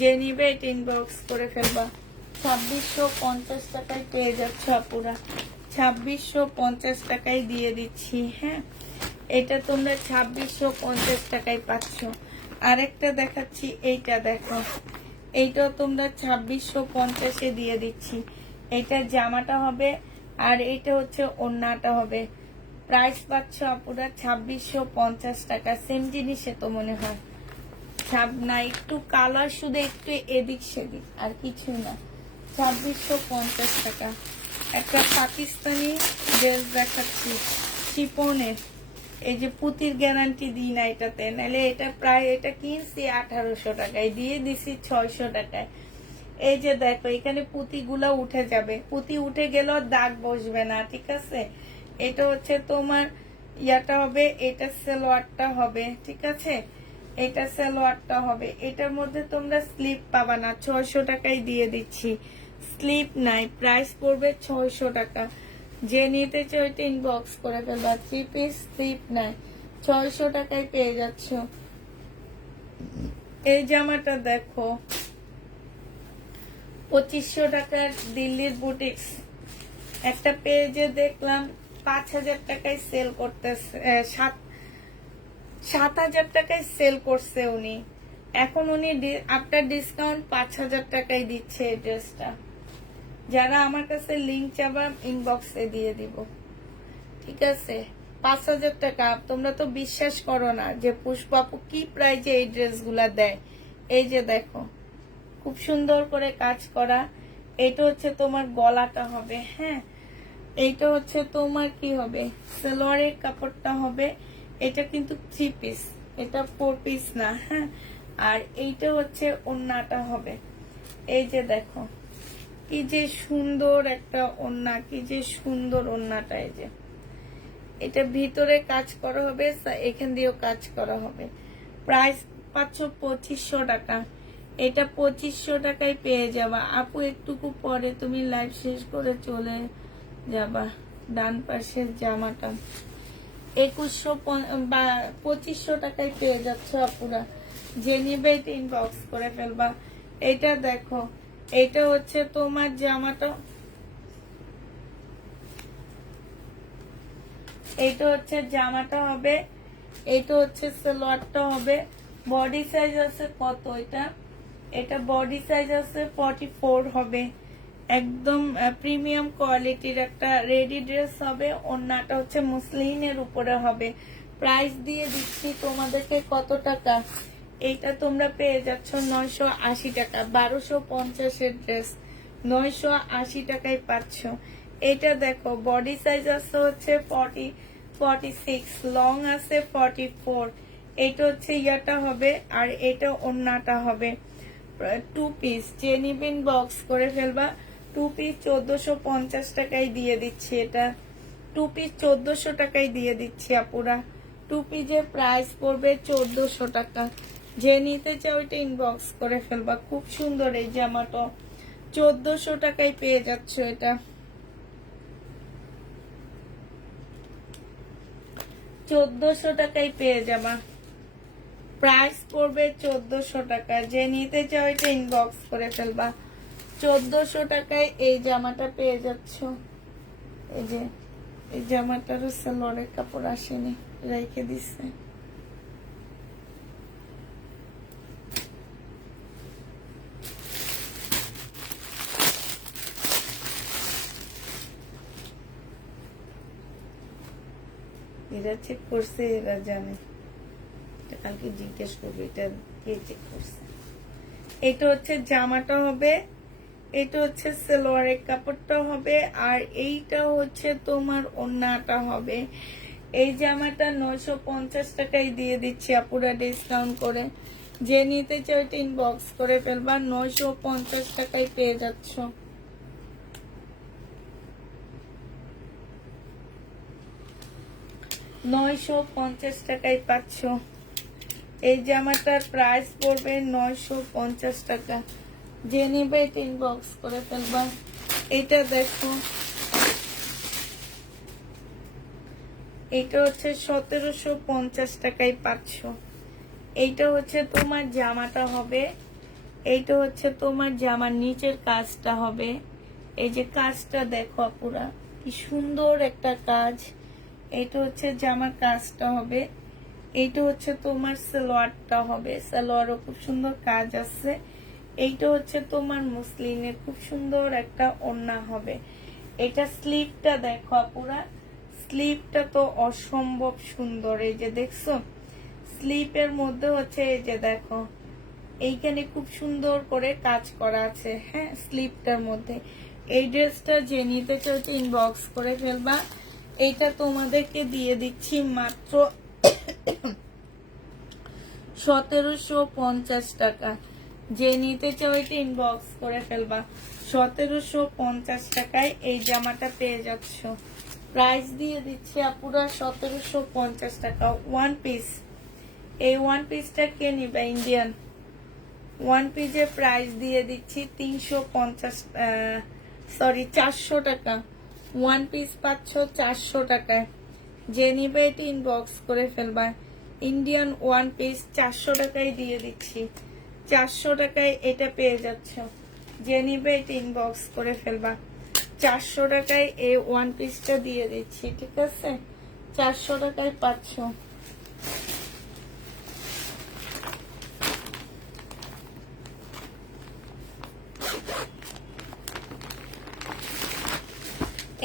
যে নিবে এটা ইনবক্স করে ফেলবা। 2650 টাকায় পেয়ে যাচ্ছ আপুরা। 2650 টাকায় দিয়ে দিচ্ছি। হ্যাঁ, এটা তোমরা 2650 টাকায় পাচ্ছ। আরেকটা দেখাচ্ছি, এইটা দেখো, এইটাও তোমরা 2650-এ দিয়ে দিচ্ছি। এটা জামাটা হবে আর এইটা হচ্ছে ওড়নাটা হবে। প্রাইস পাচ্ছ আপুরা 2650 টাকা। সেম জিনিসে তো মনে হয় না, একটু কালার শুধু একটু এদিক সেদিক, আর কিছু না। 2650 টাকা। একটা পাকিস্তানি ড্রেস দেখাচ্ছি শিপনের, এই যে পুতির গ্যারান্টি দিই না এটাতে, নাহলে এটা প্রায় এটা কিনছি 1800 টাকায়, দিয়ে দিছি 600 টাকায়। এই যে দেখো এখানে পুঁতিগুলো উঠে যাবে, পুঁতি উঠে গেলেও দাগ বসবে না, ঠিক আছে। এটা হচ্ছে তোমার ইয়াটা হবে, এটা সালোয়ারটা হবে, ঠিক আছে। এটা সালোয়ারটা হবে। এটার মধ্যে তোমরা স্লিপ পাবা না, 600 টাকায় দিয়ে দিচ্ছি। স্লিপ নাই, প্রাইস পড়বে 600 টাকা। যে নিতে চাও এটা ইনবক্স করে ফেলবা। 3 পিস স্লিপ নাই, 600 টাকায় পেয়ে যাচ্ছ। এই জামাটা দেখো 2500 টাকার, দিল্লির বুটিক্স। একটা পেজে দেখলাম 5000 টাকায় সেল করতেছে, 7000 টাকায় সেল করছে উনি। এখন উনি আফটার ডিসকাউন্ট 5000 টাকায় দিচ্ছে এই ড্রেসটা। যারা আমার কাছে লিঙ্ক চাবা ইনবক্সে দিয়ে দিব, ঠিক আছে। 5000 টাকা। তোমরা তো বিশ্বাস করো না যে পুষ্পাপু কি প্রাইজে এই ড্রেসগুলা দেয়। এই যে দেখো খুব সুন্দর করে কাজ করা। এটা হচ্ছে তোমার গলাটা হবে, হ্যাঁ। এইটা হচ্ছে তোমার কি হবে, সালোয়ারের কাপড়টা হবে। এটা কিন্তু 3 পিস, এটা 4 পিস না, হ্যাঁ। আর এইটা হচ্ছে ওড়নাটা হবে। এই যে দেখো কি যে সুন্দর একটা ওড়না, কি যে সুন্দর ওড়নাটা। এই যে এটা ভিতরে কাজ করা হবে, এখান দিয়েও কাজ করা হবে। প্রাইস পাচ্ছ 2500 টাকা। এটা 2500 টাকায় পেয়ে যাবা আপু। একটুকু পরে তুমি লাইভ শেষ করে চলে যাবা। ডান পাশের জামাটা 2500 টাকায় পেয়ে যাচ্ছ আপুরা। যে নিবে এটা ইনবক্স করে ফেলবা। এটা দেখো, এটা হচ্ছে তোমার জামাটা, এইটা হচ্ছে জামাটা হবে, এইটা হচ্ছে সালোয়ারটা হবে। বডি সাইজ আছে কত, এটা বডি সাইজ আছে 44 হবে। একদম প্রিমিয়াম কোয়ালিটির একটা রেডি ড্রেস হবে। ওড়নাটা হচ্ছে মুসলিনের উপরে হবে। প্রাইস দিয়ে দিচ্ছি তোমাদেরকে কত টাকা, এইটা তোমরা পেয়ে যাচ্ছ 980 টাকা। 1250-এর ড্রেস 980 টাকায় পাচ্ছ। এটা দেখো বডি সাইজ আছে হচ্ছে 46, লং আছে 44। এটা হচ্ছে ইয়াটা হবে আর এটা ওড়নাটা হবে। 2 পিস যে নিবেন বক্স করে ফেলবা। 2 পিস 1450 টাকায় দিয়ে দিচ্ছি। এটা 2 পিস 1400 টাকায় দিয়ে দিচ্ছি আপুরা। 2 পিসের প্রাইস পড়বে 1400 টাকা। যে নিতে চাও এটা ইনবক্স করে ফেলবা। খুব সুন্দর এই জামাটা, 1400 টাকায় পেয়ে যাচ্ছ। এটা 1400 টাকায় পেয়ে যাবা। প্রাইস পড়বে 1400 টাকা। যে নিতে চাও এটা ইনবক্স করে ফেলবা। 1400 টাকায় এই জামাটা পেয়ে যাচ্ছ। এই যে এই জামাটারও সালোয়ারের কাপড় আসেনি, রেখে দিচ্ছে। এরা চেক করছে, এরা জানে। কালকে জিজ্ঞেস করবে এটা কে চেক করছে। এটা হচ্ছে জামাটা হবে, এটা হচ্ছে সালোয়ারের কাপড়টা হবে, আর এইটা হচ্ছে তোমার ওড়নাটা হবে। এই জামাটা 950 টাকায় দিয়ে দিচ্ছি আপুরা ডিসকাউন্ট করে। যে নিতে চাও এটা ইনবক্স করে ফেলবা। 950 টাকায় পেয়ে যাচ্ছ। টাকায় পাচ্ছ। এই জামাটার প্রাইস পড়বে 950 টাকা। যে নেবে এটা ইনবক্স করে ফেলবা। এটা দেখো, এটা হচ্ছে 1750 টাকায় পাচ্ছ। এইটা হচ্ছে তোমার জামাটা হবে, এইটা হচ্ছে তোমার জামার নিচের কাজটা হবে। এই যে কাজটা দেখো পুরা কি সুন্দর একটা কাজ। এইটা হচ্ছে জামার কাজটা হবে, এইটা হচ্ছে তোমার সালোয়ারটা হবে, সালোয়ারও খুব সুন্দর কাজ আছে। এইটা হচ্ছে তোমার মুসলিনের খুব সুন্দর একটা ওড়না হবে। এটা স্লিভটা দেখো আপুরা, স্লিভটা তো অসম্ভব সুন্দর। এই যে দেখছো স্লিপের মধ্যে হচ্ছে এই যে দেখো এইখানে খুব সুন্দর করে কাজ করা আছে, হ্যাঁ স্লিপটার মধ্যে। এই ড্রেসটা যে নিতে চাইছে ইনবক্স করে ফেলবা। এইটা তোমাদেরকে দিয়ে দিচ্ছি মাত্র 1750 টাকা। যে নিতে চাও এটা ইনবক্স করে ফেলবা। 1750 টাকায় এই জামাটা পেয়ে যাচ্ছ। প্রাইস দিয়ে দিচ্ছি আপুরা 1750 টাকা ওয়ান পিস। এই ওয়ান পিসটা কে নিবে? ইন্ডিয়ান ওয়ান পিসের প্রাইস দিয়ে দিচ্ছি 400 টাকা। ওয়ান পিস পাচ্ছ 400 টাকায়। যে নিবে এটা ইনবক্স করে ফেলবা। ইন্ডিয়ান ওয়ান পিস 400 টাকায় দিয়ে দিচ্ছি। 400 টাকায় এটা পেয়ে যাচ্ছ। যে নিবে এটা ইনবক্স করে ফেলবা। 400 টাকায় এই ওয়ান পিসটা দিয়ে দিচ্ছি, ঠিক আছে? 400 টাকায় পাচ্ছ।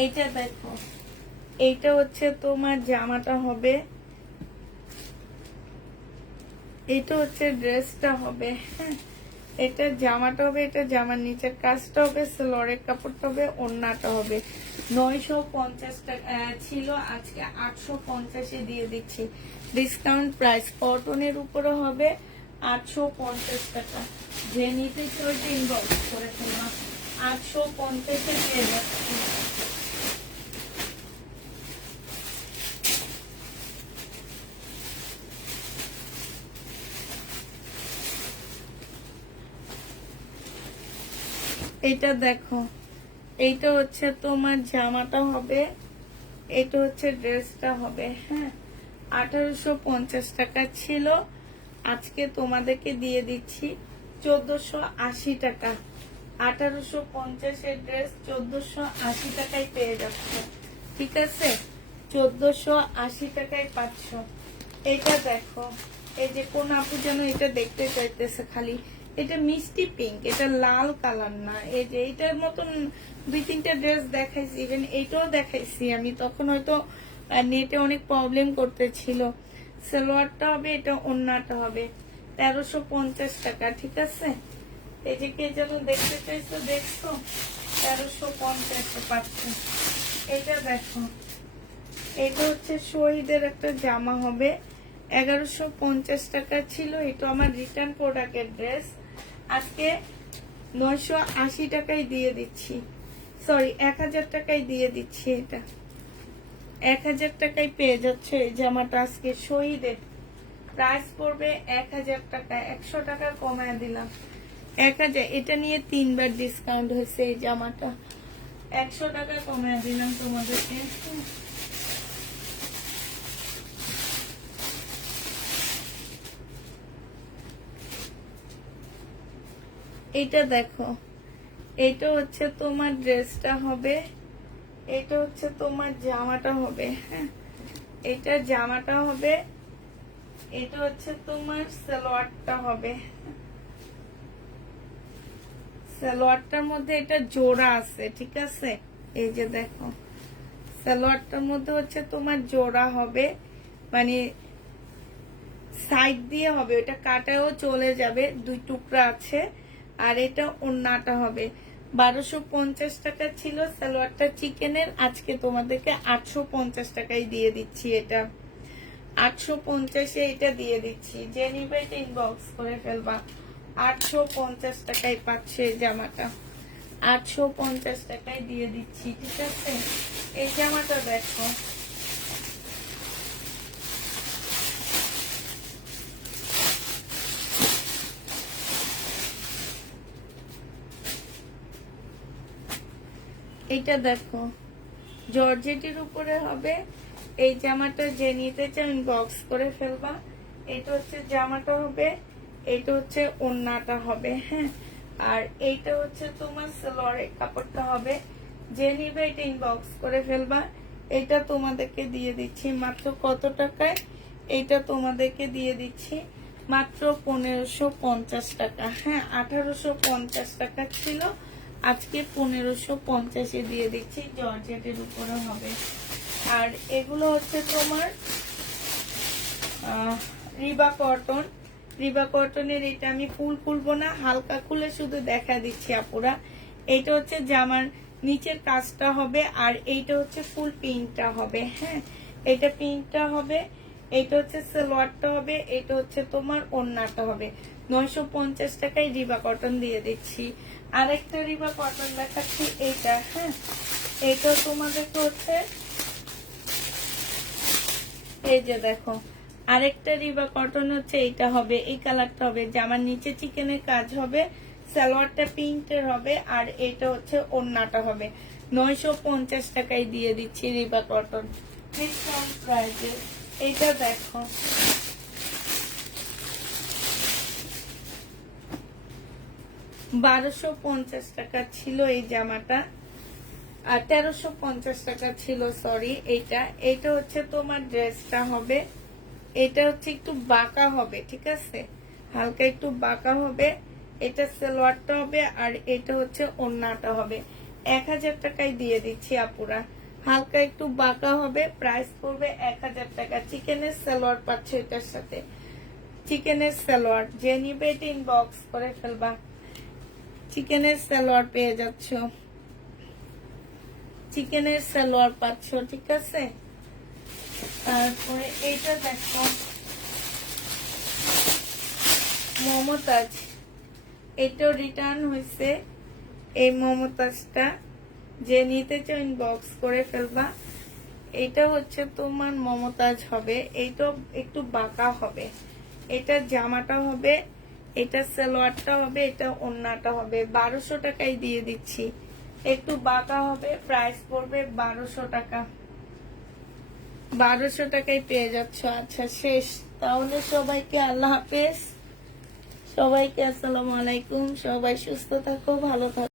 এইটা দেখো, এইটা হচ্ছে তোমার জামাটা হবে, এটা হচ্ছে ড্রেসটা হবে, হ্যাঁ এটা জামাটা হবে, এটা জামার নিচের কাজটা হবে, সালোয়ারের কাপড়টা হবে, ওড়নাটা হবে। 950 টাকা ছিল, আজকে 850-এ দিয়ে দিচ্ছি ডিসকাউন্ট প্রাইস। কটনের উপরে হবে 850 টাকা। যে নিতে চাই ইনবক্স করে ফেলবা। 850-এ পেয়ে যাচ্ছি। এইটা দেখো, এইটা হচ্ছে তোমার জামাটা হবে, এটা হচ্ছে ড্রেসটা হবে, হ্যাঁ 1850 টাকা ছিল, আজকে তোমাদেরকে দিয়ে দিচ্ছি 1480 টাকা। 1850-এর ড্রেস 1480 টাকায় পেয়ে যাচ্ছে, ঠিক আছে? 1480 টাকায় পাচ্ছ। এটা দেখো, এই যে কোন আপু যেন এটা দেখতে চাইতেছে খালি, এটা মিষ্টি পিঙ্ক, এটা লাল কালার না। এই যে এইটার মতন 2-3টা ড্রেস দেখাইছি, ইভেন এইটাও দেখাইছি আমি, তখন হয়তো নেটে অনেক প্রবলেম করতেছিল। সালোয়ারটা হবে, এটা ওড়নাটা হবে। 1350 টাকা, ঠিক আছে? এই যে কে যেন দেখতে চাইছো, দেখছো 1350-এ পাচ্ছ। এটা দেখো, এটা হচ্ছে শহীদের একটা জামা হবে, 1150 টাকা ছিল। এটা আমার রিটার্ন প্রোডাক্টের ড্রেস, আজকে 980 টাকায় দিয়ে দিচ্ছি, সরি 1000 টাকায় দিয়ে দিচ্ছি। এটা 1000 টাকায় পেয়ে যাচ্ছে এই জামাটা, আজকে শহীদের প্রাইস পড়বে 1000 টাকা। 100 টাকা কমায় দিলাম, 1000। এটা নিয়ে 3বার ডিসকাউন্ট হয়েছে এই জামাটা, 100 টাকা কমায় দিলাম তোমাদেরকে। এটা দেখো, এটা হচ্ছে তোমার ড্রেসটা হবে, এটা হচ্ছে তোমার জামাটা হবে, হ্যাঁ এটা জামাটা হবে, এটা হচ্ছে তোমার সালোয়ারটা হবে। সালোয়ারটার মধ্যে এটা জোড়া আছে, ঠিক আছে? এই যে দেখো, সালোয়ারটার মধ্যে হচ্ছে তোমার জোড়া হবে, মানে সাইড দিয়ে হবে, ওটা কাটাও চলে যাবে, 2 টুকরা আছে। আর এটা ওড়নাটা হবে। 1250 টাকা ছিল সালোয়ারটা চিকেনের, আজকে তোমাদেরকে 850 টাকায় দিয়ে দিচ্ছি। এটা 850-এ এটা দিয়ে দিচ্ছি। যে নিবে এটা ইনবক্স করে ফেলবা। 850 টাকায় পাচ্ছে এই জামাটা, 850 টাকায় দিয়ে দিচ্ছি, ঠিক আছে? এই জামাটা দেখো, এইটা দেখো জর্জেটের উপরে হবে। এই জামাটা যে নিতে চাও ইনবক্স করে ফেলবা। এটা হচ্ছে জামাটা হবে, এটা হচ্ছে ওড়নাটা হবে, হ্যাঁ আর এইটা হচ্ছে তোমার সালোয়ারের কাপড়টা হবে। যে নিবে এটা ইনবক্স করে ফেলবা। এটা তোমাদেরকে দিয়ে দিচ্ছি মাত্র কত টাকায়? এটা তোমাদেরকে দিয়ে দিচ্ছি মাত্র 1550 টাকা। হ্যাঁ, 1850 টাকা ছিল, আজকে 1550-এ দিয়ে দিচ্ছি। জর্জেটের উপরে হবে। আর এগুলো হচ্ছে তোমার রিবা কটন। রিবা কটনের এটা আমি ফুল খুলবো না, হালকা খুলে শুধু দেখা দিচ্ছি আপুরা। এইটা হচ্ছে জামার নিচের কাজটা হবে, আর এইটা হচ্ছে ফুল প্রিন্টটা হবে। হ্যাঁ, এটা প্রিন্টটা হবে, এটা হচ্ছে সালোয়ারটা হবে, এটা হচ্ছে তোমার ওড়নাটা হবে। 950 টাকায় রিবা কটন দিয়ে দিচ্ছি। আরেকটা রিবা কটন দেখাচ্ছি, এইটা। হ্যাঁ, এইটা তোমাদেরকে হচ্ছে এই যে দেখো, আরেকটা রিবা কটন হচ্ছে এইটা হবে, এই কালারটা হবে। জামার নিচে চিকেনের কাজ হবে, সালোয়ারটা প্রিন্টের হবে, আর এটা হচ্ছে ওড়নাটা হবে। 950 টাকায় দিয়ে দিচ্ছি রিবা কটন ডিসকাউন্ট প্রাইসে। এইটা দেখো, $1250 টাকা ছিল এই জামাটা, আর 1350 টাকা ছিল, সরি। এইটা হচ্ছে তোমার ড্রেসটা হবে। এটা হচ্ছে একটু বাঁকা হবে, ঠিক আছে, হালকা একটু বাঁকা হবে। এটা সালোয়ারটা হবে, আর এটা হচ্ছে ওড়নাটা হবে। 1000 টাকায় দিয়ে দিচ্ছি আপুরা। হালকা একটু বাঁকা হবে, প্রাইস পড়বে 1000 টাকা। চিকেনের সালোয়ার পাচ্ছে এটার সাথে, চিকেনের সালোয়ার। যে নিবে এটা ইনবক্স করে ফেলবা, চিকেনের সালোয়ার পেয়ে যাচ্ছ, চিকেনের সালোয়ার পাচ্ছ, ঠিক আছে। তারপরে এইটা দেখো, মমতাজ। এটাও রিটার্ন হয়েছে, এই মমতাজটা। যে নিতে চাও ইনবক্স করে ফেলবা। এটা হচ্ছে তোমার মমতাজ হবে, এইটা একটু বাঁকা হবে। এটা জামাটা হবে, এটা সালোয়ারটা হবে, এটা ওড়নাটা হবে। 1200 টাকায় দিয়ে দিচ্ছি। একটু বাঁকা হবে, প্রাইস পড়বে 1200 টাকা। 1200 টাকায় পেয়ে যাচ্ছ। আচ্ছা, শেষ তাহলে। সবাইকে আল্লাহ হাফেজ, সবাইকে আসসালামু আলাইকুম। সবাই সুস্থ থাকো, ভালো থাকো।